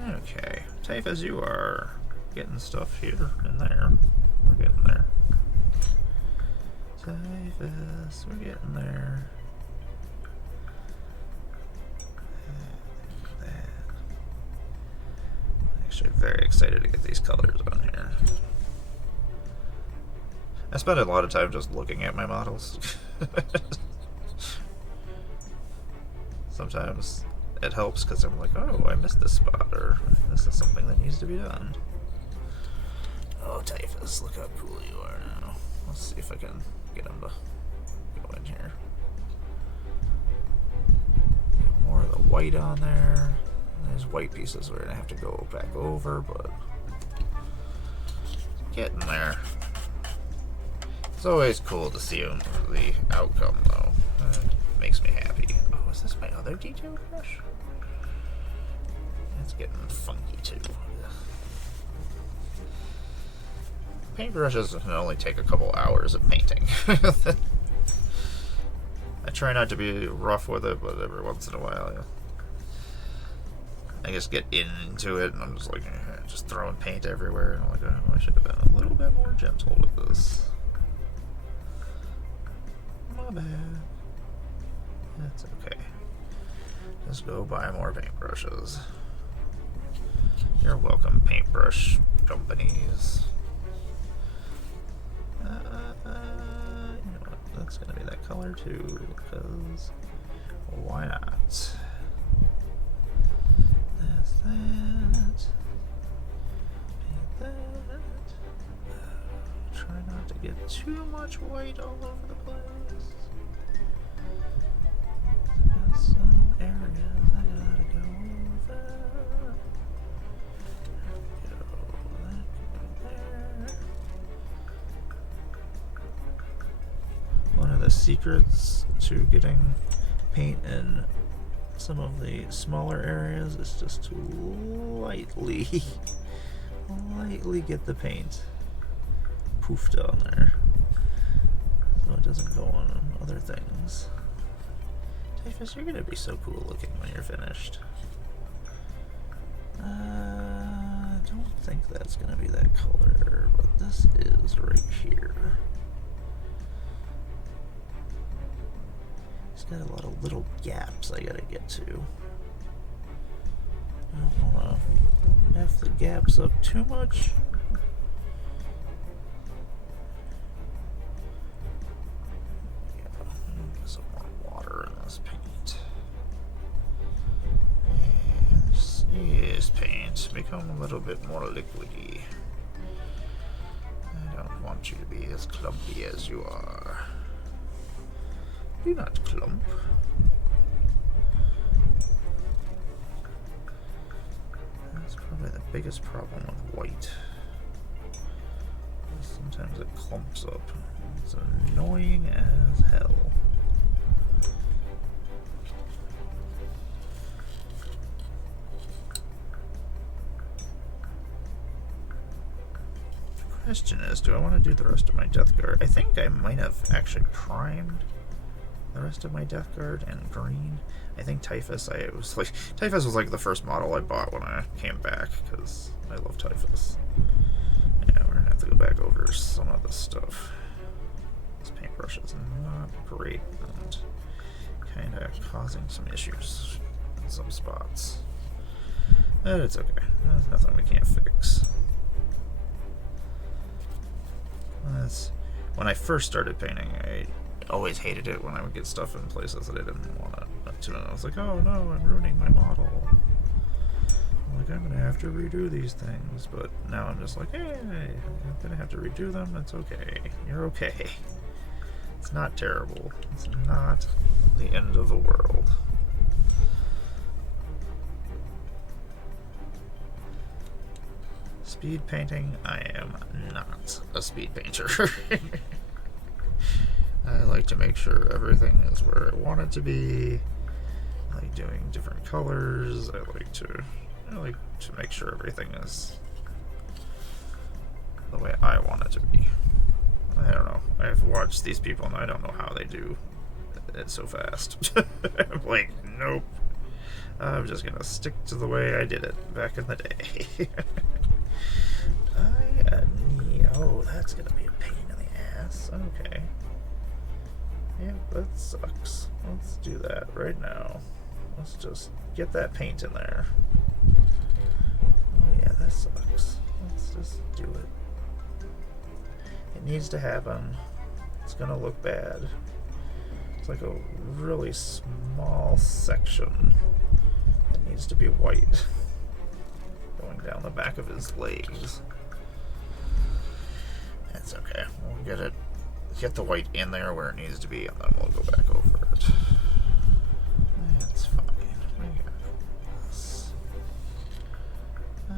Okay. Safe as you are. Getting stuff here and there. We're getting there. Typhus, we're getting there. Actually very excited to get these colors on here. I spend a lot of time just looking at my models. Sometimes it helps because I'm like, oh, I missed this spot, or this is something that needs to be done. Oh, Typhus, look how cool you are now. Let's see if I can get him to go in here. More of the white on there. There's white pieces we're going to have to go back over, but getting there. It's always cool to see the outcome, though. It makes me happy. Oh, is this my other detail brush? It's getting funky, too. Paintbrushes can only take a couple hours of painting. I try not to be rough with it, but every once in a while, I just get into it, and I'm just like, just throwing paint everywhere. And I'm like, oh, I should have been a little bit more gentle with this. My bad. That's okay. Just go buy more paintbrushes. You're welcome, paintbrush companies. You know what? That's gonna be that color too, because why not? That's that. Paint that. Try not to get too much white all over the place. Got some areas I gotta go over. There we go. That can go there. One of the secrets to getting paint in some of the smaller areas is just to lightly get the paint poofed on there so it doesn't go on other things. Typhus, you're gonna be so cool looking when you're finished. I don't think that's gonna be that color, but this is right here. It's got a lot of little gaps I gotta get to. I don't wanna F the gaps up too much. Get some more water in this paint. And see. Become a little bit more liquidy. I don't want you to be as clumpy as you are. You're not clump. That's probably the biggest problem with white. Sometimes it clumps up. It's annoying as hell. The question is, do I want to do the rest of my Death Guard? I think I might have actually primed the rest of my Death Guard in green. I think Typhus, Typhus was like the first model I bought when I came back, because I love Typhus. Yeah, we're gonna have to go back over some of this stuff. This paintbrush is not great and kind of causing some issues in some spots. But it's okay. There's nothing we can't fix. When I first started painting, I always hated it when I would get stuff in places that I didn't want it to. And I was like, oh no, I'm ruining my model. I'm like, I'm going to have to redo these things. But now I'm just like, hey, I'm going to have to redo them. It's okay. You're okay. It's not terrible. It's not the end of the world. Speed painting, I am not a speed painter. I like to make sure everything is where I want it to be. I like doing different colors. I like to make sure everything is the way I want it to be. I don't know. I've watched these people and I don't know how they do it so fast. I'm like, nope. I'm just gonna stick to the way I did it back in the day. Oh, that's gonna be a pain in the ass. Okay. Yeah, that sucks. Let's do that right now. Let's just get that paint in there. Oh yeah, that sucks. Let's just do it. It needs to happen. It's gonna look bad. It's like a really small section that needs to be white. Going down the back of his legs. That's okay. We'll get the white in there where it needs to be, and then we'll go back over it. That's fine. We got this. I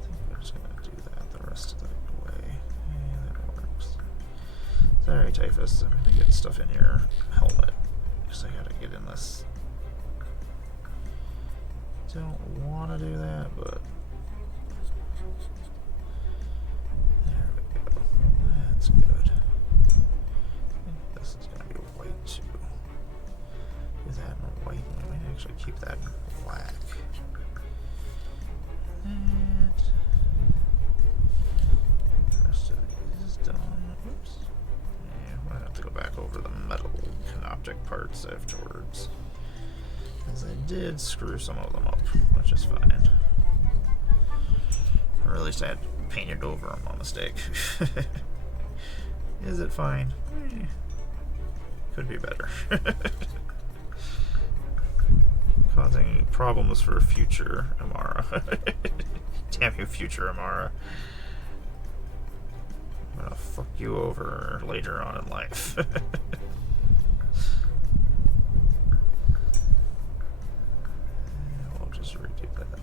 think we're just gonna do that the rest of the way. Yeah, that works. Sorry, Typhus. I'm gonna get stuff in your helmet. Because I gotta get in this. Don't want to do that, but there we go. That's good. I think this is going to be white too. Do that in white. We might actually keep that in black. And the rest of these is done. Oops. Yeah, we'll have to go back over the metal canoptic parts afterwards. Because I did screw some of them up, which is fine. Or at least I had painted over them by mistake. Is it fine? Could be better. Causing problems for future Amara. Damn you, future Amara. I'm gonna fuck you over later on in life.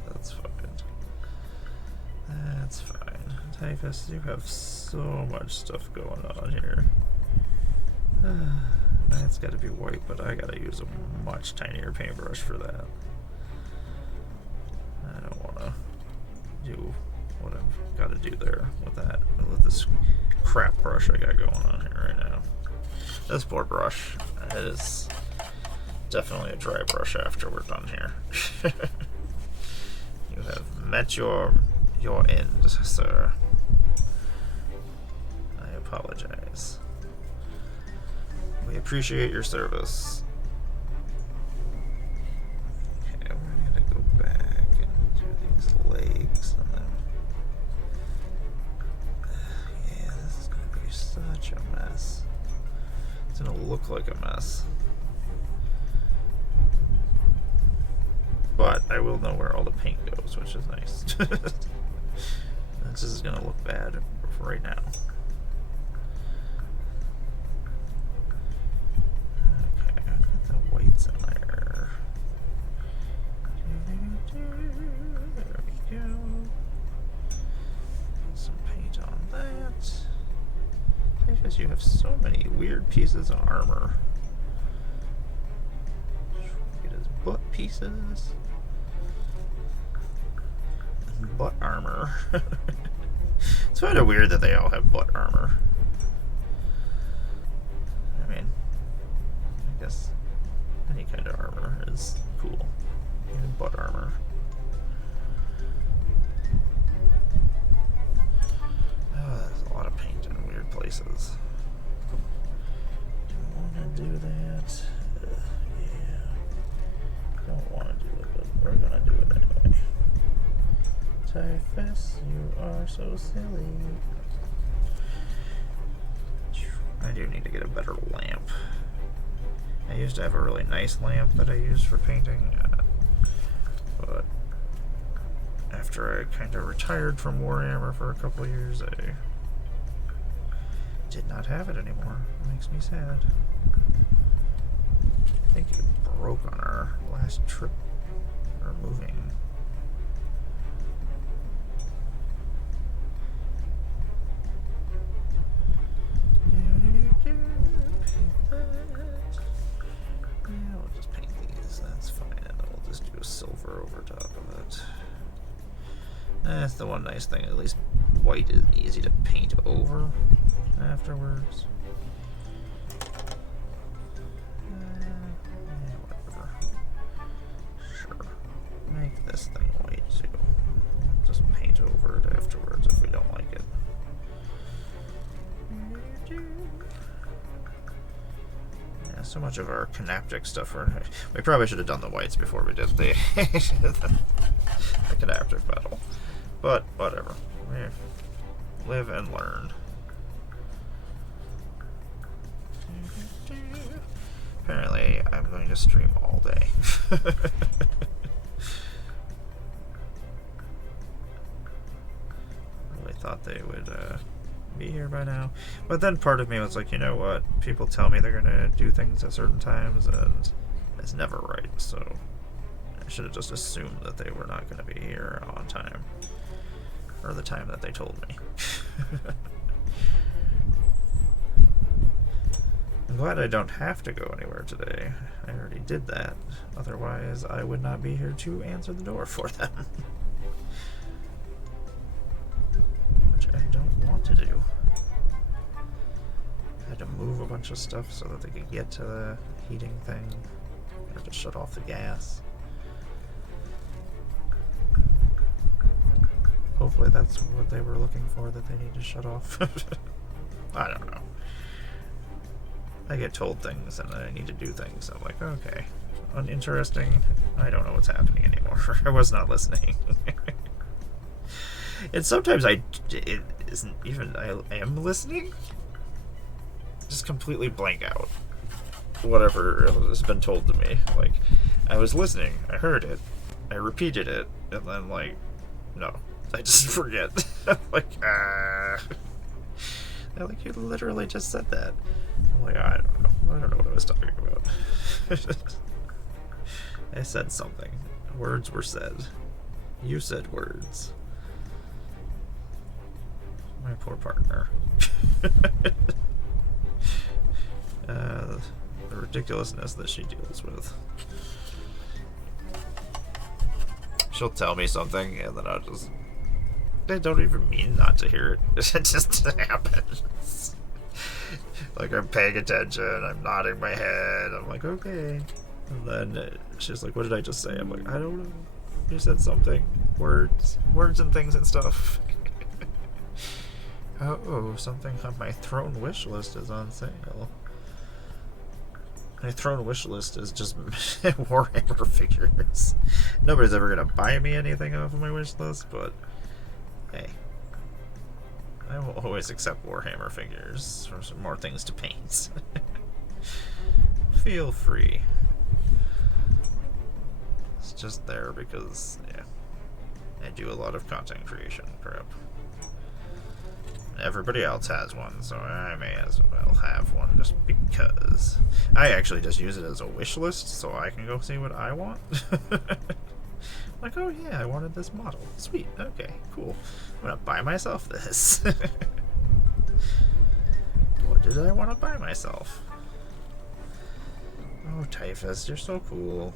That's fine. That's fine. Typhus, you have so much stuff going on here. That's got to be white, but I got to use a much tinier paintbrush for that. I don't want to do what I've got to do there with that. With this crap brush I got going on here right now. This poor brush is definitely a dry brush after we're done here. You have met your end, sir. I apologize. We appreciate your service. Okay, we're gonna go back and do these legs and then. Yeah, this is gonna be such a mess. It's gonna look like a mess. But I will know where all the paint goes, which is nice. This is gonna look bad for right now. Okay, I'll get the whites in there. There we go. Put some paint on that. Because you have so many weird pieces of armor. Get his butt pieces. Butt armor. It's kind of weird that they all have butt armor. I mean, I guess any kind of armor is cool. Even butt armor. Oh, there's a lot of paint in weird places. Don't want to do that. Yeah. Don't want to do it, but we're gonna do it anyway. Typhus, you are so silly. I do need to get a better lamp. I used to have a really nice lamp that I used for painting, but after I kind of retired from Warhammer for a couple of years, I did not have it anymore. It makes me sad. I think it broke on our last trip, or moving. Yeah, we'll just paint these, that's fine, and then we'll just do silver over top of it. That's the one nice thing, at least white is easy to paint over afterwards. Yeah, whatever. Sure. Make this thing white too. Just paint over it afterwards if we don't like it. Yeah, so much of our Canaptic stuff. We probably should have done the whites before we did the Canaptic battle. But whatever. We live and learn. Apparently, I'm going to stream all day. Really thought they would be here by now. But then part of me was like, you know what? People tell me they're going to do things at certain times, and it's never right. So I should have just assumed that they were not going to be here on time. Or the time that they told me. I'm glad I don't have to go anywhere today. I already did that. Otherwise, I would not be here to answer the door for them. Which I don't want to do. I had to move a bunch of stuff so that they could get to the heating thing. I had to shut off the gas. Hopefully that's what they were looking for, that they need to shut off. I don't know. I get told things and I need to do things. I'm like, okay, uninteresting. I don't know what's happening anymore. I was not listening. And sometimes it isn't even, I am listening. Just completely blank out whatever has been told to me. Like, I was listening, I heard it, I repeated it, and then like, no. I just forget. Like, they're like, you literally just said that. I'm like, I don't know. I don't know what I was talking about. I said something. Words were said. You said words. My poor partner. The ridiculousness that she deals with. She'll tell me something, and then I'll just... I don't even mean not to hear it. It just happens. Like, I'm paying attention, I'm nodding my head, I'm like, okay. And then she's like, what did I just say? I'm like, I don't know. You said something. Words and things and stuff. Oh, something on my throne wish list is on sale. My throne wish list is just Warhammer figures. Nobody's ever gonna buy me anything off of my wish list, but hey, I will always accept Warhammer figures for some more things to paint. Feel free. It's just there because, yeah, I do a lot of content creation crap. Everybody else has one, so I may as well have one just because. I actually just use it as a wish list so I can go see what I want. Like, oh yeah, I wanted this model. Sweet, okay, cool. I'm gonna buy myself this. What did I want to buy myself? Oh, Typhus, you're so cool.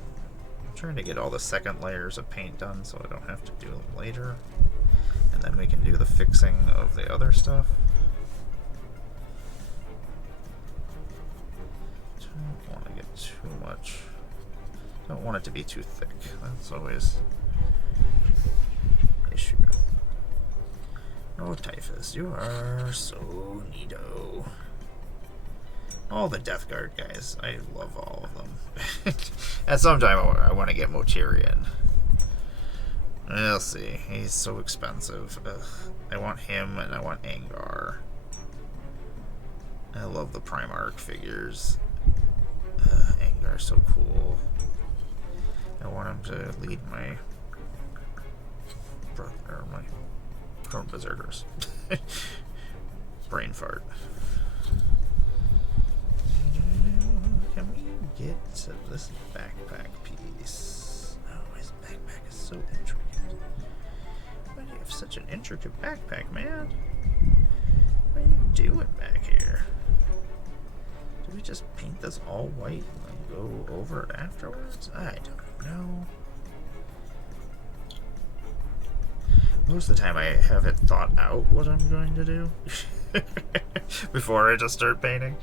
I'm trying to get all the second layers of paint done so I don't have to do them later. And then we can do the fixing of the other stuff. Don't want to get too much. Don't want it to be too thick. That's always an issue. Oh, Typhus, you are so neato. All the Death Guard guys, I love all of them. At some time, I want to get Mochirian. We'll see. He's so expensive. Ugh. I want him and I want Angar. I love the Primarch figures. Angar's so cool. I want him to lead my brother, or my Chrome Berserkers. Brain fart. Can we get to this backpack piece? Oh, his backpack is so intricate. Why do you have such an intricate backpack, man? What are you doing back here? Did we just paint this all white and then go over it afterwards? I don't know. Most of the time I have it thought out what I'm going to do before I just start painting.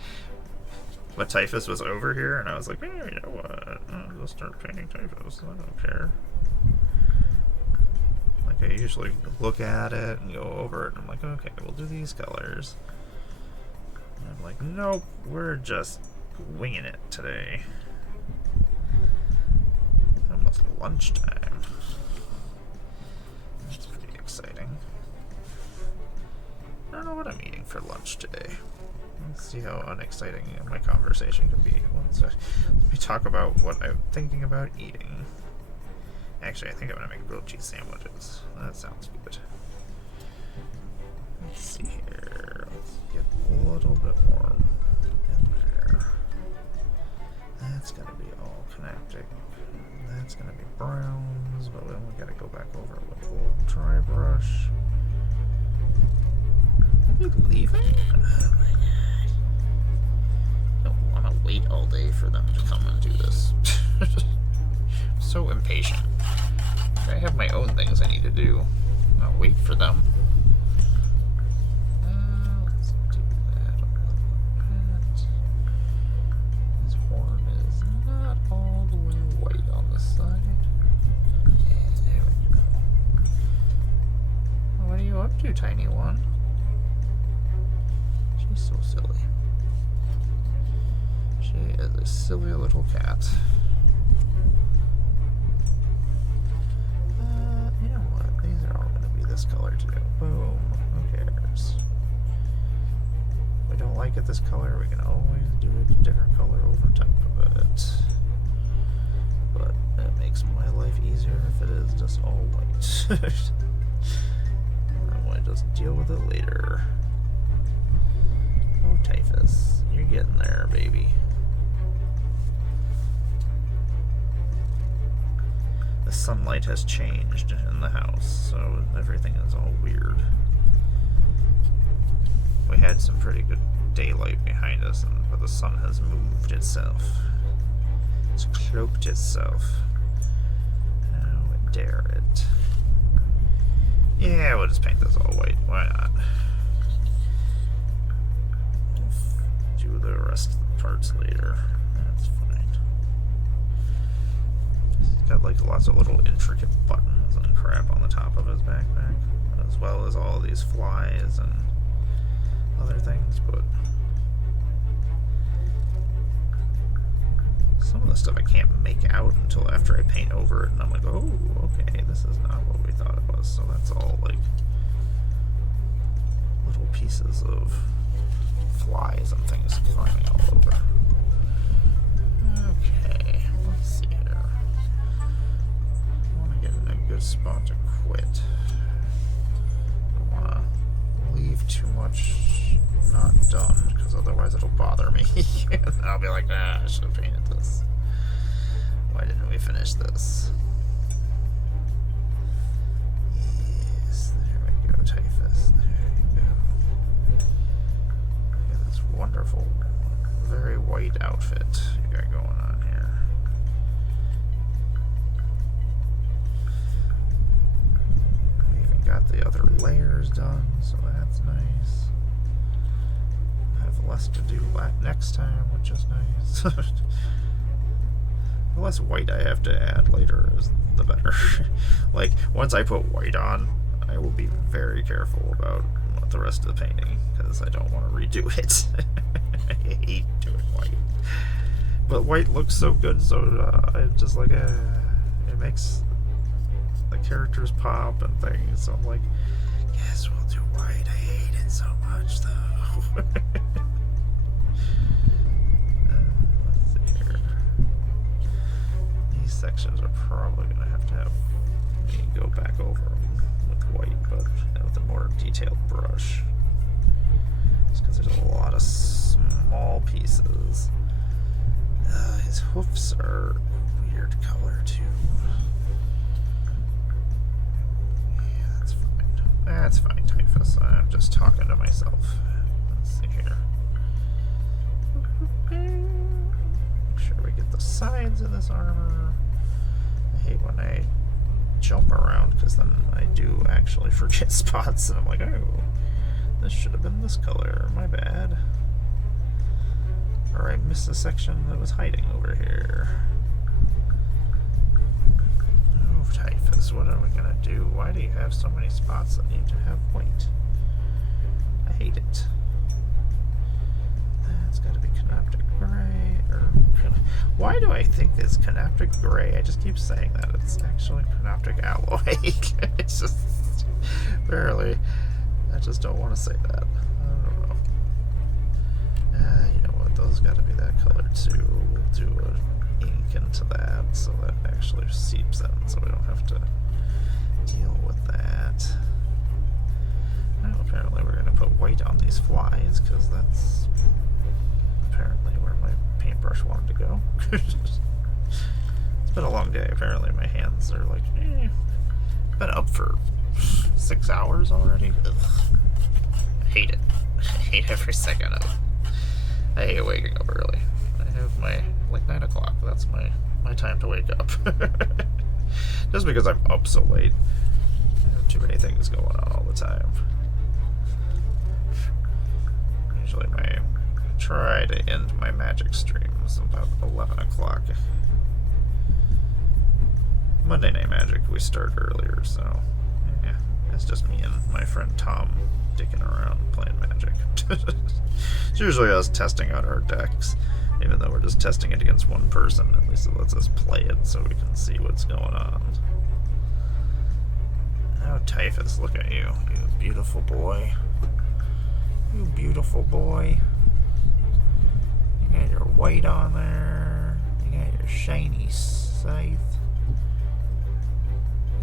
But Typhus was over here and I was like, hey, you know what? I'll just start painting Typhus. I don't care. Like, I usually look at it and go over it and I'm like, okay, we'll do these colors. And I'm like, nope, we're just winging it today. It's almost lunchtime. That's pretty exciting. I don't know what I'm eating for lunch today. Let's see how unexciting my conversation can be. Let me talk about what I'm thinking about eating. Actually, I think I'm going to make grilled cheese sandwiches. That sounds good. Let's see here. Let's get a little bit more in there. That's going to be all connecting. That's going to be browns, but then we got to go back over it with a little dry brush. Are we leaving? Oh my god. I don't want to wait all day for them to come and do this. So impatient. I have my own things I need to do. Not wait for them. Let's do that a little bit. His horn is not all the way white on the side. There we go. What are you up to, tiny one? She's so silly. She is a silly little cat. You know what? These are all going to be this color too. Boom. Who cares? If we don't like it this color, we can always do a different color over top of it. But that makes my life easier if it is just all white. That way it doesn't deal with it later. Oh, Typhus. You're getting there, baby. The sunlight has changed in the house, so everything is all weird. We had some pretty good daylight behind us, but the sun has moved itself. It's cloaked itself. How dare it? Yeah, we'll just paint this all white. Why not? We'll do the rest of the parts later. That's fine. He's got like lots of little intricate buttons and crap on the top of his backpack, as well as all these flies and other things, but some of the stuff I can't make out until after I paint over it, and I'm like, oh, okay, this is not what we thought it was. So that's all like little pieces of flies and things climbing all over. Okay, let's see here. spot to quit. Don't want to leave too much not done, because otherwise it'll bother me. And I'll be like, nah, I should have painted this. Why didn't we finish this? Yes, there we go, Typhus. There you go. Look at this wonderful, very white outfit you got going on here. We even got the other layers done, so that's nice. Have less to do next time, which is nice. The less white I have to add later is the better. Like, once I put white on, I will be very careful about the rest of the painting, because I don't want to redo it. I hate doing white. But white looks so good, so I just like, it makes the characters pop and things, so I'm like, yes, we'll do white. I hate it so much, though. Let's see here. These sections are probably going to have me go back over them with white, but with a more detailed brush. Just because there's a lot of small pieces. His hoofs are a weird color, too. Yeah, that's fine. That's fine, Typhus. I'm just talking to myself. Let's see here. Make sure we get the sides of this armor. I hate when I jump around, because then I do actually forget spots, and I'm like, oh, this should have been this color. My bad. Or I missed a section that was hiding over here. Oh, Typhus, what are we gonna do? Why do you have so many spots that need to have white? I hate it. That's gotta be Canoptic Gray, or... Why do I think it's Canoptic Gray? I just keep saying that. It's actually Canoptic Alloy. It's just... barely. I just don't want to say that. I don't know. You know what? Those gotta be that color too. We'll do an ink into that so that actually seeps in, so we don't have to deal with that. Well, apparently we're gonna put white on these flies, because that's apparently where my paintbrush wanted to go. It's been a long day. Apparently my hands are like, been up for 6 hours already. Ugh. I hate it. I hate every second of it. I hate waking up early. I have my, like, 9 o'clock. That's my time to wake up. Just because I'm up so late. I have too many things going on all the time. Usually I try to end my magic streams about 11 o'clock. Monday Night Magic, we start earlier, so yeah, it's just me and my friend Tom dicking around playing Magic. It's usually us testing out our decks, even though we're just testing it against one person. At least it lets us play it so we can see what's going on. Oh, Typhus, look at you, you beautiful boy. You beautiful boy. You got your white on there. You got your shiny scythe.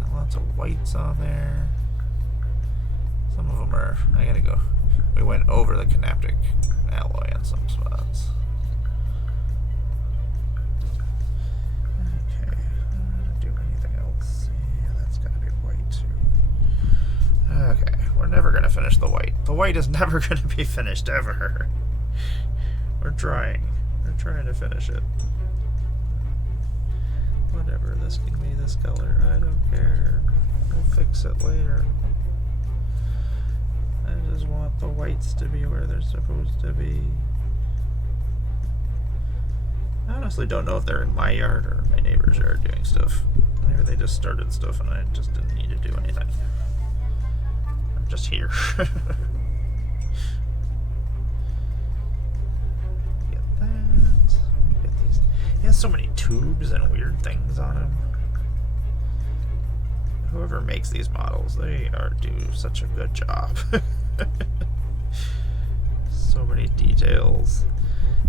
Got lots of whites on there. Some of them are, I gotta go. We went over the Canoptic Alloy in some spots. Okay, do anything else? Yeah, that's gotta be white too. Okay, we're never gonna finish the white. The white is never gonna be finished ever. We're trying. We're trying to finish it. Whatever, this can be this color. I don't care. We'll fix it later. I just want the whites to be where they're supposed to be. I honestly don't know if they're in my yard or my neighbor's yard doing stuff. Maybe they just started stuff and I just didn't need to do anything. I'm just here. Get that. Get these. He has so many tubes and weird things on him. Whoever makes these models, they do such a good job. So many details.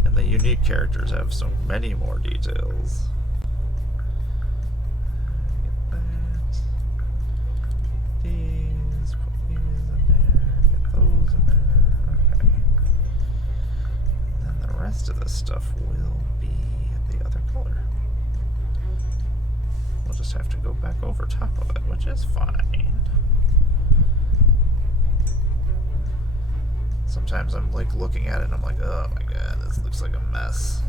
And the unique characters have so many more details. Get that. rest of this stuff will be the other color. We'll just have to go back over top of it, which is fine. Sometimes I'm like looking at it and I'm like, oh my god, this looks like a mess.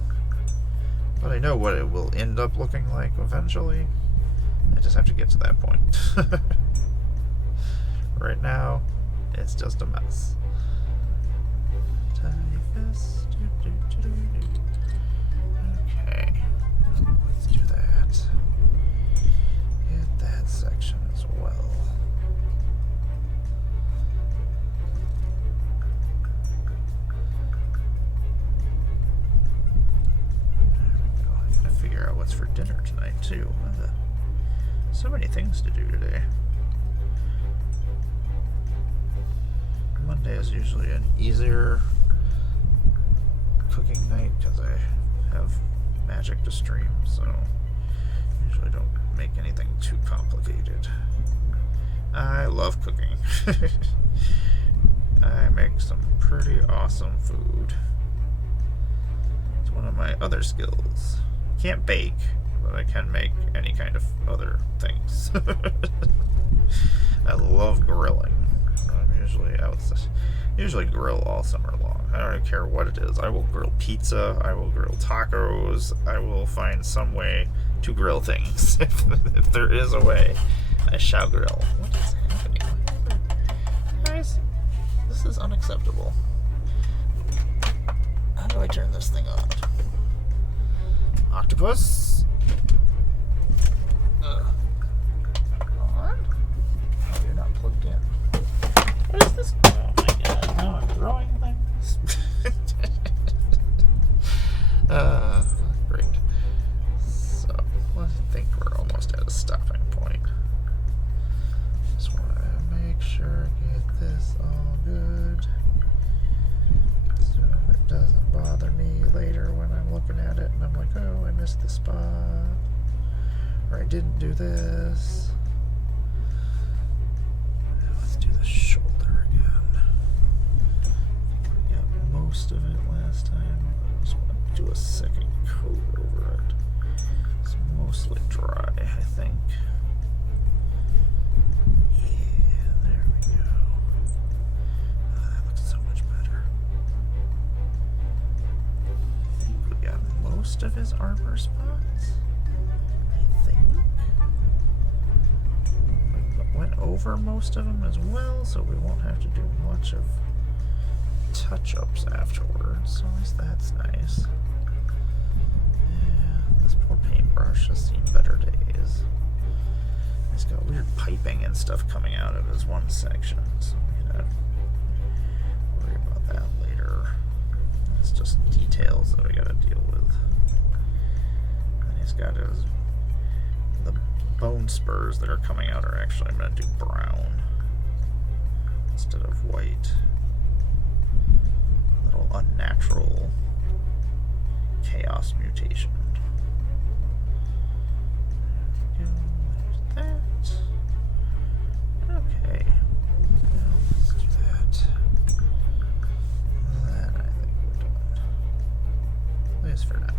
But I know what it will end up looking like eventually. I just have to get to that point. Right now, it's just a mess. Okay, let's do that. Get that section as well. Figure out what's for dinner tonight too. So many things to do today. Monday is usually an easier cooking night because I have magic to stream, so usually don't make anything too complicated. I love cooking. I make some pretty awesome food. It's one of my other skills. Can't bake, but I can make any kind of other things. I love grilling. I'm usually grill all summer long. I don't care what it is. I will grill pizza, I will grill tacos, I will find some way to grill things. If there is a way, I shall grill. What is happening? Guys, this is unacceptable. How do I turn this thing on? Octopus? On? Oh, you're not plugged in. What is this? Oh my god, now I'm throwing things. Great. So, I think we're almost at a stopping point. Just want to make sure I get this all good. So it doesn't bother me later when I'm looking at it and I'm like, oh, I missed the spot. Or I didn't do this. Let's do the shoulder again. I think we got most of it last time. I just want to do a second coat over it. It's mostly dry, I think. Yeah, there we go. Oh, that looks so much better. I think we got most of his armor spots. I think. We went over most of them as well, so we won't have to do much of touch-ups afterwards. So at least that's nice. Yeah, this poor paintbrush has seen better days. It's got weird piping and stuff coming out of his one section, so we gotta worry about that later. It's just details that we gotta deal with. And he's got the bone spurs that are coming out are actually, I'm gonna do brown instead of white. A little unnatural chaos mutation. There's that. Okay. Now let's do that. Then I think we're done. At least for now.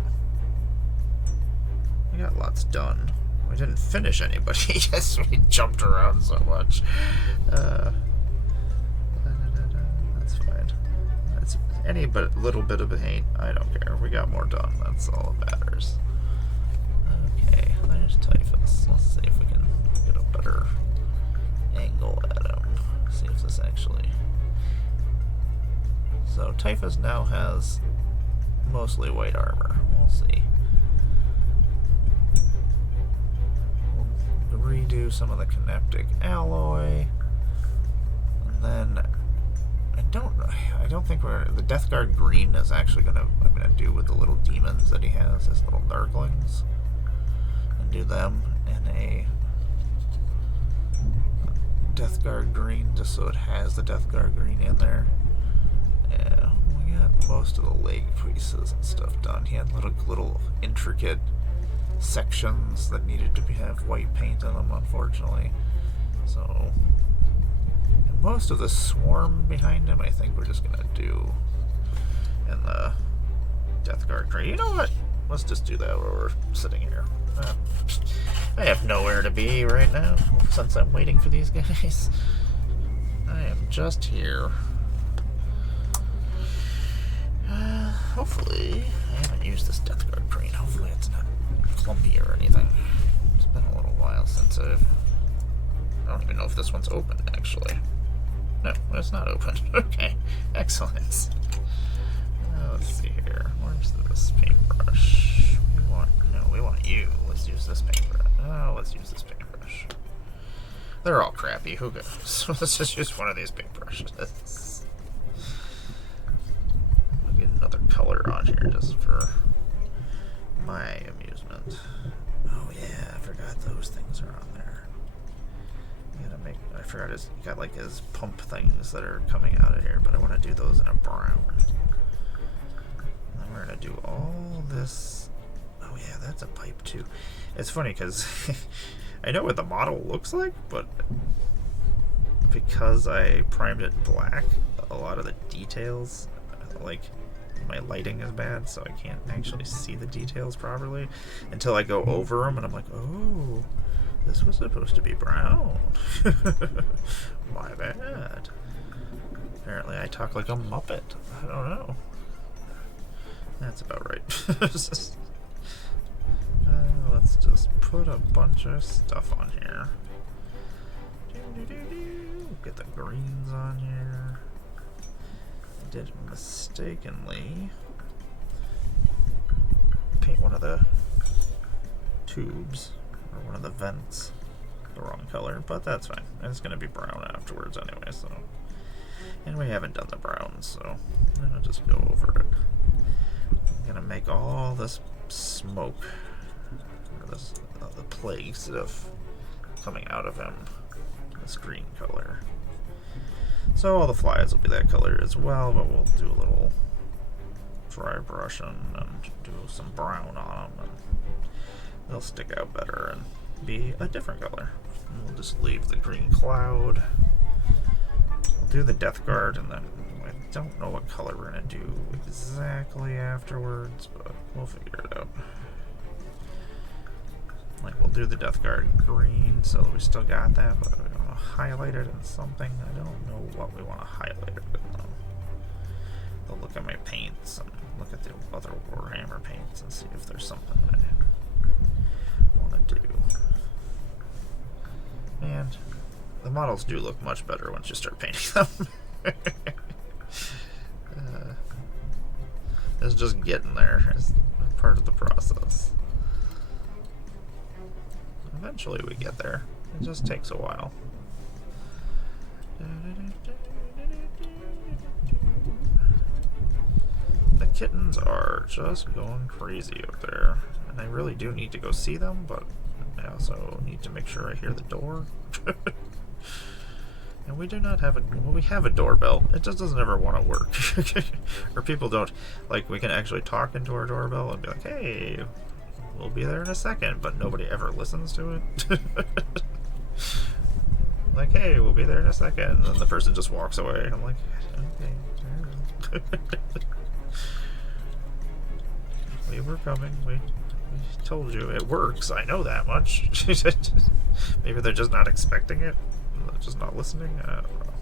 We got lots done. We didn't finish anybody. Yes, we jumped around so much. That's fine. That's any but little bit of paint. I don't care. We got more done. That's all that matters. Okay, there's Typhus. Let's see if we can get a better angle at him. See if this actually. So Typhus now has mostly white armor. We'll see. We'll redo some of the connectic alloy, and then I don't think the Death Guard green is actually I'm gonna do with the little demons that he has, his little Nurglings, and do them in a Death Guard green, just so it has the Death Guard green in there. Yeah, we got most of the leg pieces and stuff done. He had little intricate sections that needed to have white paint on them, unfortunately. So, and most of the swarm behind him, I think we're just gonna do in the Guard crate. You know what? Let's just do that while we're sitting here. I have nowhere to be right now since I'm waiting for these guys. I am just here. Hopefully, I haven't used this Death Guard crane. Hopefully it's not clumpy or anything. It's been a little while since I don't even know if this one's open, actually. No, it's not open. Okay, excellent. Let's see here. Where's this paintbrush? We want you. Let's use this paintbrush. Oh, let's use this paintbrush. They're all crappy. Who goes? So let's just use one of these paintbrushes. I'll get another color on here just for my amusement. Oh yeah, I forgot those things are on there. I forgot his got like his pump things that are coming out of here, but I want to do those in a brown. And then we're gonna do all this. Oh yeah, that's a pipe too. It's funny because I know what the model looks like, but because I primed it black, a lot of the details, like my lighting is bad, so I can't actually see the details properly until I go over them, and I'm like, oh, this was supposed to be brown. My bad. Apparently I talk like a Muppet. I don't know. That's about right. Let's just put a bunch of stuff on here. Get the greens on here. I did mistakenly paint one of the tubes or one of the vents the wrong color, but that's fine. It's going to be brown afterwards anyway, so. And we haven't done the brown, so I'm going to just go over it. I'm going to make all this smoke, or this, the plague stuff coming out of him this green color. So all the flies will be that color as well, but we'll do a little dry brushing and do some brown on them, and they'll stick out better and be a different color. And we'll just leave the green cloud. We'll do the Death Guard, and then I don't know what color we're going to do exactly afterwards, but we'll figure it out. Like, we'll do the Death Guard green, so we still got that, but we want to highlight it in something. I don't know what we want to highlight it in, though. I'll look at my paints and look at the other Warhammer paints and see if there's something I want to do. And the models do look much better once you start painting them. It's just getting there. It's part of the process. Eventually we get there. It just takes a while. The kittens are just going crazy up there. And I really do need to go see them, but I also need to make sure I hear the door. And we do not have a... Well, we have a doorbell. It just doesn't ever want to work. Or people don't... Like, we can actually talk into our doorbell and be like, hey, we'll be there in a second, but nobody ever listens to it. Like, hey, we'll be there in a second. And then the person just walks away. I'm like, okay. We were coming. We told you it works. I know that much. Maybe they're just not expecting it. They're just not listening. I don't know.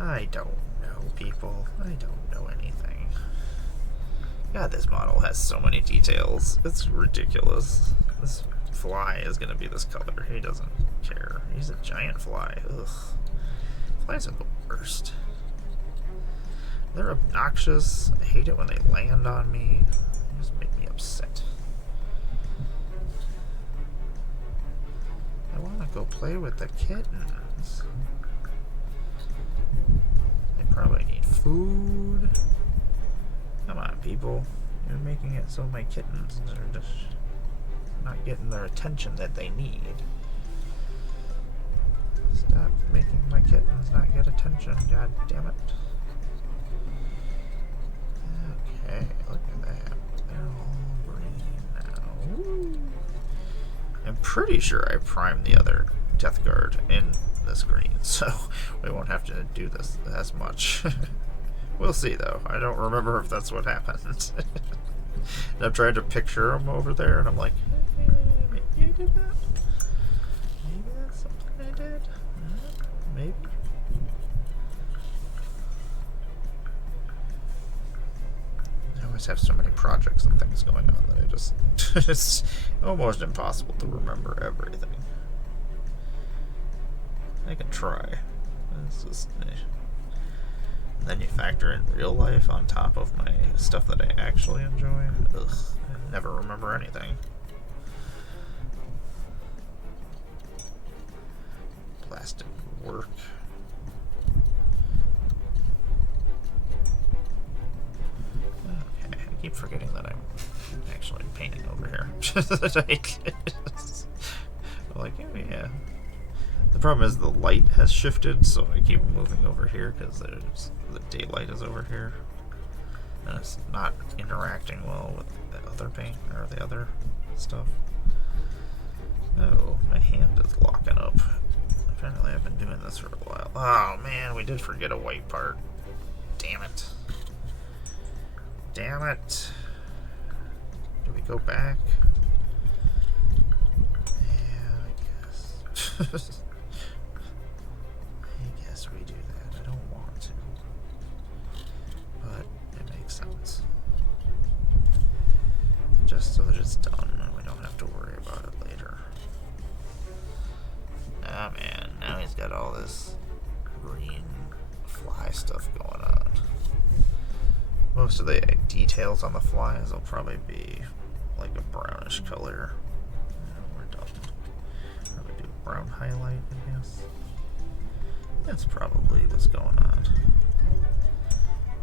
I don't know, people. I don't know anything. God, this model has so many details. It's ridiculous. This fly is going to be this color. He doesn't care. He's a giant fly. Ugh. Flies are the worst. They're obnoxious. I hate it when they land on me. They just make me upset. I want to go play with the kittens. They probably need food. Come on, people. You're making it so my kittens are just not getting their attention that they need. Stop making my kittens not get attention, god damn it. Okay, look at that. They're all green now. Woo. I'm pretty sure I primed the other Death Guard in this green, so we won't have to do this as much. We'll see, though. I don't remember if that's what happened. I've tried to picture him over there, and I'm like, maybe I did that? Maybe that's something I did? Maybe? I always have so many projects and things going on that I just... it's almost impossible to remember everything. I can try. It's just... And then you factor in real life on top of my stuff that I actually enjoy. Ugh, I never remember anything. Plastic work. Okay, I keep forgetting that I'm actually painting over here. Like, oh yeah. The problem is the light has shifted, so I keep moving over here because the daylight is over here. And it's not interacting well with the other paint, or the other stuff. Oh, my hand is locking up. Apparently I've been doing this for a while. Oh man, we did forget a white part. Damn it. Damn it. Do we go back? Yeah, I guess. I guess we do that. I don't want to. But it makes sense. Just so that it's done and we don't have to worry about it later. Ah man, now he's got all this green fly stuff going on. Most of the details on the flies will probably be like a brownish color. We're done. Probably do brown highlight, I guess. That's probably what's going on.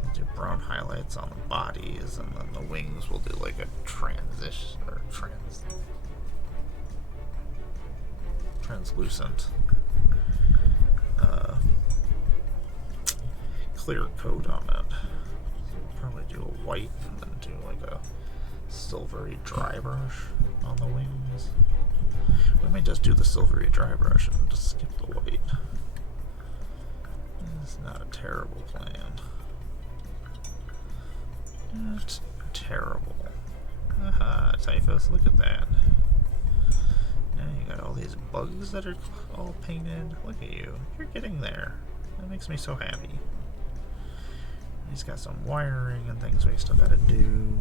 We'll do brown highlights on the bodies, and then the wings will do like a transition or translucent clear coat on it. Probably do a white and then do like a silvery dry brush on the wings. We might just do the silvery dry brush and just skip the white. It's not a terrible plan. Not terrible. Aha, Typhus, look at that. Now you got all these bugs that are all painted. Look at you. You're getting there. That makes me so happy. He's got some wiring and things we still gotta do.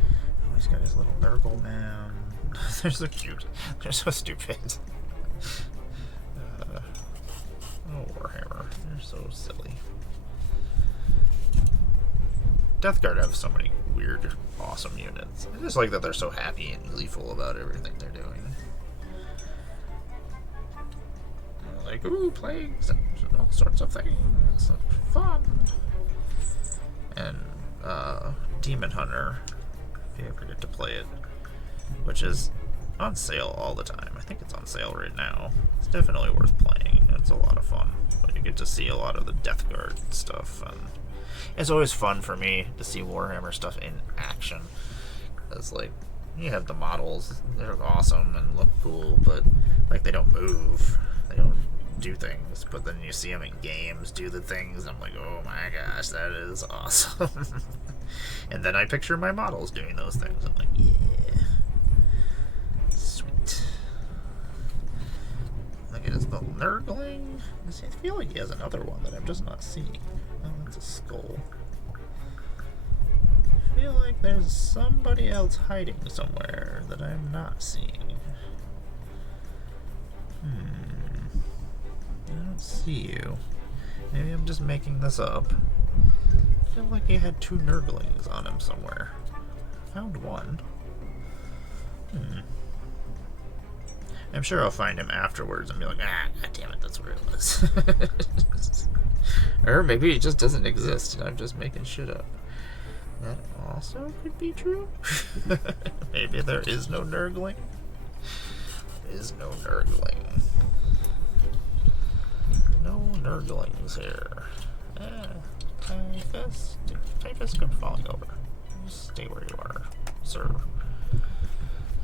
Oh, he's got his little Nurgle man. They're so cute. They're so stupid. Oh, Warhammer. They're so silly. Death Guard have so many weird, awesome units. I just like that they're so happy and gleeful about everything they're doing. They're like, ooh, plagues and all sorts of things. Fun. And Demon Hunter, if you ever get to play it, which is on sale all the time. I think it's on sale right now. It's definitely worth playing. It's a lot of fun. But you get to see a lot of the Death Guard stuff, and it's always fun for me to see Warhammer stuff in action. It's like, you have the models, they're awesome and look cool, but like they don't move, they don't do things, but then you see them in games do the things, I'm like, oh my gosh, that is awesome. And then I picture my models doing those things, I'm like, yeah, sweet. Look at his little Nurgling. I feel like he has another one that I'm just not seeing. Oh, that's a skull. I feel like there's somebody else hiding somewhere that I'm not seeing. I don't see you. Maybe I'm just making this up. I feel like he had two Nurglings on him somewhere. Found one. I'm sure I'll find him afterwards and be like, ah, god damn it, that's where it was. Or maybe it just doesn't exist and I'm just making shit up. That also could be true. Maybe there is no Nurgling. There is no Nurgling. No Nurglings here. Typhus, quit falling over. Just stay where you are, sir.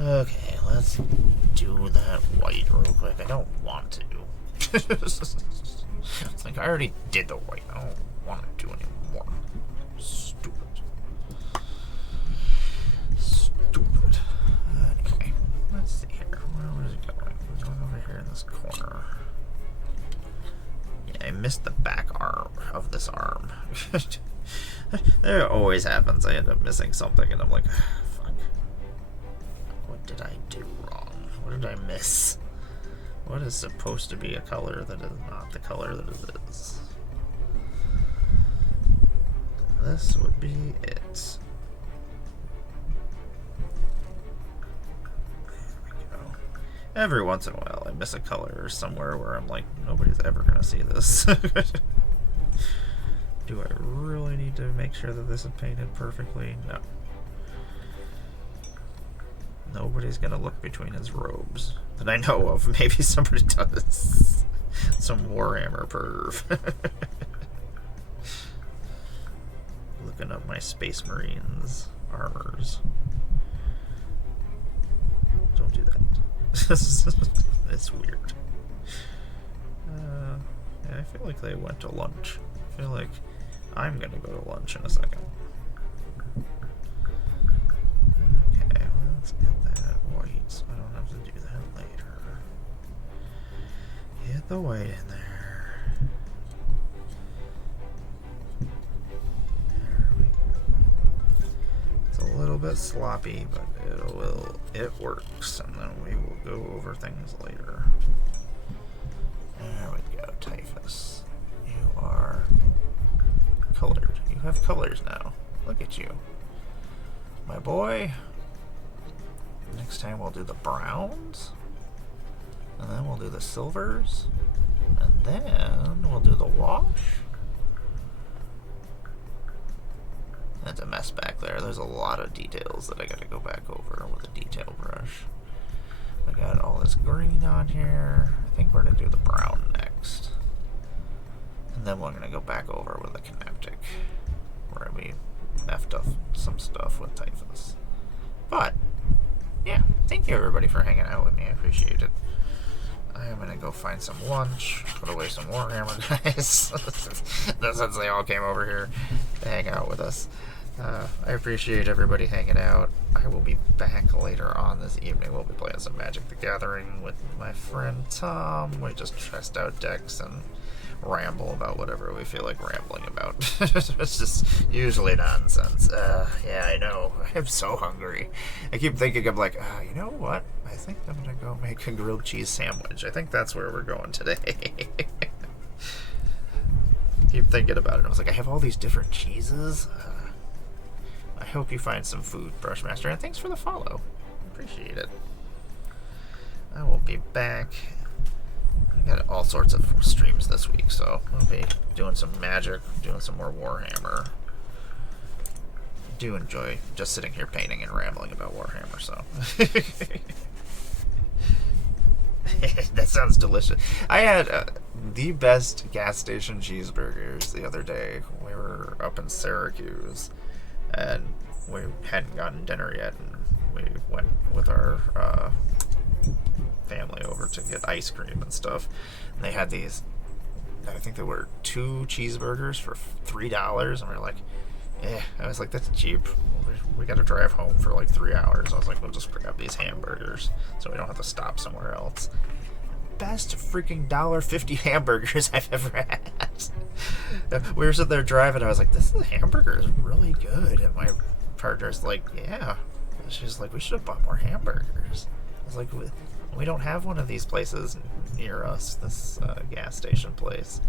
Okay, let's do that white real quick. I don't want to. It's like I already did the white. I don't want to do anymore. There always happens. I end up missing something, and I'm like, fuck. What did I do wrong? What did I miss? What is supposed to be a color that is not the color that it is? This would be it. Every once in a while, I miss a color somewhere where I'm like, nobody's ever gonna see this. Do I really need to make sure that this is painted perfectly? No. Nobody's gonna look between his robes that I know of. Maybe somebody does. Some Warhammer perv. Looking up my Space Marines armors. Don't do that. It's weird. Yeah, I feel like they went to lunch. I feel like I'm gonna go to lunch in a second. Okay, well, let's get that white so I don't have to do that later. Get the white in there. There we go. It's a little bit sloppy, but it works, and then we will go over things later. There we go, Typhus. You are colored. You have colors now. Look at you. My boy. Next time we'll do the browns. And then we'll do the silvers. And then we'll do the wash. That's a mess back there. There's a lot of details that I gotta go back over with a detail brush. I got all this green on here. I think we're gonna do the brown next. And then we're gonna go back over with a Kineptic, where we effed up some stuff with Typhus. But, yeah, thank you everybody for hanging out with me. I appreciate it. I am gonna go find some lunch, put away some Warhammer guys, since they all came over here to hang out with us. I appreciate everybody hanging out. I will be back later on this evening. We'll be playing some Magic the Gathering with my friend Tom. We just test out decks and ramble about whatever we feel like rambling about. It's just usually nonsense. Yeah, I know. I'm so hungry. I keep thinking, I'm like, you know what? I think I'm gonna go make a grilled cheese sandwich. I think that's where we're going today. Keep thinking about it. I was like, I have all these different cheeses. I hope you find some food, Brushmaster, and thanks for the follow. Appreciate it. I will be back. I got all sorts of streams this week, so I'll be doing some Magic, doing some more Warhammer. I do enjoy just sitting here painting and rambling about Warhammer, so. That sounds delicious. I had the best gas station cheeseburgers the other day. We were up in Syracuse, and we hadn't gotten dinner yet, and we went with our family over to get ice cream and stuff. And they had these, I think there were 2 cheeseburgers for $3, and we were like, I was like, that's cheap. We got to drive home for like 3 hours. I was like, we'll just grab these hamburgers so we don't have to stop somewhere else. Best freaking $1.50 hamburgers I've ever had. We were sitting there driving. I was like, this hamburger is really good. And my partner's like, yeah. She's like, we should have bought more hamburgers. I was like, we don't have one of these places near us, this gas station place.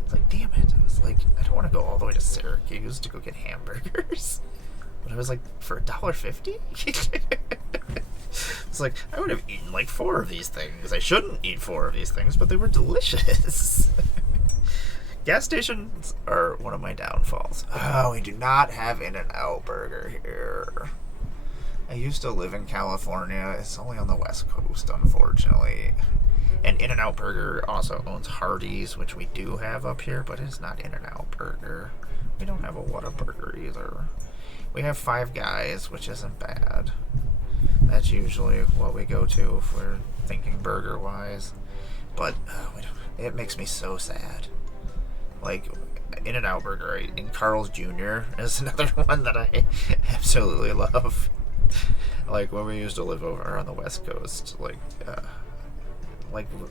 I was like, damn it. I was like, I don't want to go all the way to Syracuse to go get hamburgers. But I was like, for $1.50? It's like, I would have eaten like 4 of these things. I shouldn't eat 4 of these things, but they were delicious. Gas stations are one of my downfalls. Oh, we do not have In-N-Out Burger here. I used to live in California. It's only on the West Coast, unfortunately. And In-N-Out Burger also owns Hardee's, which we do have up here, but it's not In-N-Out Burger. We don't have a Whataburger either. We have Five Guys, which isn't bad. That's usually what we go to if we're thinking burger-wise. But it makes me so sad. Like, In-N-Out Burger and Carl's Jr. is another one that I absolutely love. Like, when we used to live over on the West Coast, like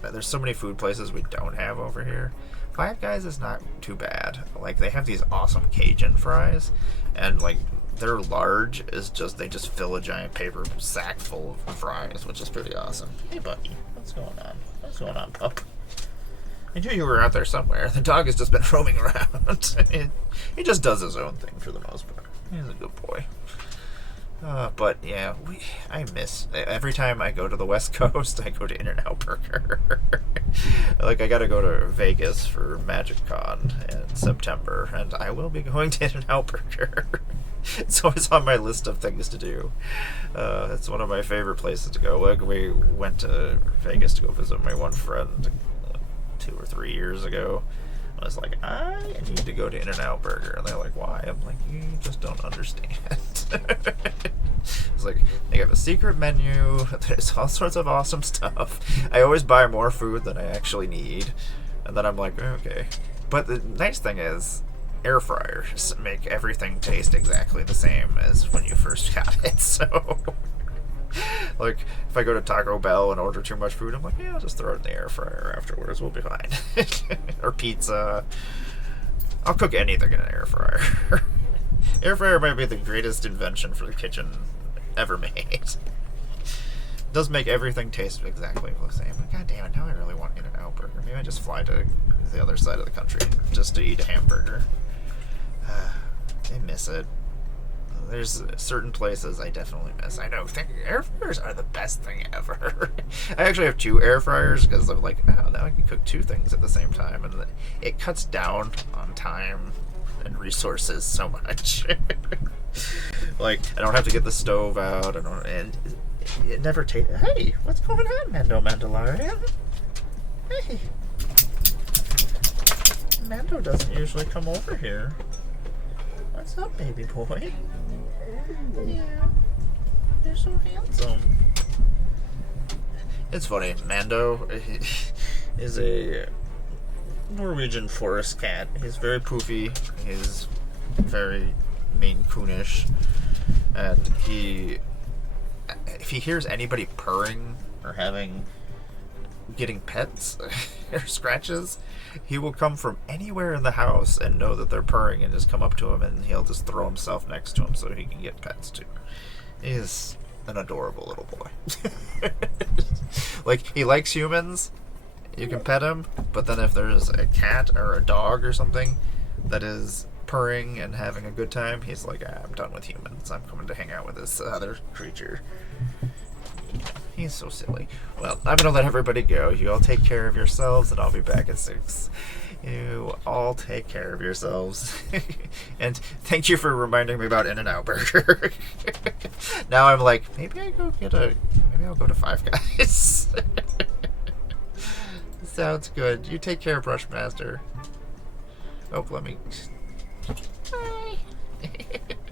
there's so many food places we don't have over here. Five Guys is not too bad. Like, they have these awesome Cajun fries, and like they're large. Is just they just fill a giant paper sack full of fries, which is pretty awesome. Hey, buddy, what's going on? What's going on, pup? I knew you were out there somewhere. The dog has just been roaming around. He just does his own thing for the most part. He's a good boy. But yeah, I miss every time I go to the West Coast. I go to In-N-Out Burger. Like, I gotta go to Vegas for MagicCon in September, and I will be going to In-N-Out Burger. It's always on my list of things to do. It's one of my favorite places to go. Like, we went to Vegas to go visit my one friend 2 or 3 years ago. I was like, I need to go to In-N-Out Burger. And they're like, why? I'm like, you just don't understand. It's like, they have a secret menu. There's all sorts of awesome stuff. I always buy more food than I actually need. And then I'm like, okay. But the nice thing is, air fryers make everything taste exactly the same as when you first got it. So, like, if I go to Taco Bell and order too much food, I'm like, yeah, I'll just throw it in the air fryer afterwards. We'll be fine. Or pizza. I'll cook anything in an air fryer. Air fryer might be the greatest invention for the kitchen ever made. It does make everything taste exactly the same. But God damn it, now I really want In-N-Out Burger. Maybe I just fly to the other side of the country just to eat a hamburger. I miss it. There's certain places I definitely miss. I know, air fryers are the best thing ever. I actually have 2 air fryers because I'm like, oh, now I can cook 2 things at the same time, and it cuts down on time and resources so much. Like, I don't have to get the stove out. And it never tastes. Hey, what's going on, Mando Mandalorian? Hey, Mando doesn't usually come over here. What's up, baby boy? Yeah, you're so handsome. It's funny, Mando is a Norwegian forest cat. He's very poofy. He's very Maine Coonish, and if he hears anybody purring or getting pets or scratches, he will come from anywhere in the house and know that they're purring and just come up to him, and he'll just throw himself next to him so he can get pets too. He's an adorable little boy. Like, he likes humans. You can pet him, but then if there's a cat or a dog or something that is purring and having a good time, he's like, I'm done with humans. I'm coming to hang out with this other creature. He's so silly. Well, I'm going to let everybody go. You all take care of yourselves, and I'll be back at 6. You all take care of yourselves. And thank you for reminding me about In-N-Out Burger. Now I'm like, maybe I'll go to Five Guys. Sounds good. You take care, Brushmaster. Oh, let me